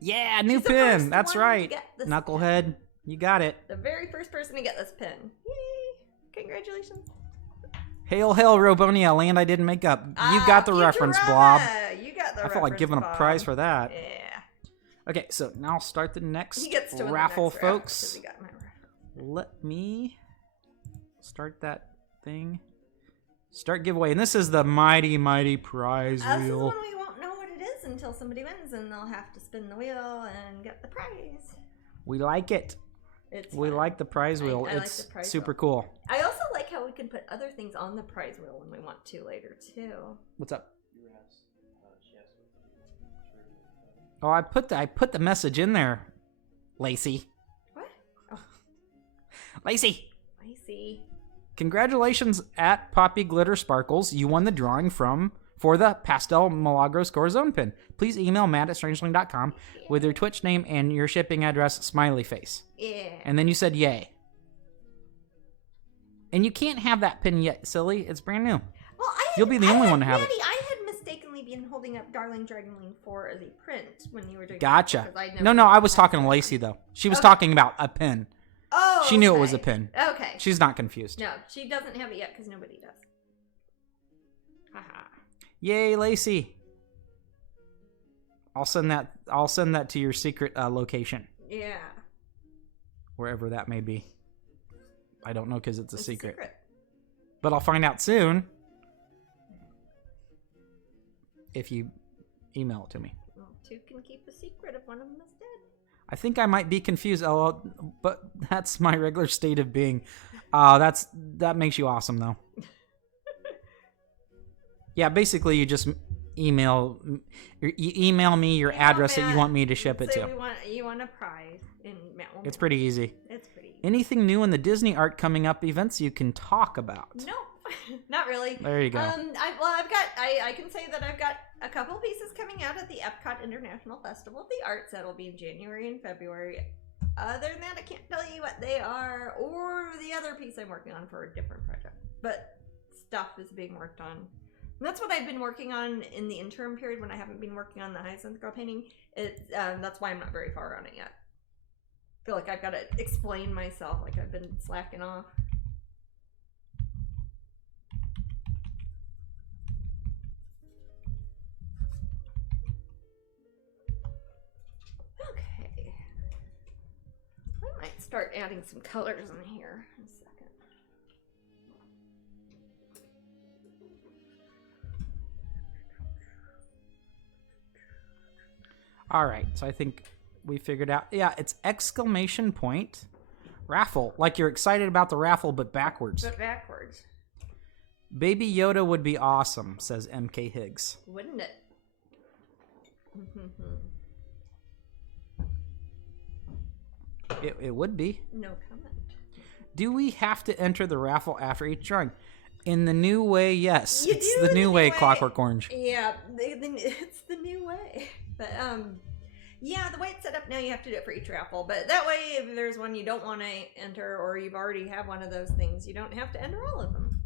Yeah, new She's the pin. first That's one to right. get this Knucklehead, you got it. The very first person to get this pin. Yay! Congratulations. Hail, hail, Robonia, land I didn't make up. You got the reference, Futurama. Blob. You got the I feel like giving a prize for that. Yeah. Okay, so now I'll start the next He gets to win the raffle, next raffle, folks. 'cause he got my raffle. Let me start that thing. Start giveaway. And this is the mighty, mighty prize This is wheel. when we won't know what it is until somebody wins, and they'll have to spin the wheel and get the prize. We like it. It's We fun. like the prize wheel. I like It's the prize super wheel. cool. I also like how we can put other things on the prize wheel when we want to later too. What's up? You were asked, she asked me if Oh, I put the message in there, Lacey. What? Oh, Lacey, I see. congratulations at Poppy Glitter Sparkles. You won the drawing for the Pastel Milagros Corazon pin. Please email matt@strangeling.com with your Twitch name and your shipping address, smiley face. Yeah. And then you said yay. And you can't have that pin yet, silly. It's brand new. Well, You'll be the only one to have it. Maddie, I had mistakenly been holding up Darling Dragonling 4 as a print when you were doing Gotcha. that, 'cause I'd never No, I had was that talking to one. Lacey, though. She was Okay. talking about a pin. Oh, She knew it was a okay. pin. Okay. She's not confused. No, she doesn't have it yet because nobody does. Haha. Yay, Lacey. I'll send that to your secret location, Yeah. wherever that may be. I don't know because it's a It's secret. But I'll find out soon if you email it to me. Well, two can keep a secret if one of them is dead. I think I might be confused, but that's my regular state of being. That makes you awesome, though. Yeah, basically you just email me your address that you want me to ship it Say to. you want a prize, and Matt will. It's pretty easy. It's pretty. Anything new in the Disney art coming up events you can talk about? No, not really. There you go. I can say that I've got a couple pieces coming out at the Epcot International Festival of the Arts. That'll be in January and February. Other than that, I can't tell you what they are or the other piece I'm working on for a different project. But stuff is being worked on. And that's what I've been working on in the interim period when I haven't been working on the Hyacinth Girl painting. That's why I'm not very far on it yet. I feel like I've got to explain myself, like I've been slacking off. Okay. I might start adding some colors in here in a second. All right, so I think we figured out. Yeah, it's exclamation point raffle. Like you're excited about the raffle, but backwards. But backwards. Baby Yoda would be awesome, says MK Higgs. Wouldn't it? It would be. No comment. Do we have to enter the raffle after each drawing? In the new way, yes. You It's do the in new way, Clockwork Orange. Yeah, it's the new way. But yeah, the way it's set up now, you have to do it for each raffle. But that way, if there's one you don't want to enter, or you've already have one of those things, you don't have to enter all of them.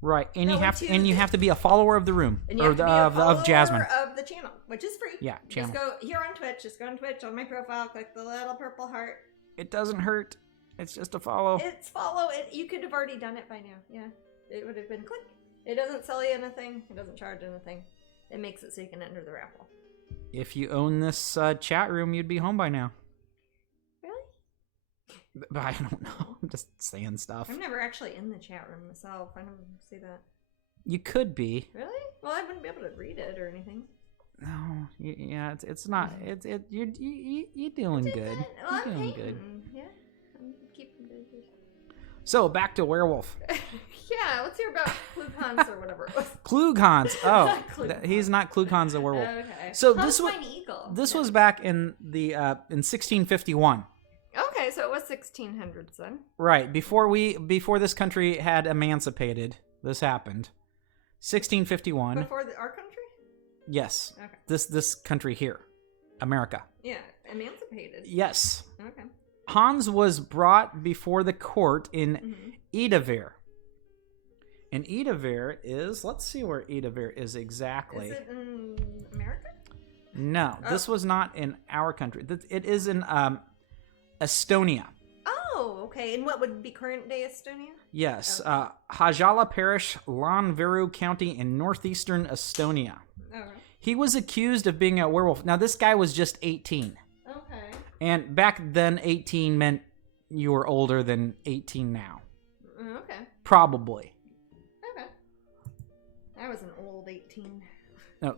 Right, and No, you have too, to, and you have to be a follower of the room, And you or have to be a follower of Jasmine. of the channel, which is free. Yeah, channel. Just go here on Twitch. Just go on Twitch on my profile. Click the little purple heart. It doesn't hurt. It's just a follow. It's follow. You could have already done it by now. Yeah, it would have been click. It doesn't sell you anything. It doesn't charge anything. It makes it so you can enter the raffle. If you own this chat room, you'd be home by now. Really? But I don't know. I'm just saying stuff. I'm never actually in the chat room myself. I never see that. You could be. Really? Well, I wouldn't be able to read it or anything. No, yeah, it's not. You're doing good. Well, You're I'm doing painting. good. Yeah, I'm keeping busy. So back to werewolf. Yeah, let's hear about Klugans or whatever it was. Klugans. Oh, Not Klugans. He's not Klugans the werewolf. Okay. So Hans this was Fine Eagle. this Yeah. was back in the in 1651. Okay, so it was 1600s then. Right before this country had emancipated. This happened. 1651. Before our country? Yes. Okay. This country here, America. Yeah, emancipated. Yes. Okay. Hans was brought before the court in Edavere. And Edavere is, let's see where Edavere is exactly. Is it in America? No, this was not in our country. It is in Estonia. Oh, okay. And what would be current day Estonia? Yes, Okay. Hajala Parish, Lanveru County in northeastern Estonia. Oh, He was accused of being a werewolf. Now, this guy was just 18. okay. And back then, 18 meant you were older than 18 now. Okay. Probably. Okay. I was an old 18. No,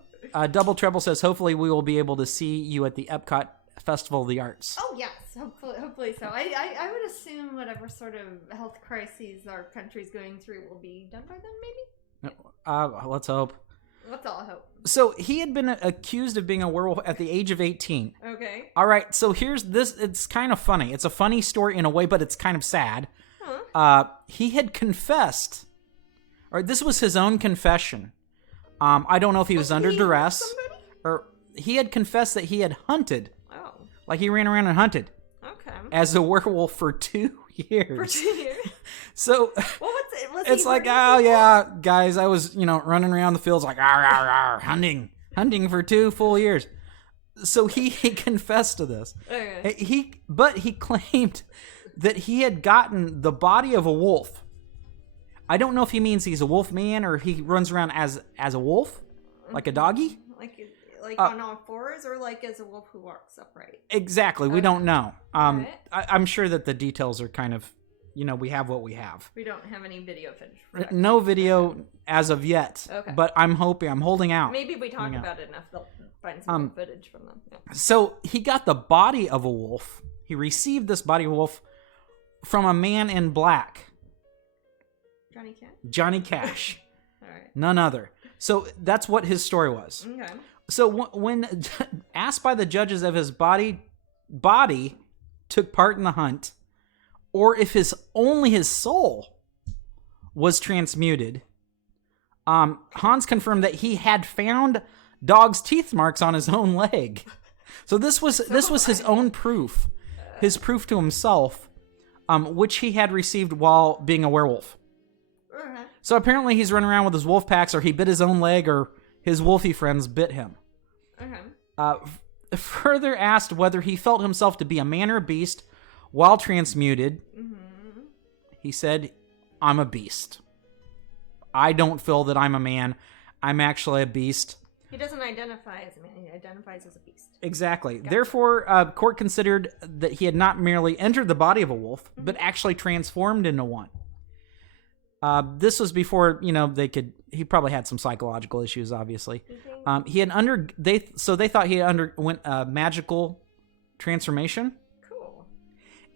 Double Treble says, hopefully we will be able to see you at the Epcot Festival of the Arts. Oh, yes. Hopefully so. I would assume whatever sort of health crises our country's going through will be done by then, maybe? Let's hope. Let's all hope. So he had been accused of being a werewolf at the age of 18. Okay. All right, so here's this. It's kind of funny. It's a funny story in a way, but it's kind of sad. Huh. He had confessed, or this was his own confession. I don't know if he was under He duress, somebody? or he had confessed that he had hunted. Oh. Like he ran around and hunted Okay. as a werewolf for 2 years. For 2 years. So Well, what's it? Was it's he like, hurting oh people? yeah, guys, I was, running around the fields like, "Arr, arr, arr," hunting for 2 full years. So he confessed to this. Okay. He claimed that he had gotten the body of a wolf. I don't know if he means he's a wolf man or he runs around as a wolf, like a doggy. Like on all fours, or like as a wolf who walks upright? Exactly, we Okay. don't know. Alright. I'm sure that the details are kind of, we have what we have. We don't have any video footage. for that. No video as of yet. Okay. But I'm holding out. Maybe we talk Yeah. about it enough, they'll find some more footage from them. Yeah. So he got the body of a wolf. He received this body of a wolf from a man in black, Johnny Cat? Johnny Cash, Alright. none other. So that's what his story was. Okay. So when asked by the judges if his body took part in the hunt, or if only his soul was transmuted, Hans confirmed that he had found dog's teeth marks on his own leg. So this was his own proof, his proof to himself, which he had received while being a werewolf. Okay. So apparently he's running around with his wolf packs, or he bit his own leg, or his wolfy friends bit him. Okay. Further asked whether he felt himself to be a man or a beast while transmuted, he said, "I'm a beast. I don't feel that I'm a man. I'm actually a beast." He doesn't identify as a man, he identifies as a beast. Exactly. Gotcha. Therefore, court considered that he had not merely entered the body of a wolf, but actually transformed into one. This was before, he probably had some psychological issues, obviously. They thought he had underwent a magical transformation. Cool.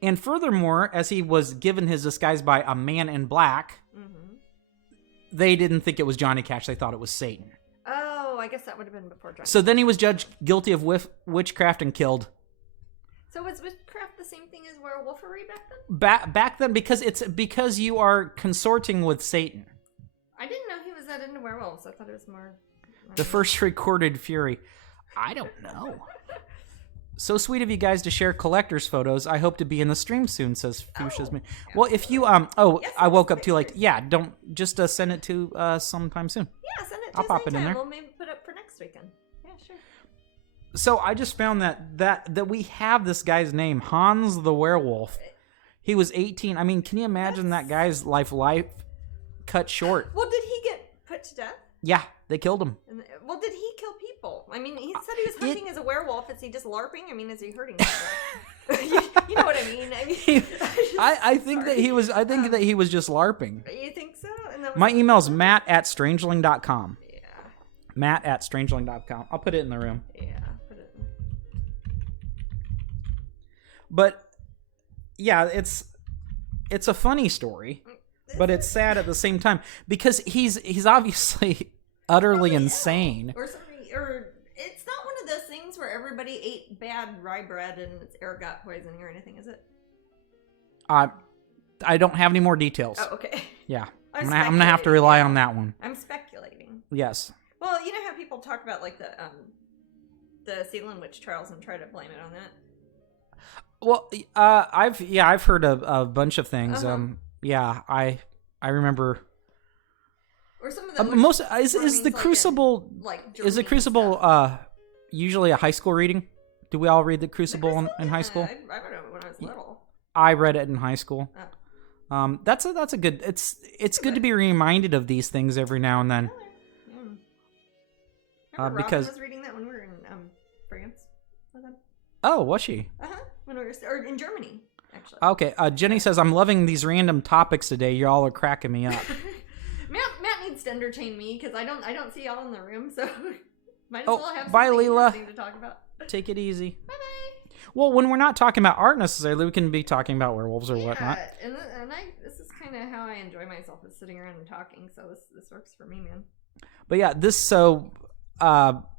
And furthermore, as he was given his disguise by a man in black, they didn't think it was Johnny Cash. They thought it was Satan. Oh, I guess that would have been before Johnny. So then he was judged guilty of witchcraft and killed. So was witchcraft the same thing as werewolfery back then? Back then, because you are consorting with Satan. I didn't know he was that into werewolves. I thought it was more... The first recorded fury. I don't know. So sweet of you guys to share collector's photos. I hope to be in the stream soon, says Fuchsia's me. Well, if you Yes, I woke up too late. Yeah, don't just send it to sometime soon. Yeah, send it to I'll us pop it in anytime. there. We'll maybe put up for next weekend. Yeah, sure. So I just found that we have this guy's name, Hans the Werewolf. He was 18. I mean, can you imagine that guy's life cut short? Well, did he get put to death? Yeah, they killed him. Well, did he kill people? I mean, he said he was hunting as a werewolf. Is he just LARPing? I mean, is he hurting people? you know what I mean? I mean, I think that he was. I think that he was just LARPing. You think so? And that was My email's matt@strangeling.com. Yeah. Matt@strangeling.com. I'll put it in the room. Yeah. Put it in. But yeah, it's a funny story, but it's sad at the same time because he's obviously utterly insane. Or it's not one of those things where everybody ate bad rye bread and it's ergot poisoning or anything, is it? I don't have any more details. Oh, okay. Yeah, I'm gonna have to rely on that one. I'm speculating. Yes. Well, you know how people talk about like the Salem witch trials and try to blame it on that. Well, I've heard a bunch of things. Yeah, I remember. Or some of the most is the Crucible is the Crucible usually a high school reading? Do we all read the Crucible in high school? I read it when I was little. I read it in high school. Oh. That's a good. It's good to be reminded of these things every now and then. Remember because Robin was reading that when we were in France with him. Oh, was she? When we were or in Germany actually. Okay. Jenny says I'm loving these random topics today. Y'all are cracking me up. Matt needs to entertain me because I don't see y'all in the room, so might as well have bye, something Leela. interesting to talk about. Take it easy. Bye bye. Well, when we're not talking about art necessarily, we can be talking about werewolves or whatnot. And this is kind of how I enjoy myself, is sitting around and talking. So this works for me, man. But yeah,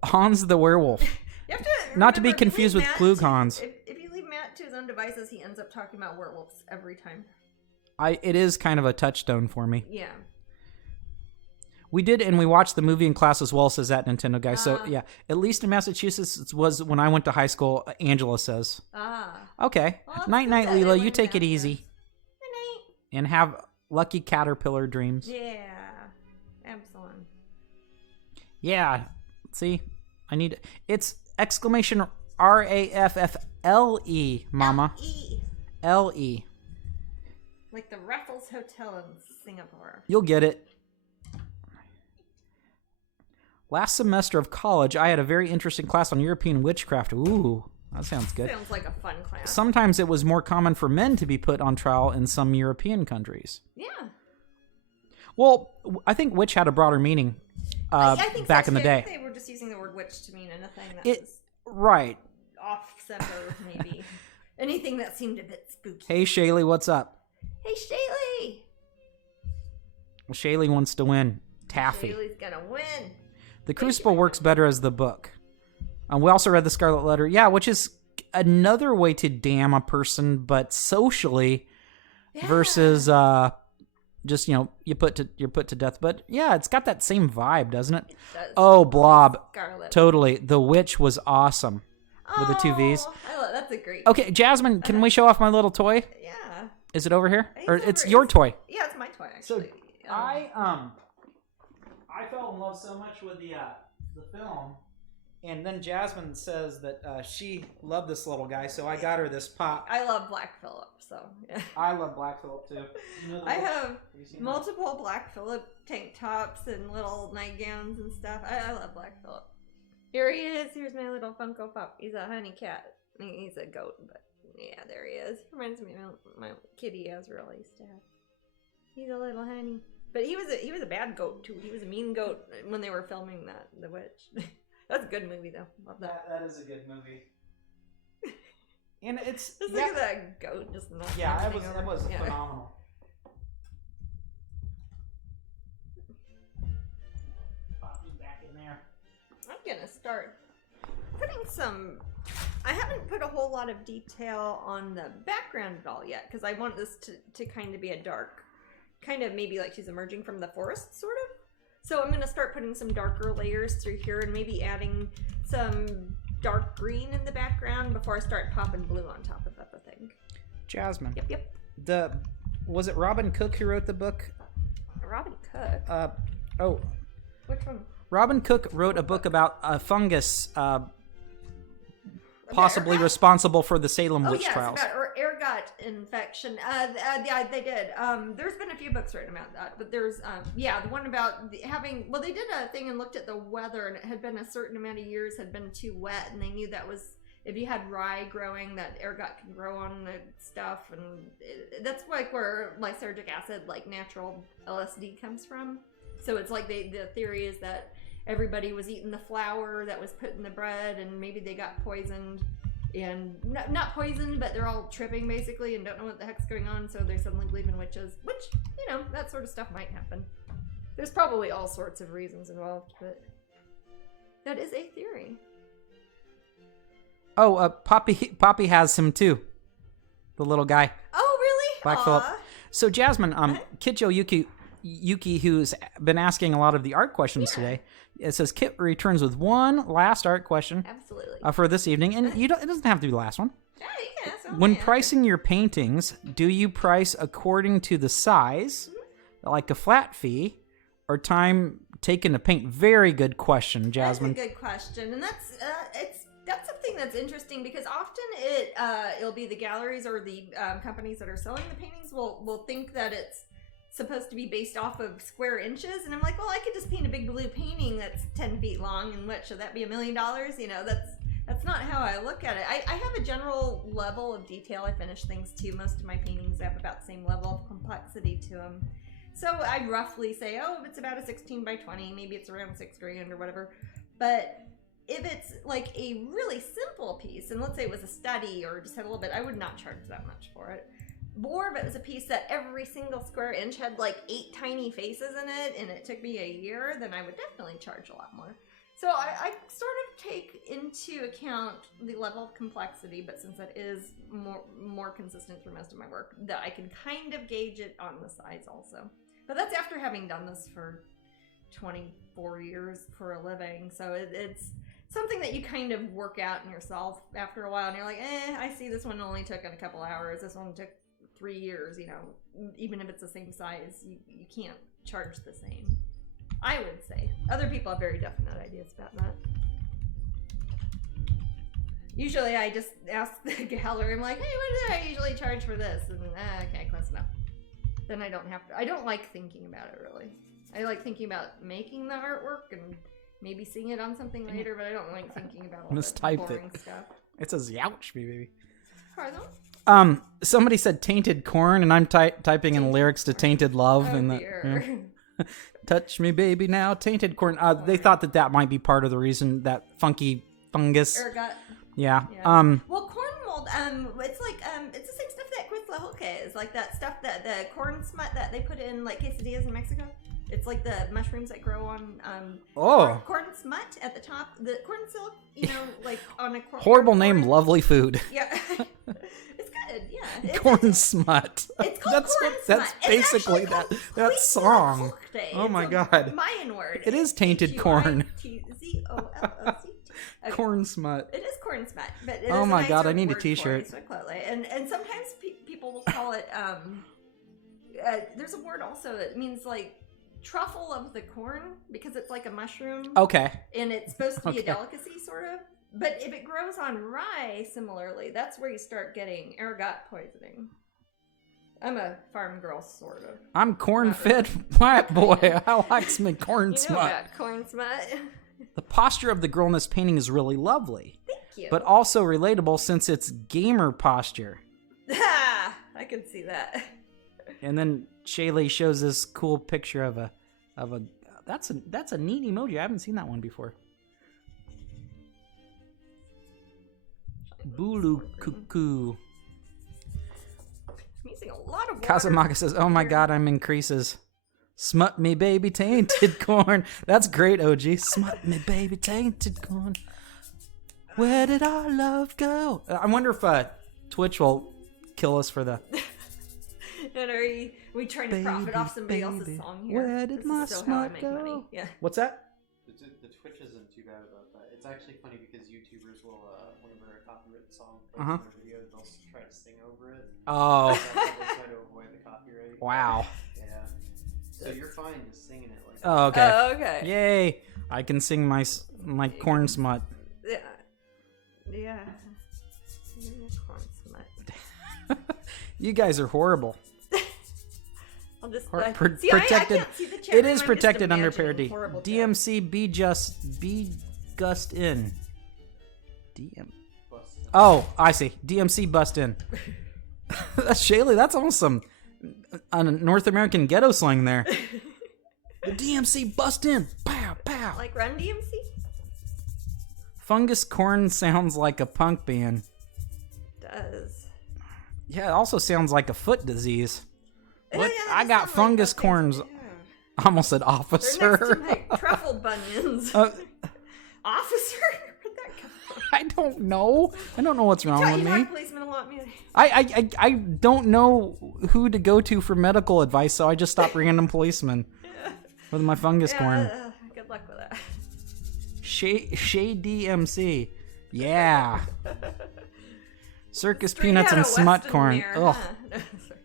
Hans the Werewolf. You have to not to be remember, confused with Klug Hans. If you leave Matt to his own devices, he ends up talking about werewolves every time. It is kind of a touchstone for me. Yeah. We did, and we watched the movie in class as well, says that Nintendo guy. So, yeah, at least in Massachusetts, it was when I went to high school, Angela says. Okay. Well, Night-night, good. Leela. You take it easy. Night-night. And have lucky caterpillar dreams. Yeah. Absolutely. Yeah. See? I need... It's exclamation RAFFLE, mama. L-E. L-E. Like the Raffles Hotel in Singapore. You'll get it. Last semester of college, I had a very interesting class on European witchcraft. Ooh, that sounds good. Sounds like a fun class. Sometimes it was more common for men to be put on trial in some European countries. Yeah. Well, I think witch had a broader meaning I think back so, in the too. day. They were just using the word witch to mean anything that was Right. off-center, maybe. Anything that seemed a bit spooky. Hey, Shaylee, what's up? Hey, Shaylee! Well, Shaylee wants to win. Taffy. Shaylee's gonna win. The Crucible works better as the book. We also read the Scarlet Letter. Yeah, which is another way to damn a person, but socially versus just, you're put to death. But yeah, it's got that same vibe, doesn't it? It does. Oh, Blob. Scarlet. Totally. The Witch was awesome. With the two V's. That's a great... Okay, Jasmine, can we show off my little toy? Yeah. Is it over here? Or over- it's your toy? Yeah, it's my toy, actually. I fell in love so much with the film, and then Jasmine says that she loved this little guy, so I got her this pop. I love Black Phillip, so yeah. I love Black Phillip too. I have multiple Black Phillip tank tops and little nightgowns and stuff. I love Black Phillip. Here he is. Here's my little Funko Pop. He's a honey cat. He's a goat, but yeah, there he is. Reminds me of my kitty Azrael I used to have. He's a little honey. But he was a bad goat too. He was a mean goat when they were filming The Witch. That's a good movie though. Love that. That is a good movie. And it's Just look at that goat just knocking yeah, everything that over. was Yeah. phenomenal. Poppy back in there. I'm gonna start putting some. I haven't put a whole lot of detail on the background at all yet because I want this to kind of be a dark, kind of maybe like she's emerging from the forest, sort of. So I'm gonna start putting some darker layers through here and maybe adding some dark green in the background before I start popping blue on top of everything. Jasmine. Yep. Was it Robin Cook who wrote the book? Robin Cook. Which one? Robin Cook wrote a book about a fungus possibly ergot? responsible for the Salem witch yes, trials. about ergot infection. Yeah, they did. There's been a few books written about that, but there's the one about having. Well, they did a thing and looked at the weather, and it had been a certain amount of years had been too wet, and they knew that was if you had rye growing, that ergot can grow on the stuff, and that's like where lysergic acid, like natural LSD, comes from. So it's like the theory is that everybody was eating the flour that was put in the bread, and maybe they got poisoned, and not poisoned, but they're all tripping basically and don't know what the heck's going on, so they suddenly believe in witches, which, that sort of stuff might happen. There's probably all sorts of reasons involved, but that is a theory. Oh, Poppy has some too. The little guy. Oh, really? Black Aw. Phillip. So Jasmine, Kitjo Yuki, who's been asking a lot of the art questions today, it says Kit returns with one last art question Absolutely. for this evening, and it doesn't have to be the last one. Yeah, you can ask all When my pricing your paintings, do you price according to the size, like a flat fee, or time taken to paint? Very good question, Jasmine. That's a good question, and that's something that's interesting because often it'll be the galleries or the companies that are selling the paintings will think that it's supposed to be based off of square inches, and I'm like, well, I could just paint a big blue painting that's 10 feet long, and what should that be, $1 million? That's not how I look at it. I have a general level of detail. I finish things too. Most of my paintings have about the same level of complexity to them. So I roughly say, oh, if it's about a 16 by 20, maybe it's around $6,000 or whatever. But if it's like a really simple piece, and let's say it was a study or just had a little bit, I would not charge that much for it. Or if it was a piece that every single square inch had like 8 tiny faces in it, and it took me a year, then I would definitely charge a lot more. So I sort of take into account the level of complexity, but since that is more consistent through most of my work, that I can kind of gauge it on the size also. But that's after having done this for 24 years for a living, so it's something that you kind of work out in yourself after a while, and you're like, I see this one only took a couple hours, this one took 3 years, even if it's the same size, you can't charge the same. I would say. Other people have very definite ideas about that. Usually I just ask the gallery, I'm like, hey, what do I usually charge for this? And okay, close enough. Then I don't have to, I don't like thinking about it really. I like thinking about making the artwork and maybe seeing it on something later, but I don't like thinking about all the boring stuff. It says youch me, baby. Pardon? Somebody said tainted corn, and I'm typing in lyrics to Tainted Love. Oh, and touch me, baby, now, tainted corn. They thought that might be part of the reason, that funky fungus. Ergot. Yeah. Well, corn mold, it's like, it's the same stuff that Quetzalcoatl is, like that stuff that the corn smut that they put in like quesadillas in Mexico. It's like the mushrooms that grow on corn smut at the top, the corn silk, like on a corn. Horrible name, lovely food. Yeah. It's good, yeah. Corn smut. It's called corn smut. That's basically that song. Oh my god. Mayan word. It is tainted corn. T-Z-O-L-O-C-T. Okay. Corn smut. It is corn smut, but it oh is my a god, I nicer need a word t-shirt. for it, and sometimes people will call it there's a word also that means like truffle of the corn, because it's like a mushroom. Okay. And it's supposed to be a delicacy, sort of. But if it grows on rye, similarly, that's where you start getting ergot poisoning. I'm a farm girl, sort of. I'm corn-fed white boy. I likes me corn smut. You know about corn smut. The posture of the girl in this painting is really lovely. Thank you. But also relatable since it's gamer posture. I can see that. And then Shaylee shows this cool picture of a that's a neat emoji. I haven't seen that one before. Bulu cuckoo. I'm using a lot of water. Casamaka says, "Oh my God, I'm in creases. Smut me, baby, tainted corn." That's great, OG. Smut me, baby, tainted corn. Where did our love go? I wonder if Twitch will kill us for the. And are we trying to profit off somebody else's song here? Where did my smut go? Money. Yeah. What's that? The Twitch isn't too bad about that. It's actually funny because YouTubers will, whenever a copyrighted song plays in their video, they'll try to sing over it. Oh. They'll try to avoid the copyright. Wow. Yeah. So you're fine just singing it like that. Oh, okay. Oh, okay. Yay! I can sing my corn smut. Yeah. Yeah. Corn smut. You guys are horrible. I'll just Protected. I can't see the chat It room, is I'm protected just under imagining parody. horrible DMC be gust in. DM. Bust. Oh, I see. DMC bust in. That's Shaylee. That's almost some North American ghetto slang there. The DMC bust in. Pow pow. Like Run DMC? Fungus corn sounds like a punk band. Does. Yeah, it also sounds like a foot disease. What? Yeah, I got fungus corns. I almost said They're next officer. to my truffle bunions. Officer? Where'd that come from? I don't know. I don't know what's wrong with You me. talk policemen a lot, man. I don't know who to go to for medical advice, so I just stop random policemen with my fungus corn. Good luck with that. Shay DMC. Yeah. Circus Straight peanuts out and of smut Weston corn. Mirror, Ugh. huh? No, sorry.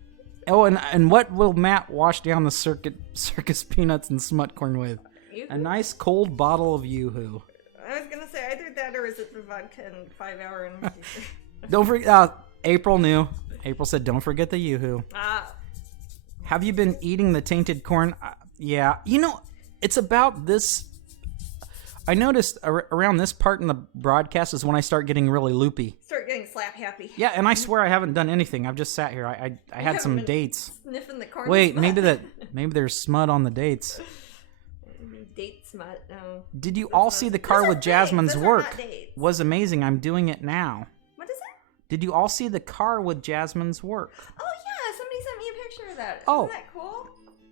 Oh, and what will Matt wash down the circus peanuts and smut corn with? Yoo-hoo? A nice cold bottle of Yoo-Hoo. I was gonna say either that or is it the vodka and 5 hour and Don't forget. April knew. April said, "Don't forget the Yoo-Hoo." Have you been eating the tainted corn? Yeah. You know, it's about this. I noticed around this part in the broadcast is when I start getting really loopy. start getting slap happy. Yeah, and I swear I haven't done anything. I've just sat here. I had some been dates. Sniffing the corn. Wait, smut. maybe there's smut on the dates. Date smut. No. Did you all see the car Those with are Jasmine's dates. Those are work? not dates. Was amazing. I'm doing it now. What is that? Did you all see the car with Jasmine's work? Oh yeah, somebody sent me a picture of that. Oh. Isn't that cool?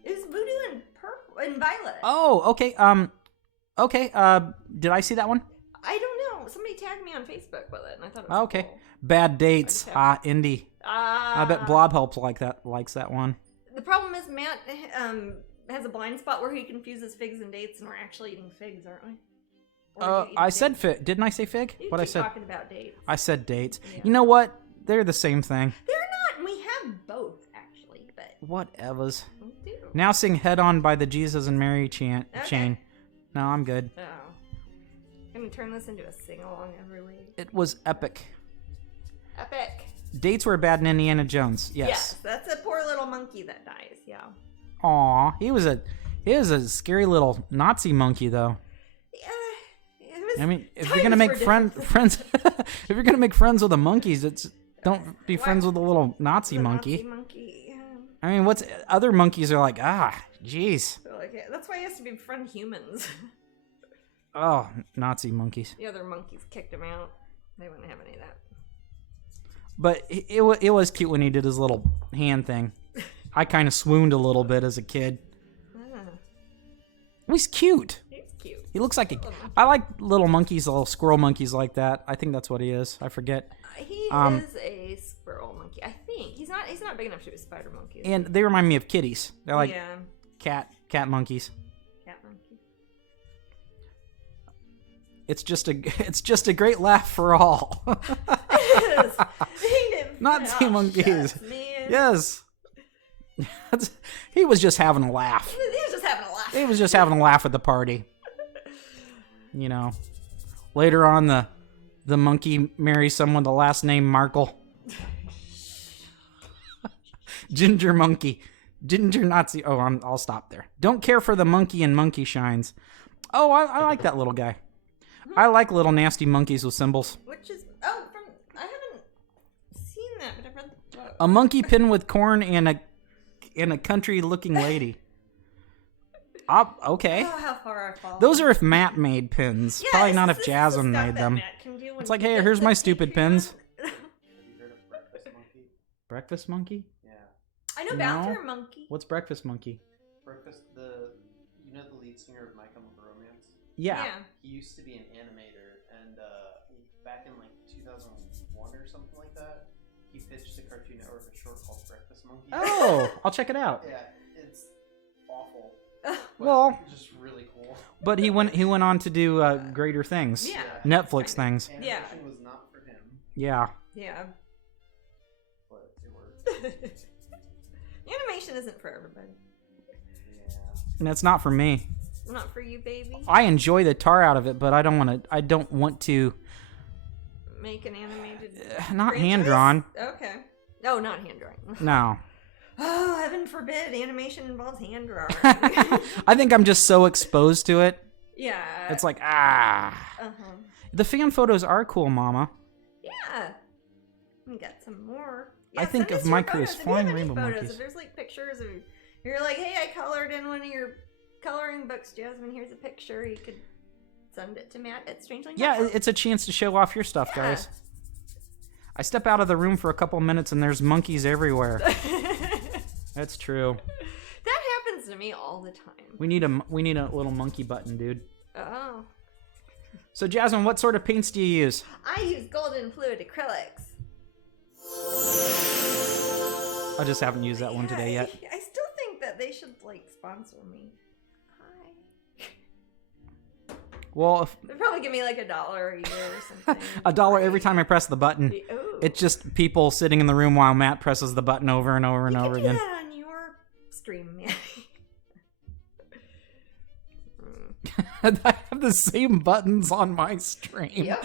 It was voodoo and purple and violet. Oh, okay. Okay. Did I see that one? I don't know. Somebody tagged me on Facebook with it, and I thought it was Okay. cool. Bad dates. Indie. I bet Blob helps likes that one. The problem is Matt has a blind spot where he confuses figs and dates, and we're actually eating figs, aren't we? Or do you eat I said dates? fig. Didn't I say fig? You What I keep said? talking about dates. I said dates. Yeah. You know what? They're the same thing. They're not. We have both actually, but Whatevers. we do. Now sing "Head On" by the Jesus and Mary chain. Okay. No, I'm good. Oh. I'm gonna turn this into a sing-along every week. It was epic. Epic. Dates were bad in Indiana Jones. Yes. That's a poor little monkey that dies. Yeah. Aw, he was a scary little Nazi monkey though. Yeah. It was, I mean, if you're times gonna make were different. friends, if you're gonna make friends with the monkeys, don't be friends with the little Nazi The monkey. Nazi monkey. Yeah. I mean, what's other monkeys are like? Jeez. So, like, that's why he has to befriend humans. Oh, Nazi monkeys. The other monkeys kicked him out. They wouldn't have any of that. But it was cute when he did his little hand thing. I kind of swooned a little bit as a kid. He's cute. He's cute. He looks like I like little monkeys, little squirrel monkeys like that. I think that's what he is. I forget. He is a squirrel monkey. I think he's not big enough to be a spider monkey. And they remind me of kitties. They're like yeah. cat monkeys. Cat monkey. It's just a great laugh for all. It is. Nazi monkeys. Shucks, man. Yes. He was just having a laugh. He was just having a laugh. He was just having a laugh at the party. You know. Later on, the monkey marries someone with the last name Markle. Ginger monkey. Ginger Nazi. Oh, I'll stop there. Don't care for the monkey and monkey shines. Oh, I like that little guy. I like little nasty monkeys with symbols. Which is I haven't seen that, but I've read the book. A monkey pinned with corn and a country looking lady. Okay. Oh, how far I fall. Those are if Matt made pins. Yeah, Probably not this if is Jasmine the stuff made that them. Matt can do when It's like, he hey, gets here's the my stupid Patreon. pins. Have you heard of Breakfast Monkey? Breakfast monkey? Yeah. I know No. Bathroom Monkey. What's breakfast monkey? You know the lead singer of My Chemical Romance? Yeah. He used to be an animator, and back in like 2001 or something like that, he pitched to Cartoon Network a short called Breakfast Monkey. Oh, I'll check it out. Yeah, it's awful. Well, it's just really cool. but he went on to do greater things. Yeah. Netflix things. Animation was not for him, Yeah. Yeah. but it worked. Animation isn't for everybody. Yeah. And it's not for me. Not for you, baby. I enjoy the tar out of it, but I don't want to Make an animated. not franchise? hand drawn. Okay. No, not hand drawing. No. Oh, heaven forbid, animation involves hand drawing. I think I'm just so exposed to it. Yeah. It's like Uh-huh. the fan photos are cool, Mama. Yeah. We got some more. I Yeah, think send of us your my crew photos. as If you flying have any rainbow photos, monkeys. If there's like pictures of, you're like, hey, I colored in one of your coloring books, Jasmine. Here's a picture. You could send it to Matt at Strangeling. Yeah, it's a chance to show off your stuff, guys. I step out of the room for a couple minutes and there's monkeys everywhere. That's true. That happens to me all the time. We need a little monkey button, dude. Oh. So Jasmine, what sort of paints do you use? I use golden fluid acrylics. I just haven't used that one Yeah, today yet. I still think that they should like sponsor me. Hi. Well, if They'd probably give me like $1 a year or something. $1 every time I press the button. Ooh. It's just people sitting in the room while Matt presses the button over and over and You over can do again. that on your stream, man. I have the same buttons on my stream. Yep.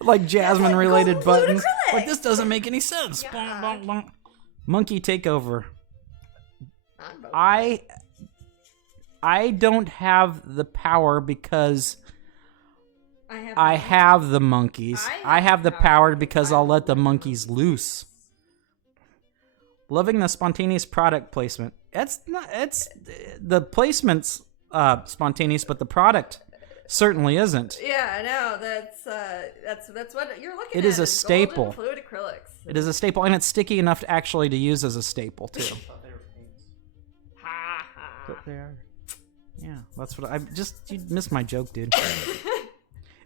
Like Jasmine related golden fluid buttons. acrylic. Like this doesn't make any sense. Yeah. Blah, blah, blah. Monkey takeover. On both. I don't have the power because I I have the monkeys. I have the power because I'll let the monkeys loose. Loving the spontaneous product placement. It's the placement's spontaneous, but the product certainly isn't. Yeah, I know. That's what you're looking at. It is a golden staple. Fluid acrylics. It is a staple, and it's sticky enough to actually to use as a staple too. I thought they were paints. Ha ha. But they are. Yeah, that's what you missed my joke, dude.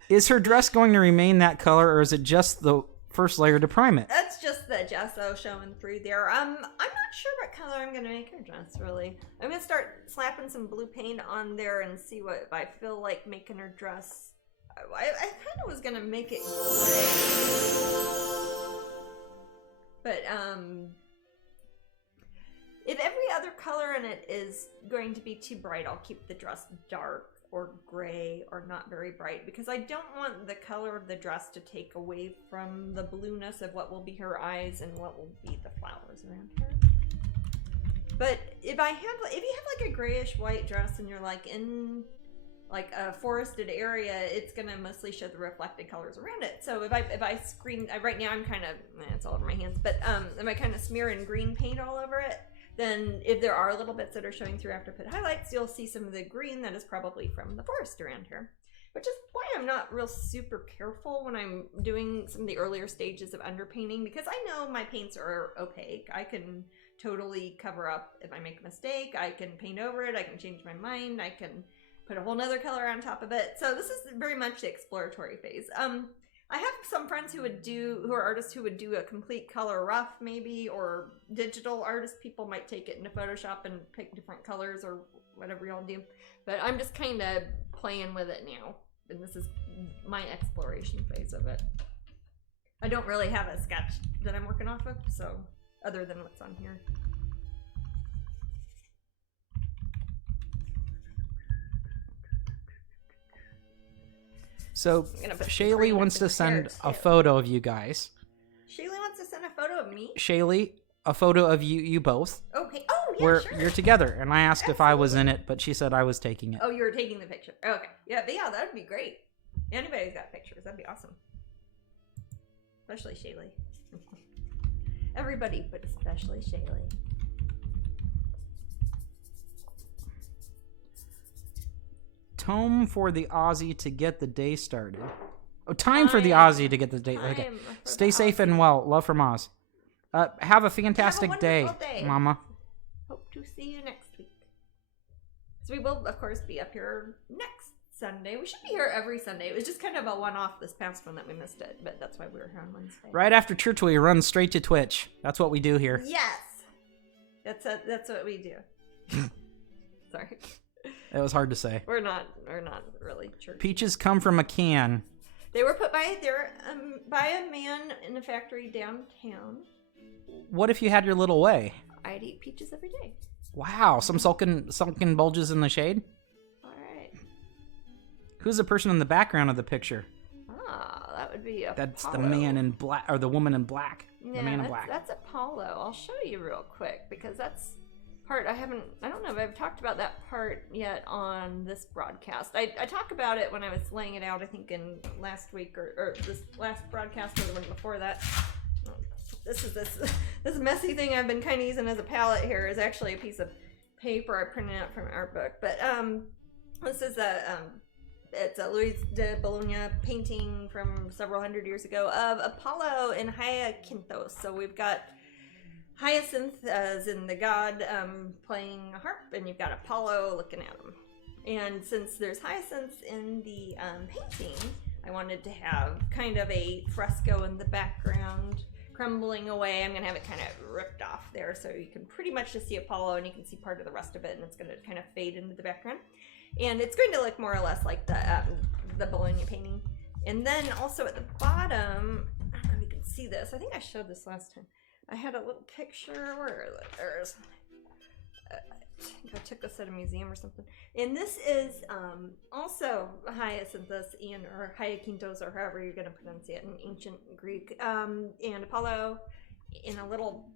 Is her dress going to remain that color, or is it just the first layer to prime it? That's just the gesso showing through there. I'm not sure what color I'm gonna make her dress. Really, I'm gonna start slapping some blue paint on there and see what if I feel like making her dress. I kind of was gonna make it gray, but if every other color in it is going to be too bright, I'll keep the dress dark or gray or not very bright, because I don't want the color of the dress to take away from the blueness of what will be her eyes and what will be the flowers around her. But if you have like a grayish white dress and you're like in like a forested area, it's gonna mostly show the reflected colors around it. So if I screen, right now I'm kind of, it's all over my hands, but if I kind of smear in green paint all over it, then if there are little bits that are showing through after I put highlights, you'll see some of the green that is probably from the forest around here. Which is why I'm not real super careful when I'm doing some of the earlier stages of underpainting, because I know my paints are opaque. I can totally cover up if I make a mistake. I can paint over it. I can change my mind. I can put a whole nother color on top of it. So this is very much the exploratory phase. I have some friends who are artists who would do a complete color rough maybe, or digital artist people might take it into Photoshop and pick different colors or whatever y'all do. But I'm just kind of playing with it now, and this is my exploration phase of it. I don't really have a sketch that I'm working off of, so other than what's on here. So Shaylee wants to send a photo of you guys. Shaylee wants to send a photo of me? Shaylee, a photo of you both. Okay. Oh, yeah, where sure. you're together. And I asked if I was in it, but she said I was taking it. Oh, you were taking the picture. Okay. Yeah, but yeah, that would be great. Anybody who's got pictures, that'd be awesome. Especially Shaylee. Everybody, but especially Shaylee. Tome for the Aussie to get the day started. Oh, time for the Aussie to get the day. Okay. Stay safe and well. Love from Oz. Have a fantastic day, Mama. Hope to see you next week. So we will, of course, be up here next Sunday. We should be here every Sunday. It was just kind of a one-off this past one that we missed it, but that's why we were here on Wednesday. Right after church, we run straight to Twitch. That's what we do here. Yes, that's what we do. Sorry, it was hard to say. We're not really church. Peaches come from a can. They were put by a man in a factory downtown. What if you had your little way? I'd eat peaches every day. Wow, some sunken bulges in the shade. Who's the person in the background of the picture? Ah, that would be Apollo. That's the man in black, or the woman in black. Yeah, the man in black. That's Apollo. I'll show you real quick because that's part I don't know if I've talked about that part yet on this broadcast. I talked about it when I was laying it out, I think in last week or this last broadcast or the one before that. This messy thing I've been kind of using as a palette here is actually a piece of paper I printed out from our book. But this is it's a Louis de Bologna painting from several hundred years ago of Apollo and Hyacinthos. So we've got Hyacinth as in the god playing a harp, and you've got Apollo looking at him. And since there's hyacinths in the painting, I wanted to have kind of a fresco in the background crumbling away. I'm going to have it kind of ripped off there so you can pretty much just see Apollo and you can see part of the rest of it, and it's going to kind of fade into the background. And it's going to look more or less like the Bologna painting. And then also at the bottom, I don't know if you can see this. I think I showed this last time. I had a little picture. Where is it? There's. I took this at a museum or something. And this is also Hyacinthus or Hyacinthos, or however you're going to pronounce it in ancient Greek. And Apollo in a little,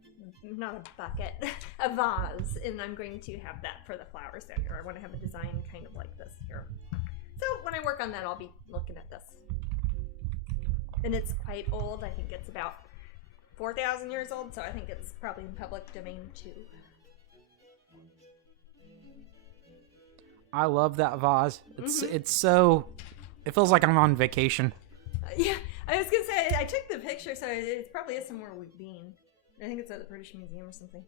not a bucket, a vase. And I'm going to have that for the flowers down here. I want to have a design kind of like this here. So when I work on that, I'll be looking at this. And it's quite old. I think it's about 4,000 years old, so I think it's probably in public domain too. I love that vase. It's so, it feels like I'm on vacation. Yeah, I was gonna say I took the picture, so it probably is somewhere we've been. I think it's at the British Museum or something.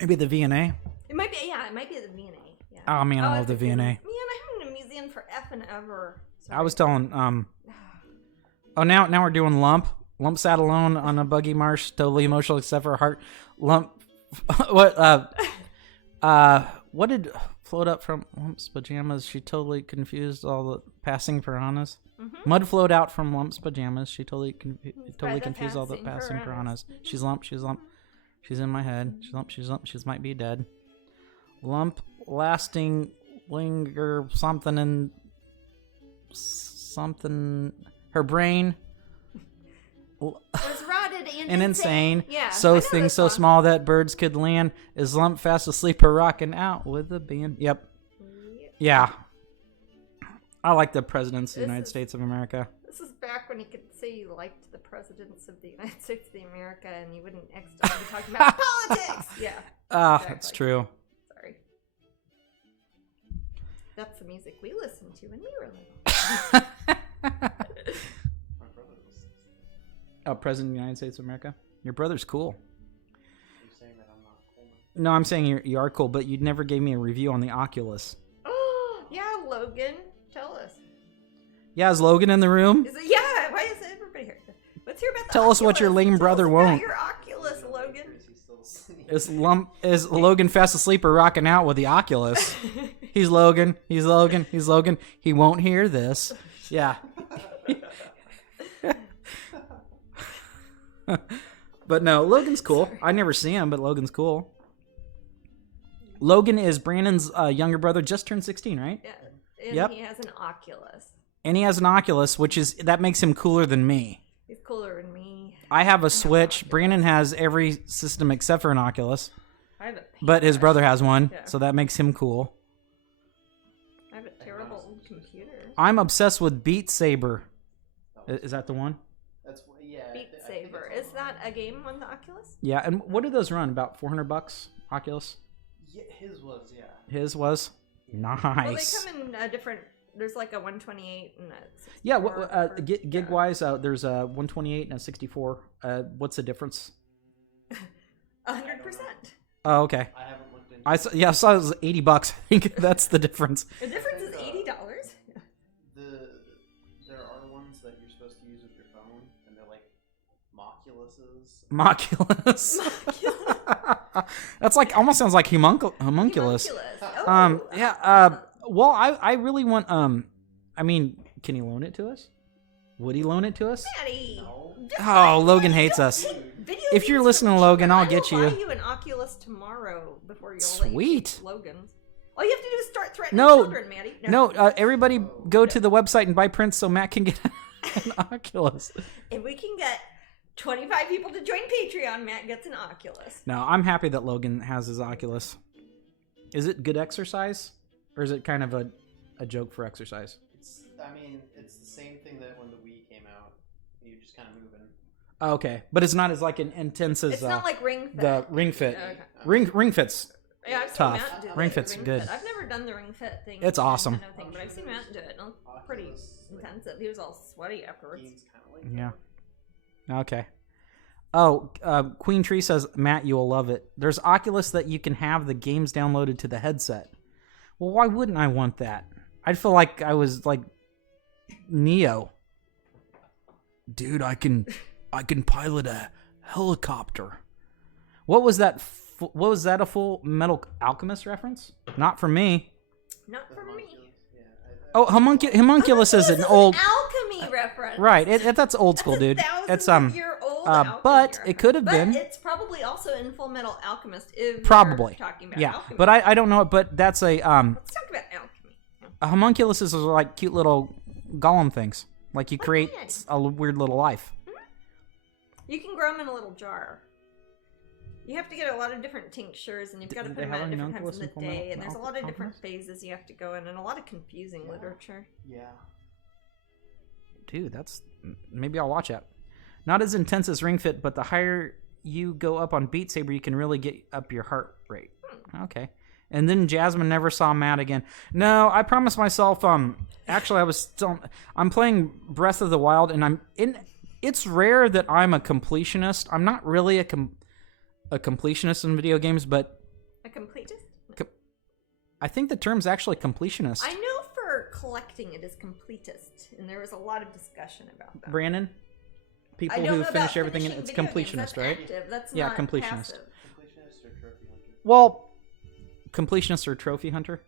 Maybe the V&A. It might be, yeah, it might be at the V&A. Yeah. Oh man, I love the V&A. Man, I haven't been in a museum for effing ever. Sorry. I was telling, oh now we're doing Lump. Lump sat alone on a buggy marsh, totally emotional except for her heart. Lump, what did float up from Lump's pajamas? She totally confused all the passing piranhas. Mud flowed out from Lump's pajamas. She totally confused all the passing piranhas. She's Lump. She's Lump. She's in my head. She's Lump. She's Lump. She might be dead. Lump, lasting, linger, something in something. Her brain. It was rotted and insane. Yeah, so things so small that birds could land. Is Lump fast asleep or rocking out with the band? Yep. Yeah. I like the presidents of the United States of America. This is back when you could say you liked the presidents of the United States of America and you wouldn't accidentally be talking about politics. Yeah. Exactly. That's true. Sorry. That's the music we listened to when we were little. Oh, President of the United States of America? Your brother's cool. You're saying that I'm not cool? No, I'm saying you are cool, but you never gave me a review on the Oculus. Oh, yeah, Logan. Tell us. Yeah, is Logan in the room? Yeah, why is everybody here? Let's hear about the Tell Oculus. us what your lame brother Tell us won't. about your Oculus, Logan. Is Logan fast asleep or rocking out with the Oculus? He's Logan. He's Logan. He's Logan. He won't hear this. Yeah. But no, Logan's cool. Sorry. I never see him, but Logan's cool. Logan is Brandon's younger brother, just turned 16, right? Yeah. And he has an Oculus. And he has an Oculus, that makes him cooler than me. He's cooler than me. I have a Switch. Brandon has every system except for an Oculus. I have a but his brother has one, so that makes him cool. I have a terrible old computer. I'm obsessed with Beat Saber. Is that the one? Beat Saber. Is that a game on the Oculus? Yeah, and what do those run? About $400 Oculus? Yeah, his was, yeah. His was? Nice. Well, they come in different. There's like a 128 and a 64. Yeah, gig wise, there's a 128 and a 64. What's the difference? 100%. Oh, okay. I haven't looked into. I saw it was $80. I think that's the difference. The difference is $80. There are ones that you're supposed to use with your phone, and they're like Moculuses. Moculus. That's like almost sounds like homunculus. Oh, Yeah. Well, I really want. I mean, can he loan it to us? Would he loan it to us? Maddie. No. Oh, Logan hates us. If you're listening to Logan, I'll get you. I'll buy you an Oculus tomorrow before you Sweet. Logan's. All you have to do is start threatening No. children, Maddie. No, everybody go to the website and buy prints so Matt can get an Oculus. If we can get 25 people to join Patreon, Matt gets an Oculus. No, I'm happy that Logan has his Oculus. Is it good exercise? Or is it kind of a joke for exercise? It's the same thing that when the Wii came out, you're just kind of moving. Oh, okay, but it's not as like intense as It's not like Ring Fit. the Ring Fit. Okay. Ring Fit's Yeah, I've seen tough. Matt do Ring the Fit's Ring good. Fit. I've never done the Ring Fit thing. It's awesome. Nintendo thing, but I've seen Matt do it. And it was pretty intensive. He was all sweaty afterwards. Games kind of like Yeah. that. Okay. Oh, Queen Tree says, Matt, you'll love it. There's Oculus that you can have the games downloaded to the headset. Well, why wouldn't I want that? I'd feel like I was like Neo. Dude, I can pilot a helicopter. What was that? What was that? A Full Metal Alchemist reference? Not for me. Not for me. Yeah, Oh, homunculus is an old. alchemy reference. Right, that's old school, dude. It's but it could have been. It's probably also in Full Metal Alchemist. If Probably. You're talking about Yeah, alchemy. but I don't know it. But that's a Let's talk about alchemy. a homunculus is like cute little golem things. Like you create nice. a weird little life. You can grow them in a little jar. You have to get a lot of different tinctures, and you've got to Do put they them have out a at different times homunculus in in the Full Metal day, and there's a lot of different Alchemist? phases you have to go in, and a lot of confusing literature. Yeah. Dude, that's maybe I'll watch it. Not as intense as Ring Fit, but the higher you go up on Beat Saber, you can really get up your heart rate. Okay. And then Jasmine never saw Matt again. No, I promised myself. Actually, I'm playing Breath of the Wild, and it's rare that I'm a completionist. I'm not really a completionist in video games, but A completist? I think the term's actually completionist. I know for collecting it is completist, and there was a lot of discussion about that. Brandon, people I don't who know finish about everything, finishing it's video games. completionist, That's right? active. That's Yeah, not completionist. passive. Completionist or trophy hunter? Well, completionist or trophy hunter.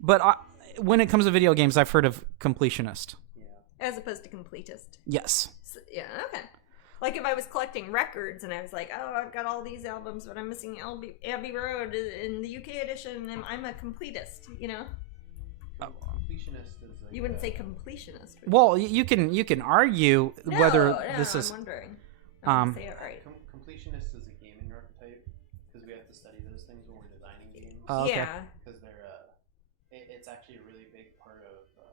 But when it comes to video games, I've heard of completionist. Yeah. As opposed to completist. Yes. So, yeah, okay. Like if I was collecting records and I was like, oh, I've got all these albums, but I'm missing Abbey Road in the UK edition, and I'm a completist, you know? Completionist is like, You wouldn't say completionist. Would you? Well, you can argue whether this I'm is wondering. I didn't say it right. completionist is a gaming archetype because we have to study those things when we're designing games. Okay. Yeah. Because they're it's actually a really big part of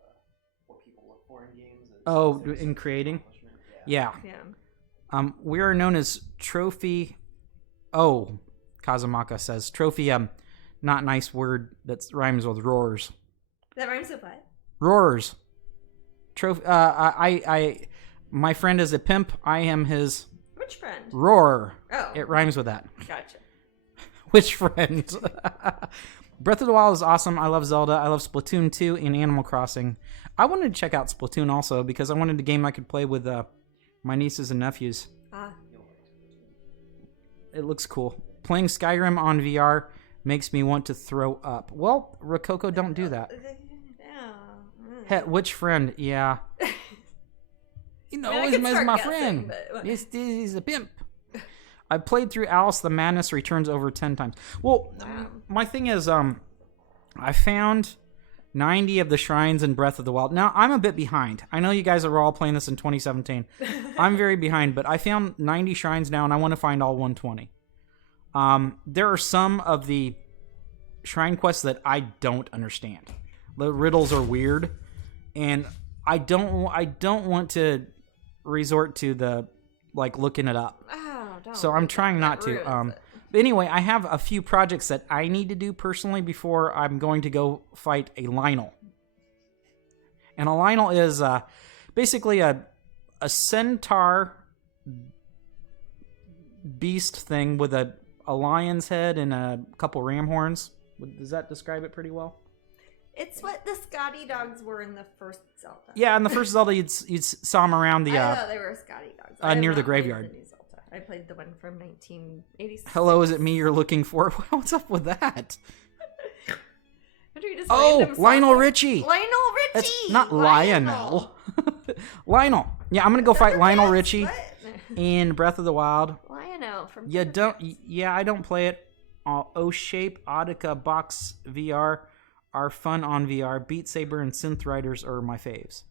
what people look for in games. Oh, their in sense of creating? accomplishment. Yeah. Yeah. We are known as trophy. Oh, Kazumaka says trophy. Not nice word that rhymes with roars. That rhymes with what? Roars. Trophy. My friend is a pimp. I am his Which friend? roar. Oh. It rhymes with that. Gotcha. Which friend? Breath of the Wild is awesome. I love Zelda. I love Splatoon 2 and Animal Crossing. I wanted to check out Splatoon also because I wanted a game I could play with my nieces and nephews. Ah. It looks cool. Playing Skyrim on VR makes me want to throw up. Well, Rococo, don't do that. Which friend? Yeah. You know, I he's could start my guessing, friend. but- He's a pimp. I played through Alice the Madness Returns over 10 times. Well, Wow. my thing is, I found 90 of the shrines in Breath of the Wild. Now, I'm a bit behind. I know you guys are all playing this in 2017. I'm very behind, but I found 90 shrines now, and I want to find all 120. There are some of the shrine quests that I don't understand. The riddles are weird, and I don't want to resort to the looking it up. Oh, don't. So I'm trying not That to. ruins it. But anyway, I have a few projects that I need to do personally before I'm going to go fight a Lionel. And a Lionel is basically a centaur beast thing with a lion's head and a couple ram horns. Does that describe it pretty well? It's what the Scotty dogs were in the first Zelda. Yeah, in the first Zelda, you saw them around the I thought they were Scotty dogs. near the graveyard. The new Zelda. I played the one from 1986. Hello, is it me you're looking for? What's up with that? Just Oh, Lionel Richie. Lionel Richie. That's not Lionel. Lionel. Yeah, I'm gonna go fight Lionel Richie in Breath of the Wild. Lionel from. You don't. Yeah, I don't play it. O-Shape, Audica, Box VR are fun on VR. Beat Saber and Synth Riders are my faves.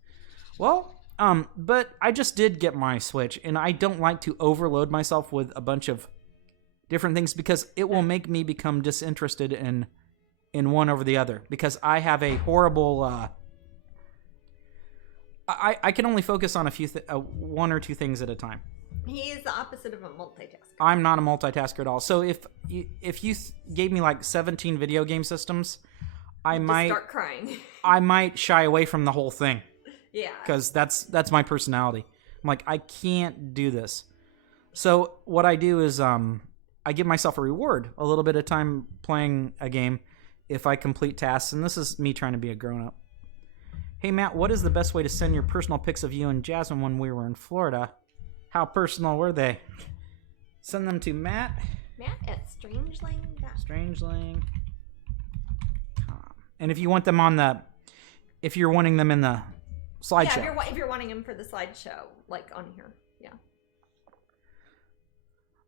Well, but I just did get my Switch, and I don't like to overload myself with a bunch of different things because it will make me become disinterested in one over the other. Because I have a horrible. I can only focus on one or two things at a time. He is the opposite of a multitasker. I'm not a multitasker at all. So if you gave me like 17 video game systems, I might start crying. I might shy away from the whole thing. Yeah. Because that's my personality. I'm like, I can't do this. So what I do is I give myself a reward, a little bit of time playing a game if I complete tasks. And this is me trying to be a grown-up. Hey, Matt, what is the best way to send your personal pics of you and Jasmine when we were in Florida? How personal were they? Send them to Matt at Strangeling. Strangeling. And if you want them if you're wanting them in the slideshow. Yeah, if you're wanting them for the slideshow, like on here, yeah.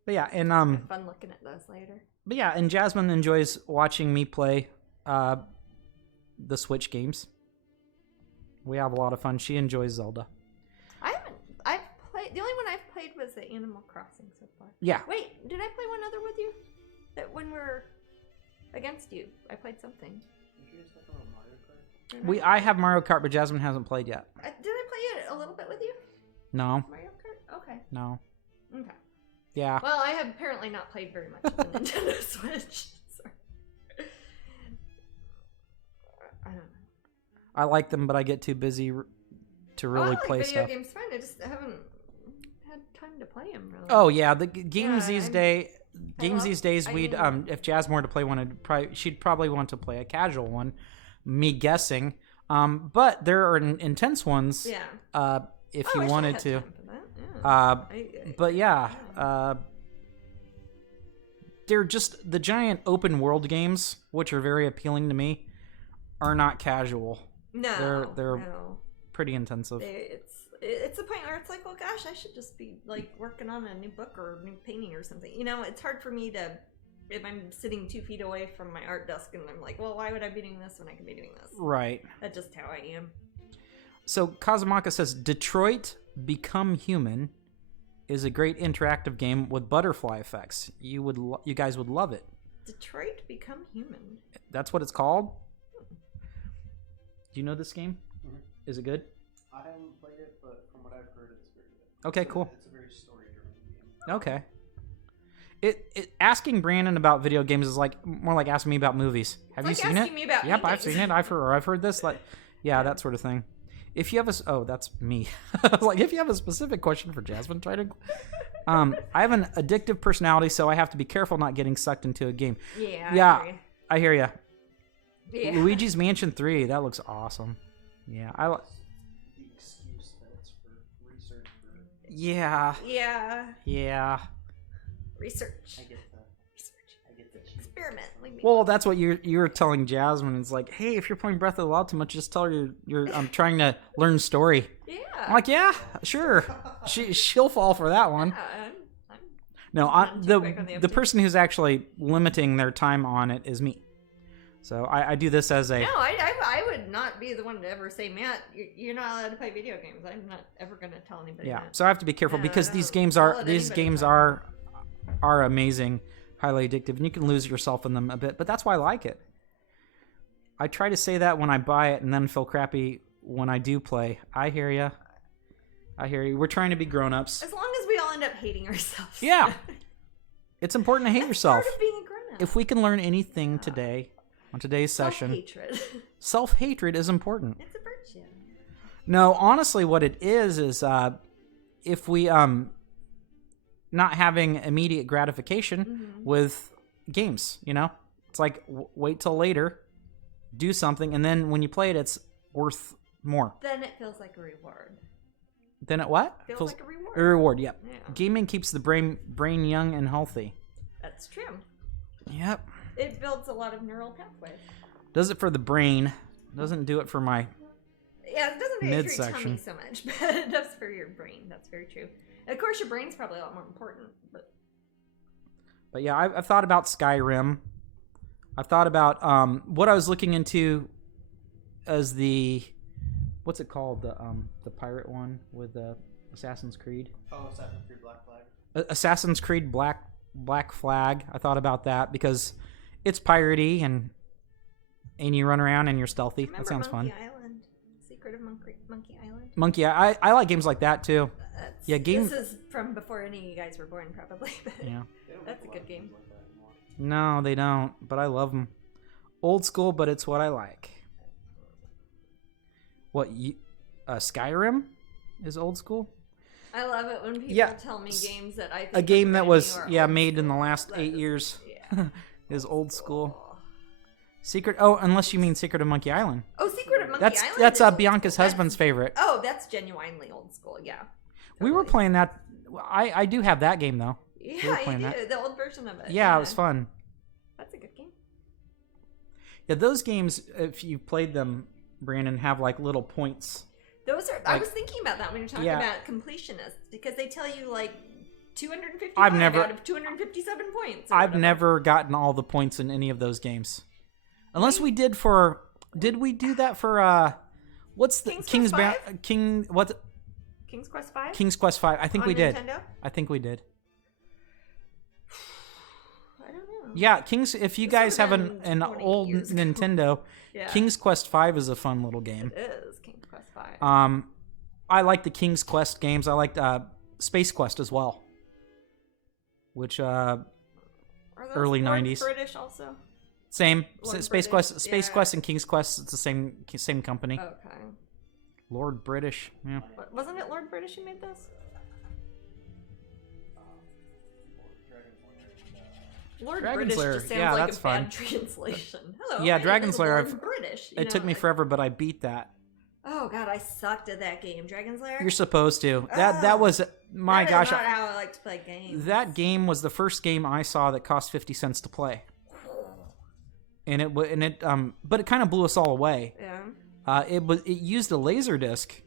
But yeah, and fun looking at those later. But yeah, and Jasmine enjoys watching me play the Switch games. We have a lot of fun. She enjoys Zelda. The only one I've played was the Animal Crossing so far. Yeah. Wait, did I play one other with you? That when we're against you, I played something. Did you guys talk about Mario Kart? I have Mario Kart, but Jasmine hasn't played yet. Did I play it a little bit with you? No. Mario Kart? Okay. No. Okay. Yeah. Well, I have apparently not played very much of the Nintendo Switch. Sorry. I don't know. I like them, but I get too busy to really play video stuff. games fine. I just haven't had time to play them really. Oh yeah, the games these days. We'd mean, if Jazz wanted to play one, she'd probably want to play a casual one. Me guessing. But there are intense ones. Yeah. If you wanted to. Yeah. But yeah. They're just the giant open world games, which are very appealing to me, are not casual. No. They're pretty intensive. It's a point where it's like, well, gosh, I should just be like working on a new book or a new painting or something. You know, it's hard for me to, if I'm sitting 2 feet away from my art desk and I'm like, well, why would I be doing this when I can be doing this? Right. That's just how I am. So Kazumaka says, Detroit Become Human is a great interactive game with butterfly effects. You guys would love it. Detroit Become Human. That's what it's called. Do you know this game? Mm-hmm. Is it good? I haven't played it, but from what I've heard, it's very good. Okay, cool. It's a very story-driven game. Okay. Asking Brandon about video games is like more like asking me about movies. Have you seen it? Me about Yep, I've seen it. I've heard this. Like, yeah, that sort of thing. If you have that's me. I was like, if you have a specific question for Jasmine, try to. I have an addictive personality, so I have to be careful not getting sucked into a game. Yeah. I hear you. Yeah. Luigi's Mansion 3, that looks awesome. Yeah, The excuse that it's for research for... Yeah. Research. I get the cheat. Experiment. Well, that's what you were telling Jasmine. It's like, hey, if you're playing Breath of the Wild too much, just tell her I'm trying to learn story. Yeah. I'm like, yeah, sure. She'll fall for that one. Yeah, The person who's actually limiting their time on it is me. So I do this as a... No, I would not be the one to ever say, Matt, you're not allowed to play video games. I'm not ever going to tell anybody that. So I have to be careful because these games are amazing, highly addictive, and you can lose yourself in them a bit. But that's why I like it. I try to say that when I buy it and then feel crappy when I do play. I hear you. We're trying to be grown-ups. As long as we all end up hating ourselves. Yeah. It's important to hate yourself. Part of being a grown-up. If we can learn anything today, on today's session, Self-hatred. self-hatred is important. It's a virtue. No, honestly, what it is if we not having immediate gratification with games, you know? It's like wait till later, do something, and then when you play it, it's worth more. Then it feels like a reward. Then it what? Feels like a reward. A reward, yep. Yeah. Gaming keeps the brain young and healthy. That's true. Yep. It builds a lot of neural pathways. Does it for the brain. Doesn't do it for my Yeah, it doesn't do it for your midsection. tummy so much, but it does for your brain. That's very true. And of course, your brain's probably a lot more important. But yeah, I've thought about Skyrim. I've thought about what I was looking into as the what's it called, the pirate one with the Assassin's Creed. Oh, Assassin's Creed Black Flag. Assassin's Creed Black Flag. I thought about that because it's piratey and you run around and you're stealthy. Remember That sounds Monkey fun. Island? Secret of Monkey Island? Monkey, I like games like that too. Yeah, This is from before any of you guys were born, probably. But Yeah. that's a good game. Like that anymore. No, they don't, but I love them. Old school, but it's what I like. What, Skyrim is old school? I love it when people Yeah. tell me games that I think A game are that brand was, new or yeah, old made in the school. last That 8 is- years. Yeah. Is old school. Secret, oh, unless you mean Secret of Monkey Island. Oh, Secret of Monkey That's Island. that's is old Bianca's school. husband's favorite. Oh, that's genuinely old school. Yeah. We were Totally. playing that. I do have that game though. Yeah, were you playing do. that. The old version of it. Yeah, it was fun. That's a good game. Yeah, those games, if you played them, Brandon, have like little points. Those are. I was thinking about that when you're talking Yeah. about completionists because they tell you like 255 I've never- out of 257 points. or I've whatever. never gotten all the points in any of those games, unless we did for. Did we do that for? What's the King's Quest What? King's Quest 5. King's Quest 5. I think on we did. Nintendo? I think we did. I don't know. Yeah, King's. If you This guys have would've an been 20 old years ago. Nintendo, Yeah. King's Quest 5 is a fun little game. It is King's Quest 5. I like the King's Quest games. I liked Space Quest as well, which Are those early Lord 90s. British also. same Lord Space British, Quest. Space yeah. Quest and King's Quest. It's the same company. Okay. Lord British. Yeah. Wasn't it Lord British who made those? Lord Dragon British Slayer, just sounds yeah, like that's a bad fun. translation. Hello. Yeah, my name Dragon is Slayer, Lord British. It took me forever, but I beat that. Oh god, I sucked at that game. Dragon Slayer. You're supposed to. That Oh, was my that gosh. Is not how I like to play games. That game was the first game I saw that cost 50 cents to play. And but it kind of blew us all away. Yeah. It used a laser disc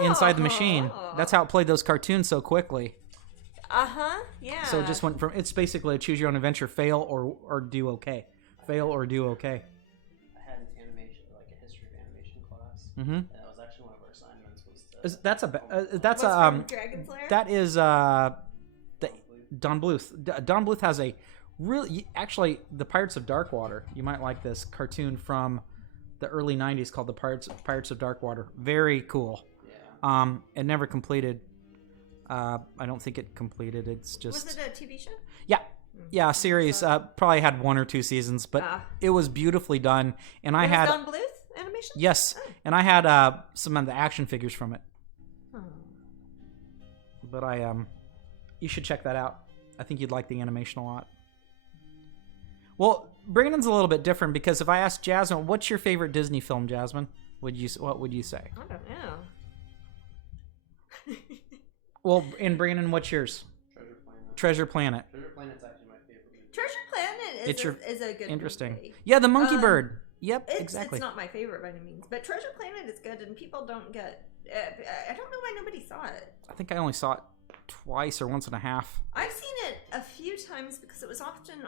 inside the machine. That's how it played those cartoons so quickly. Yeah. So it just went from, it's basically a choose your own adventure, fail or do okay. Fail or do okay. I had an animation, like a history of animation class, Mm-hmm. and that was actually one of our assignments. Was to That's What's a from Dragon Slayer? that is Don Bluth. Don Bluth has a really, actually, the Pirates of Darkwater. You might like this cartoon from the early '90s called the Pirates of Darkwater. Very cool. yeah. It never completed. I don't think it completed. It's just Was it a TV show? yeah, a series. Probably had 1 or 2 seasons, but it was beautifully done. And I It was had Don Bluth animation? yes, Oh. and I had some of the action figures from it. Hmm. But you should check that out. I think you'd like the animation a lot. Well, Brandon's a little bit different because if I asked Jasmine, what's your favorite Disney film, Jasmine? What would you say? I don't know. Well, and Brandon, what's yours? Treasure Planet. Treasure Planet. Treasure Planet's actually my favorite movie. Treasure Planet It's is a good Interesting. movie. Yeah, the Monkey Um, Bird. Yep, exactly. It's not my favorite by any means, but Treasure Planet is good, and people don't get. I don't know why nobody saw it. I think I only saw it twice or once and a half. I've seen it a few times because it was often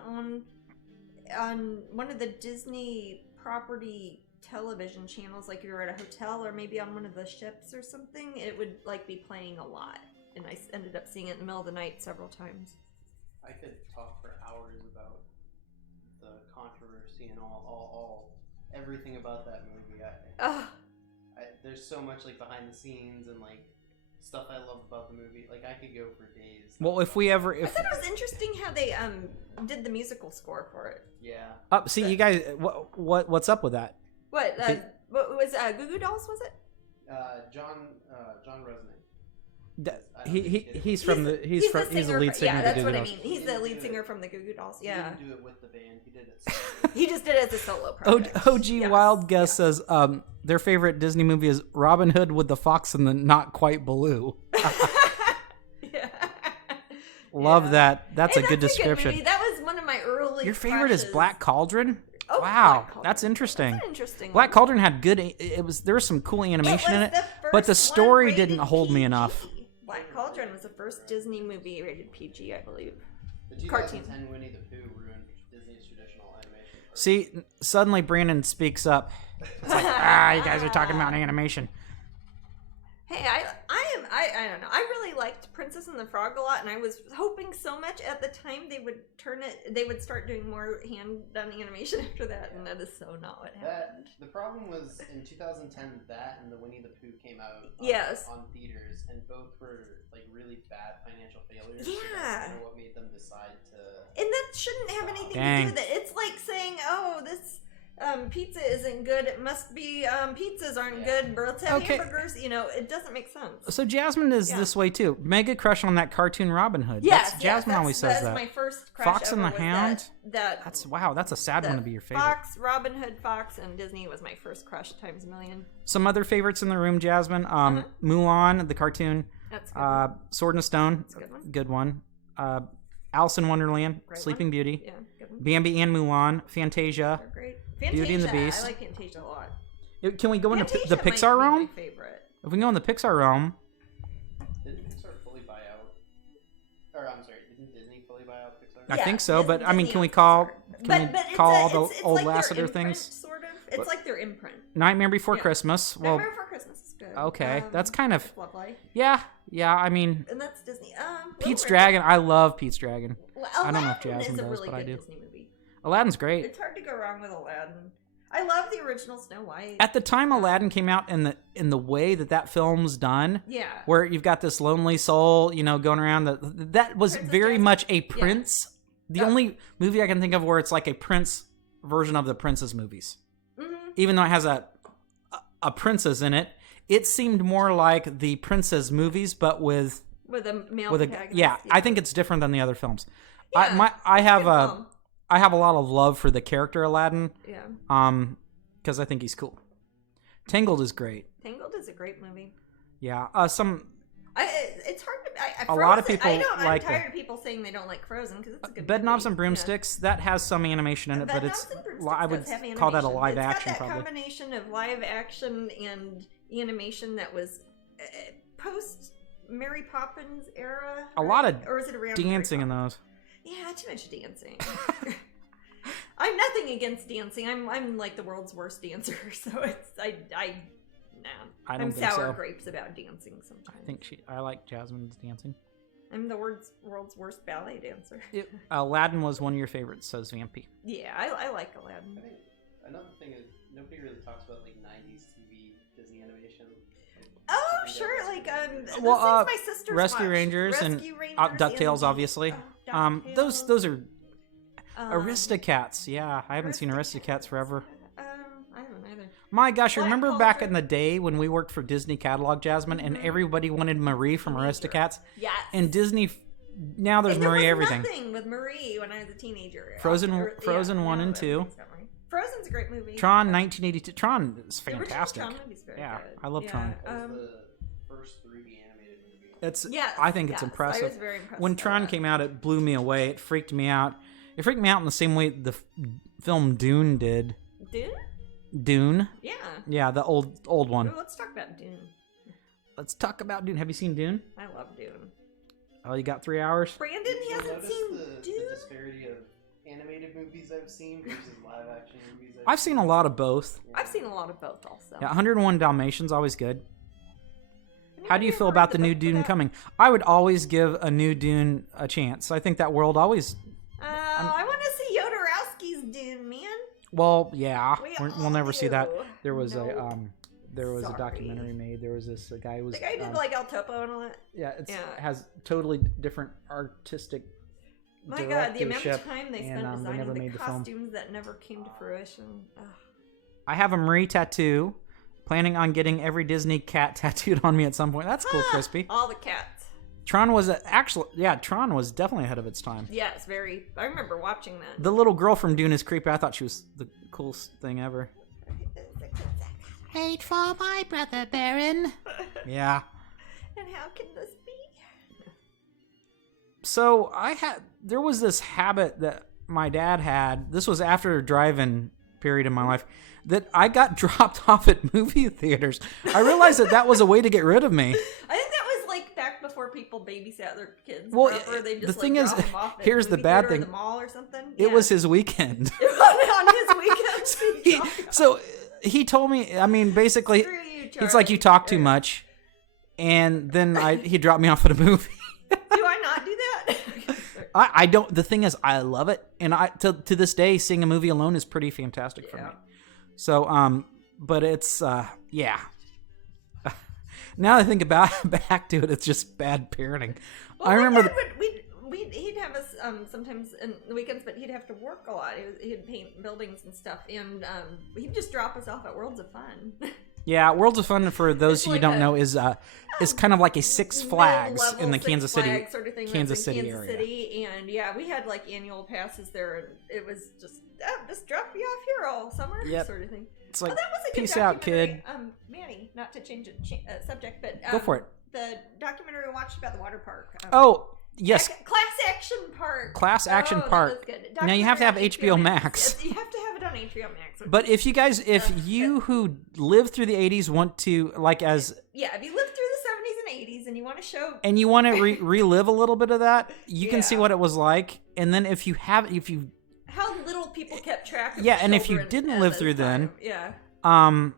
on one of the Disney property television channels, like you were at a hotel or maybe on one of the ships or something. It would like be playing a lot, and I ended up seeing it in the middle of the night several times. I could talk for hours about the controversy and all everything about that movie. Ugh. There's so much like behind the scenes and like stuff I love about the movie. Like, I could go for days. Well, if we ever, I thought it was interesting how they did the musical score for it. Yeah. see, you guys, what's up with that? What was Goo Goo Dolls? Was it? John Resnick. He's the lead singer. Yeah, of the that's Goo what Goo I Dolls. mean. He's the lead singer from the Goo Goo Dolls. Yeah. He didn't do it with the band. He did it solo. He just did it as a solo project. OG Yes. Wild Guess says their favorite Disney movie is Robin Hood with the Fox and the Not Quite Baloo. Yeah. Love that. That's Hey, a good description. movie. That was one of my early. Your favorite is crushes. Black Cauldron? Oh, Wow, Black Cauldron. that's interesting. That's an interesting Black one. Cauldron had good. There was some cool animation in it, but the story didn't hold me enough. Black Cauldron was the first Disney movie rated PG, I believe. The 2010 Winnie the Pooh ruined Disney's traditional animation. See, suddenly Brandon speaks up. It's like, you guys are talking about animation. Hey, I don't know. I really liked Princess and the Frog a lot, and I was hoping so much at the time they would start doing more hand-done animation after that, and that is so not what happened. The problem was in 2010 that and the Winnie the Pooh came out on theaters, and both were like really bad financial failures. Yeah. So that's kind of what made them decide to. And that shouldn't have anything Dang. to do with it. It's like saying, oh, this pizza isn't good. It must be pizzas aren't good. But let's have hamburgers. You know, it doesn't make sense. So Jasmine is this way too. Mega crush on that cartoon Robin Hood. Yes, Jasmine always says that. That's my first crush. Fox and the ever was Hound. That's That's a sad one to be your favorite. Fox, Robin Hood, Fox, and Disney was my first crush times a million. Some other favorites in the room, Jasmine. Mulan, the cartoon. That's good. Sword and Stone. That's a good one. Good one. Alice in Wonderland. Great Sleeping one. Beauty. Yeah, good one. Bambi and Mulan. Fantasia. They're great. Fantasia, Beauty and the Beast. I like Fantasia a lot. Can we go into Fantasia the might Pixar be realm? My favorite. If we go in the Pixar realm, Didn't Pixar fully buy out? Or I'm sorry, didn't Disney fully buy out Pixar? I Yeah, think so. But I mean, Disney can we owns call Pixar. But call all it's the old like their Lasseter imprint, things? Sort of. It's like their imprint. Nightmare Before Yeah. Christmas? Well, Nightmare Before Christmas is good. okay, that's kind of it's lovely. yeah. I mean, And that's Disney. Pete's Little Dragon. I love Pete's Dragon. Mermaid. I don't know if Aladdin Jasmine is a does, really but I good do. Disney movie. Aladdin's great. It's hard to go wrong with Aladdin. I love the original Snow White. At the time Aladdin came out, in the way that film's done, Yeah. where you've got this lonely soul, going around. That was Prince of very Jasmine. much a Prince. The Oh. only movie I can think of where it's like a Prince version of the Prince's movies, Mm-hmm. even though it has a princess in it. It seemed more like the Prince's movies, but with a male a protagonist. I think it's different than the other films. Yeah, I have good film. I have a lot of love for the character Aladdin. Yeah. Because I think he's cool. Tangled is great. Tangled is a great movie. Yeah. It's hard to. A lot of people I'm like tired of people saying they don't like Frozen because it's a good Bed Knobs movie. and Broomsticks. That has some animation in it, but it's I would call that a live action It's got that probably. combination of live action and animation that was post Mary Poppins era. A lot of or is it around dancing in Mary those. Poppins? Yeah, too much dancing. I'm nothing against dancing. I'm like the world's worst dancer, so it's I I don't I'm think sour so. grapes about dancing sometimes. I like Jasmine's dancing. I'm the world's worst ballet dancer. Aladdin was one of your favorites, says Vampy. Yeah, I like Aladdin. I think another thing is nobody really talks about like 90s TV Disney animation. Oh, sure, like the Well, things my sisters Rescue watched. Rescue Rangers DuckTales, and obviously. DuckTales. Those are Aristocats. Yeah, I haven't seen Aristocats forever. I haven't either. My gosh, Black remember back Cauldron. in the day when we worked for Disney Catalog, Jasmine, and everybody wanted Marie from Aristocats? Yes. And Disney, now there's And there Marie was everything. nothing with Marie when I was a teenager. Frozen 1 and 2. Frozen's a great movie. Tron 1982. Tron is The original fantastic. Tron movie's very Yeah, good. I love Tron. That was the first 3D animated movie. I think it's yes, impressive. I was very impressed When by Tron that. came out, it blew me away. It freaked me out. It freaked me out in the same way the film Dune did. Dune? Dune? Yeah. Yeah, the old one. Ooh, let's talk about Dune. Let's talk about Dune. Have you seen Dune? I love Dune. Oh, you got 3 hours? Brandon Did you hasn't notice seen the Dune? disparity of animated movies I've seen versus live action movies I've seen a lot of both. I've seen a lot of both also. Yeah, 101 Dalmatians, always good. How do you feel Have about the read new book for Dune that? coming? I would always give a new Dune a chance. I think that world always... I want to see Jodorowsky's Dune, man. Well, yeah, We we'll all never see that. do. There was No. there was a Sorry. documentary made. There was this guy who was The guy who did like El Topo and all that. yeah, it Yeah. has totally different artistic. My God, the amount of directorship, time they and, spent they designing never the made the film. costumes that never came to fruition. Ugh. I have a Marie tattoo. Planning on getting every Disney cat tattooed on me at some point. That's cool, Crispy. All the cats. Tron was Tron was definitely ahead of its time. Yes, very. I remember watching that. The little girl from Dune is creepy. I thought she was the coolest thing ever. Wait for my brother, Baron. Yeah. And how can this be? So there was this habit that my dad had. This was after a drive-in period in my life, that I got dropped off at movie theaters. I realized that was a way to get rid of me. I think that was like back before people babysat their kids. Well, or they just, the thing is, drop them off at here's the movie bad theater or thing. the mall or something. It was his weekend. on his weekend. So he told me, I mean, basically, Screw you, it's like, you talk too much, and then he dropped me off at a movie. Do I not do that? I don't. The thing is, I love it, and to this day, seeing a movie alone is pretty fantastic for me. So, but it's yeah. Now that I think back to it, it's just bad parenting. Well, I remember he'd have us sometimes in the weekends, but he'd have to work a lot. He'd paint buildings and stuff, and he'd just drop us off at Worlds of Fun. Yeah, Worlds of Fun, for those of you who don't know, is kind of like a Six Flags Mid-level in the Six Kansas City, Flags sort of thing. Kansas That's in City Kansas area. City, and yeah, we had like annual passes there, and it was just drop you off here all summer, sort of thing. It's like, that was a good peace out, documentary. kid. Manny, not to change the subject, but Go for it. The documentary we watched about the water park. Oh, yes. Class Action Park. Class Action that Park. was good. Now you have to have Documentary on HBO Max. You have to have it on HBO Max. But if you who lived through the 80s want to, like, if you lived through the 70s and 80s and you want to show, and you want to relive a little bit of that, you can see what it was like. And then if you how little people kept track of and if you children didn't at live this through time. then,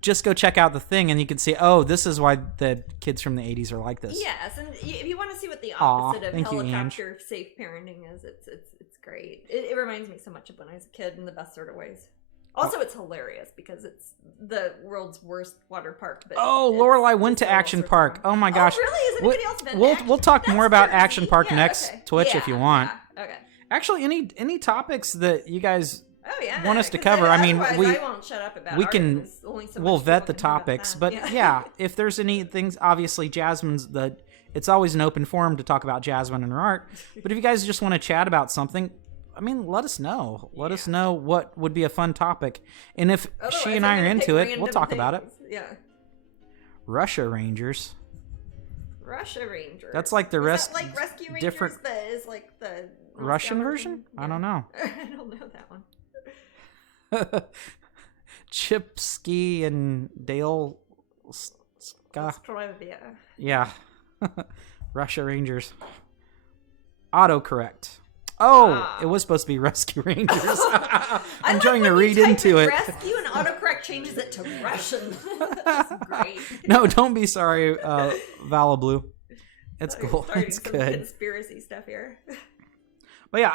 just go check out the thing, and you can see, oh, this is why the kids from the 80s are like this. Yes, and if you want to see what the opposite of thank you, helicopter safe parenting is, it's great. It reminds me so much of when I was a kid in the best sort of ways. Also, it's hilarious because it's the world's worst water park. But Lorelai went to Action Park. Oh my gosh! Oh, really? Has anybody else been to Action? We'll talk more about Jersey. Action Park next okay. Twitch if you want. Yeah. Okay. Actually, any topics that you guys want us to 'cause cover? I mean, otherwise I won't shut up about art. There's only so we'll much vet the people can hear about topics, that. but yeah, if there's any things, obviously Jasmine's it's always an open forum to talk about Jasmine and her art. But if you guys just want to chat about something, I mean, let us know. Let us know what would be a fun topic, and if Otherwise, she and I'm I are gonna into pick it, we'll random talk about it. things. Yeah. Russia Rangers. Russia Rangers. That's like the Is that like Rescue Rangers, different but is like the Russian version? Yeah. I don't know. I don't know that one. Chip Ski and Dale Australia. Yeah. Russia Rangers. Autocorrect. Oh, it was supposed to be Rescue Rangers. I'm trying to read into it. Rescue and autocorrect changes it to Russian. That's great. No, don't be sorry, Vala Blue. It's cool. Starting It's some good. conspiracy stuff here. But yeah,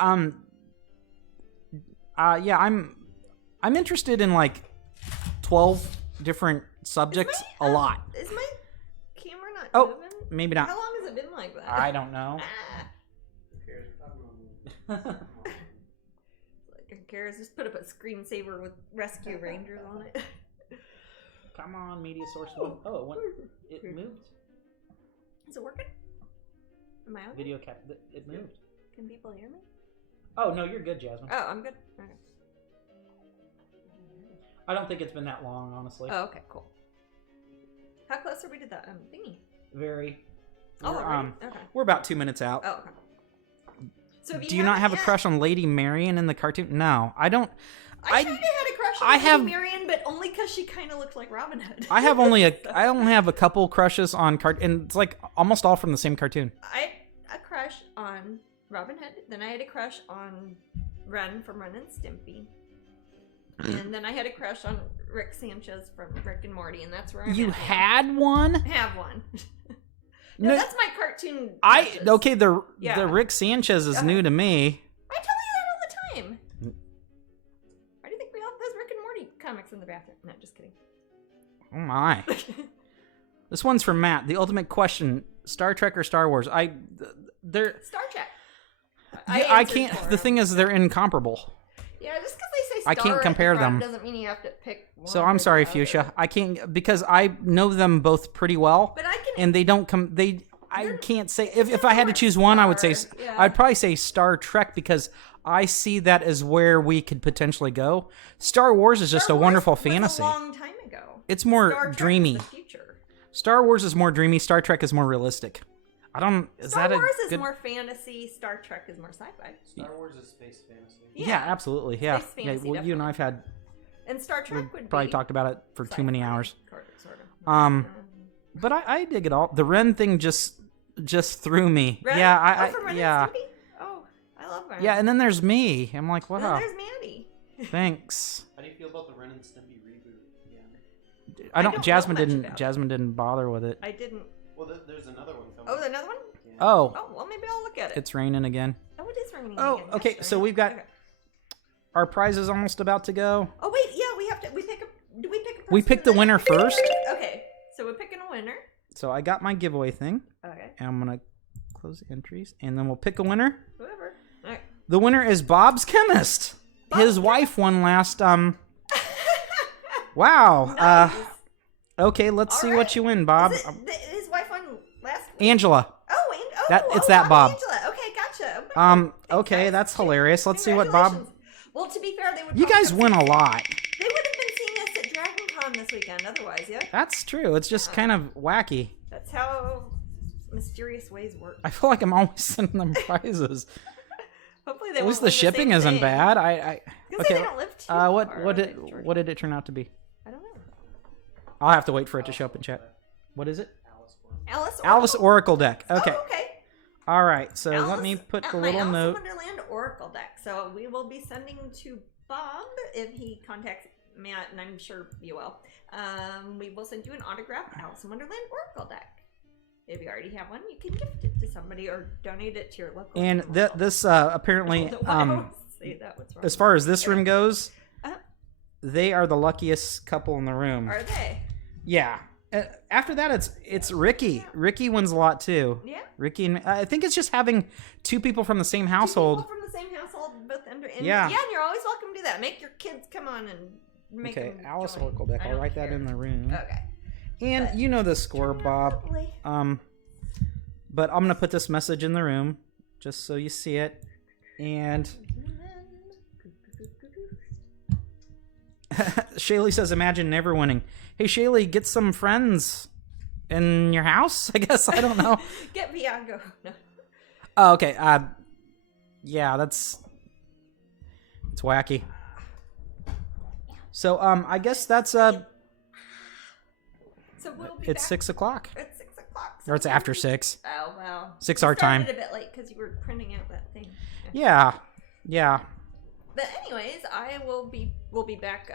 I'm interested in like 12 different subjects a lot. Is my camera not moving? Maybe not. How long has it been like that? I don't know. Like, Kara's just put up a screensaver with Rescue Rangers on it. Come on, media source one. Oh, it moved. Is it working? Am I on? Video cap. It moved. Can people hear me? Oh no, you're good, Jasmine. Oh, I'm good. Okay. I don't think it's been that long, honestly. Oh, okay, cool. How close are we to that thingy? Very. Oh, we're, okay. We're about 2 minutes out. Oh, okay. So do you not have a crush on Lady Marian in the cartoon? No, I don't. I kind of had a crush on Lady Marian, but only because she kind of looked like Robin Hood. I only have a couple crushes on and it's like almost all from the same cartoon. I had a crush on Robin Hood, then I had a crush on Ren from Ren and Stimpy, and then I had a crush on Rick Sanchez from Rick and Morty, and that's where You had one? I have one. No, that's my cartoon. The Rick Sanchez is new to me. I tell you that all the time. Why do you think we all have those Rick and Morty comics in the bathroom. No, just kidding. Oh my. This one's from Matt. The ultimate question: Star Trek or Star Wars? They're Star Trek. I can't. The thing is, they're incomparable. Yeah, just because they say Star I can't compare them. doesn't mean you have to pick one. So I'm sorry, Fuchsia. I can't because I know them both pretty well. But I can. And they don't come. I can't say if I had to choose one, I would say I'd probably say Star Trek because I see that as where we could potentially go. Star Wars is just a wonderful fantasy. A long time ago. It's more Star Trek dreamy. is the future. Star Wars is more dreamy. Star Trek is more realistic. I don't. Star Wars is more fantasy. Star Trek is more sci-fi. Star Wars is space fantasy. Yeah, absolutely. Yeah. Space fantasy, Well, you and I've had. And Star Trek would probably be talked about it for too many hours. Sort of. But I dig it all. The Ren thing just threw me. Ren? Yeah, from Ren yeah. and Stimpy? Oh, I love Ren. Yeah, and then there's me. I'm like, wow. No, there's Maddie. Thanks. How do you feel about the Ren and Stimpy reboot? Yeah. I don't. know Jasmine much didn't. about it. Jasmine didn't bother with it. I didn't. Well, there's another one coming. Oh, there's another one? Yeah. Oh, Oh, well, maybe I'll look at it. it's raining again. Oh, it is raining Oh, again. okay. Yes, So raining. we've got Okay. our prize is almost about to go. Oh, wait, yeah, we have to. We pick a. Do we pick a person? We pick the then? winner first. Okay, so we're picking a winner. So I got my giveaway thing, Okay, and I'm gonna close the entries, and then we'll pick a winner. whoever. All right. The winner is Bob's Chemist. His wife won last. Wow. Nice. Okay, let's see All what right. you win, Bob. His wife won last. Angela. It's that Bob. Angela. Okay, gotcha. Okay, that's hilarious. Let's see what Bob. Congratulations. Well, to be fair, they would. You probably guys come win see- a lot. They would have been seeing us at Dragon Con this weekend, otherwise, yeah. That's true. It's just kind of wacky. That's how mysterious ways work. I feel like I'm always sending them prizes. Hopefully, they At won't least the win shipping same isn't thing. bad. Because they don't live too far what away did from Georgia. what did it turn out to be? I don't know. I'll have to wait for it to show up in chat. What is it? Alice. Alice Oracle deck. Okay. Oh, okay. All right. So Alice, let me put the my little Alice in note. Wonderland Oracle deck. So we will be sending to Bob if he contacts Matt, and I'm sure you will. We will send you an autographed Alice in Wonderland Oracle deck. If you already have one, you can gift it to somebody or donate it to your local. And animal this shelter. apparently, I don't know why I always say that. What's wrong as with far me? as this room goes, Uh-huh. they are the luckiest couple in the room. Are they? Yeah. After that, it's Ricky. Yeah. Ricky wins a lot too. Yeah. Ricky and I think it's just having two people from the same Two household. people from the same household, both under. And Yeah. Yeah, and you're always welcome to do that. Make your kids come on and make Okay, them Alice join. Oracle deck. I I'll don't write that care. in the room. Okay. And But- you know the score, Bob. Lovely. But I'm gonna put this message in the room just so you see it. And Shaylee says, "Imagine never winning." Hey, Shaylee, get some friends in your house. I guess I don't know. Get Viago. No. Oh, okay. Yeah, it's wacky. So, I guess that's So we'll be it's back. 6 o'clock, It's 6 o'clock. or it's after 6. Oh wow. 6 We our time. started a bit late because you were printing out that thing. Yeah. But anyways, we'll be back.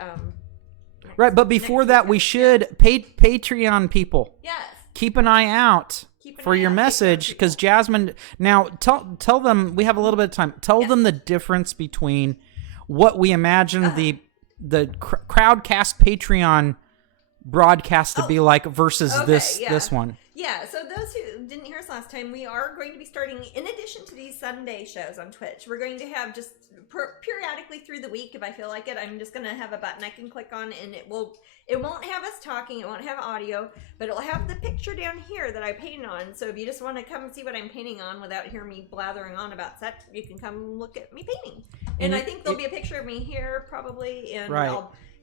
Right, but before next that, we weekend. should Patreon people. Yes. Keep an eye out Keep an for eye your out, message Patreon because people. Jasmine. Now, tell them we have a little bit of time. Tell them the difference between what we imagine the Crowdcast Patreon broadcast to be like versus Okay, this yeah. this one. Yeah, so those who didn't hear us last time, we are going to be starting, in addition to these Sunday shows on Twitch, we're going to have just periodically through the week, if I feel like it, I'm just going to have a button I can click on, and it won't have us talking, it won't have audio, but it'll have the picture down here that I painted on, so if you just want to come and see what I'm painting on without hearing me blathering on about set, you can come look at me painting. And I think there'll be a picture of me here, probably, and Right.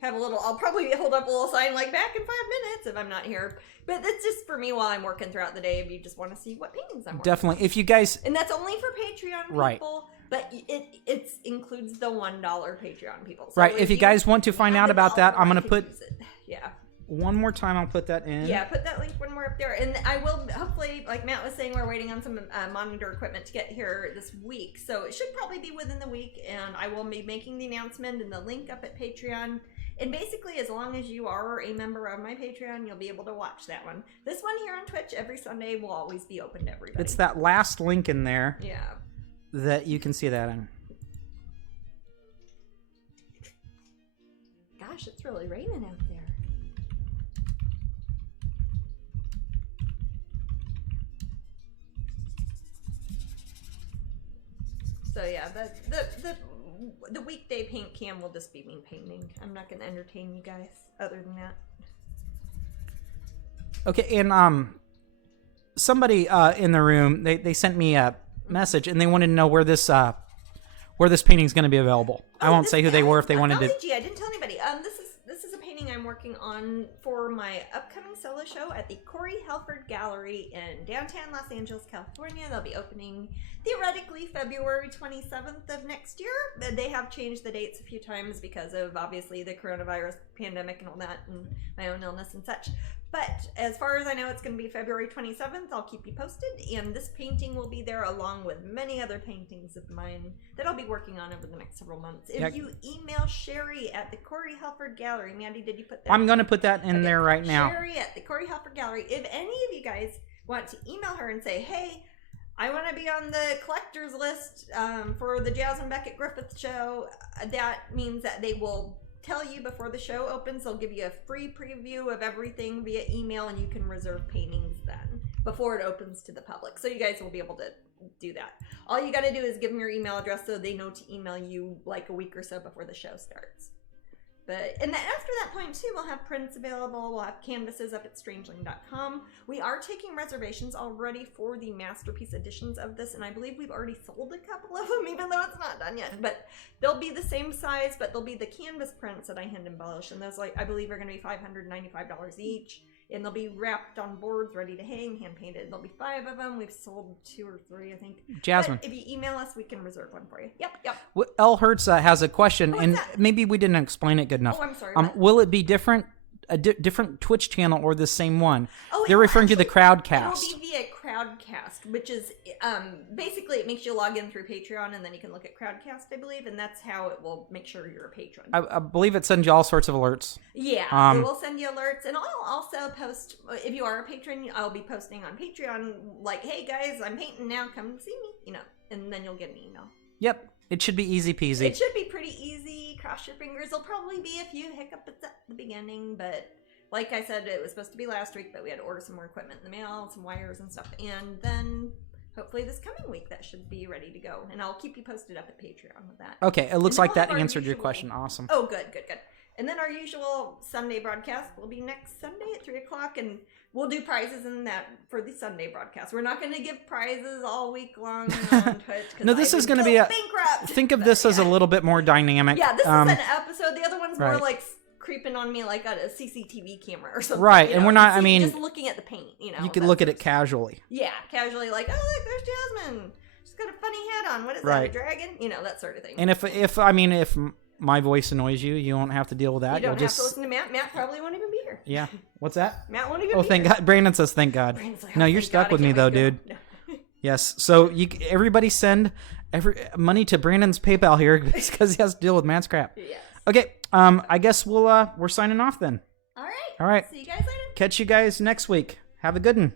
I'll probably hold up a little sign like back in 5 minutes if I'm not here. But that's just for me while I'm working throughout the day if you just want to see what paintings I'm working Definitely. If you guys, on. And that's only for Patreon people. Right. But it includes the $1 Patreon people. So right, if you guys want to find have out the about that, dollar, I'm I going to could put use it. Yeah. one more time. I'll put that in. Yeah, put that link one more up there. And I will, hopefully, like Matt was saying, we're waiting on some monitor equipment to get here this week. So it should probably be within the week. And I will be making the announcement and the link up at Patreon. And basically, as long as you are a member of my Patreon, you'll be able to watch that one. This one here on Twitch every Sunday will always be open to everybody. It's that last link in there Yeah. that you can see that in. God, gosh, it's really raining out there. So yeah, the weekday paint cam will just be me painting. I'm not going to entertain you guys other than that. Okay, and somebody in the room, they sent me a message and they wanted to know where this painting is going to be available. I won't say who they were if they wanted to. I didn't tell anybody. This is a painting I'm working on for my upcoming solo show at the Corey Halford Gallery in downtown Los Angeles, California. They'll be opening theoretically February 27th of next year. They have changed the dates a few times because of obviously the coronavirus pandemic and all that, and my own illness and such. But as far as I know, it's going to be February 27th. I'll keep you posted. And this painting will be there along with many other paintings of mine that I'll be working on over the next several months. If you email Sherry at the Corey Halford Gallery, Mandy, did you put that? I'm going to put that in there right now. Sherry at the Corey Halford Gallery. If any of you guys want to email her and say, hey, I want to be on the collector's list for the Jasmine Becket-Griffith show, that means that they will tell you before the show opens. They'll give you a free preview of everything via email, and you can reserve paintings then before it opens to the public. So you guys will be able to do that. All you got to do is give them your email address so they know to email you like a week or so before the show starts. And then after that point too, we'll have prints available. We'll have canvases up at Strangeling.com. We are taking reservations already for the masterpiece editions of this, and I believe we've already sold a couple of them, even though it's not done yet. But they'll be the same size, but they'll be the canvas prints that I hand embellish, and those, I believe, are going to be $595 each. And they'll be wrapped on boards, ready to hang, hand painted. There'll be 5 of them. We've sold 2 or 3, I think. Jasmine, but if you email us, we can reserve one for you. Yep. L. Hertz has a question, and maybe we didn't explain it good enough. Oh, I'm sorry. Will it be different? A different Twitch channel or the same one? They're referring to the Crowdcast. It'll be via Crowdcast, which is basically it makes you log in through Patreon, and then you can look at Crowdcast, I believe, and that's how it will make sure you're a patron. I believe it sends you all sorts of alerts. Yeah, it will send you alerts, and I'll also post, if you are a patron, I'll be posting on Patreon, like, hey guys, I'm painting now, come see me, and then you'll get an email. Yep. It should be easy peasy. It should be pretty easy. Cross your fingers. There'll probably be a few hiccups at the beginning, but like I said, it was supposed to be last week, but we had to order some more equipment in the mail, some wires and stuff, and then hopefully this coming week that should be ready to go, and I'll keep you posted up at Patreon with that. Okay, it looks like that answered your question. Awesome. Oh, good. And then our usual Sunday broadcast will be next Sunday at 3 o'clock, and we'll do prizes in that for the Sunday broadcast. We're not going to give prizes all week long on Twitch. No, this is going to be bankrupt. Think of this as a little bit more dynamic. Yeah, this is an episode. The other one's more like creeping on me like a CCTV camera or something. Right, and we're not, just looking at the paint, You could look at it casually. Yeah, casually, like, oh, look, there's Jasmine. She's got a funny hat on. What is that, a dragon? That sort of thing. And if my voice annoys you, you won't have to deal with that. You don't have to listen to Matt. Matt probably won't even be here. Yeah. What's that? Matt won't even be here. Oh, thank God. Brandon says thank God. Like, no, you're stuck with me, though, dude. No. Yes. So everybody send money to Brandon's PayPal here because he has to deal with Matt's crap. Yes. Okay. I guess we're signing off then. All right. See you guys later. Catch you guys next week. Have a good one.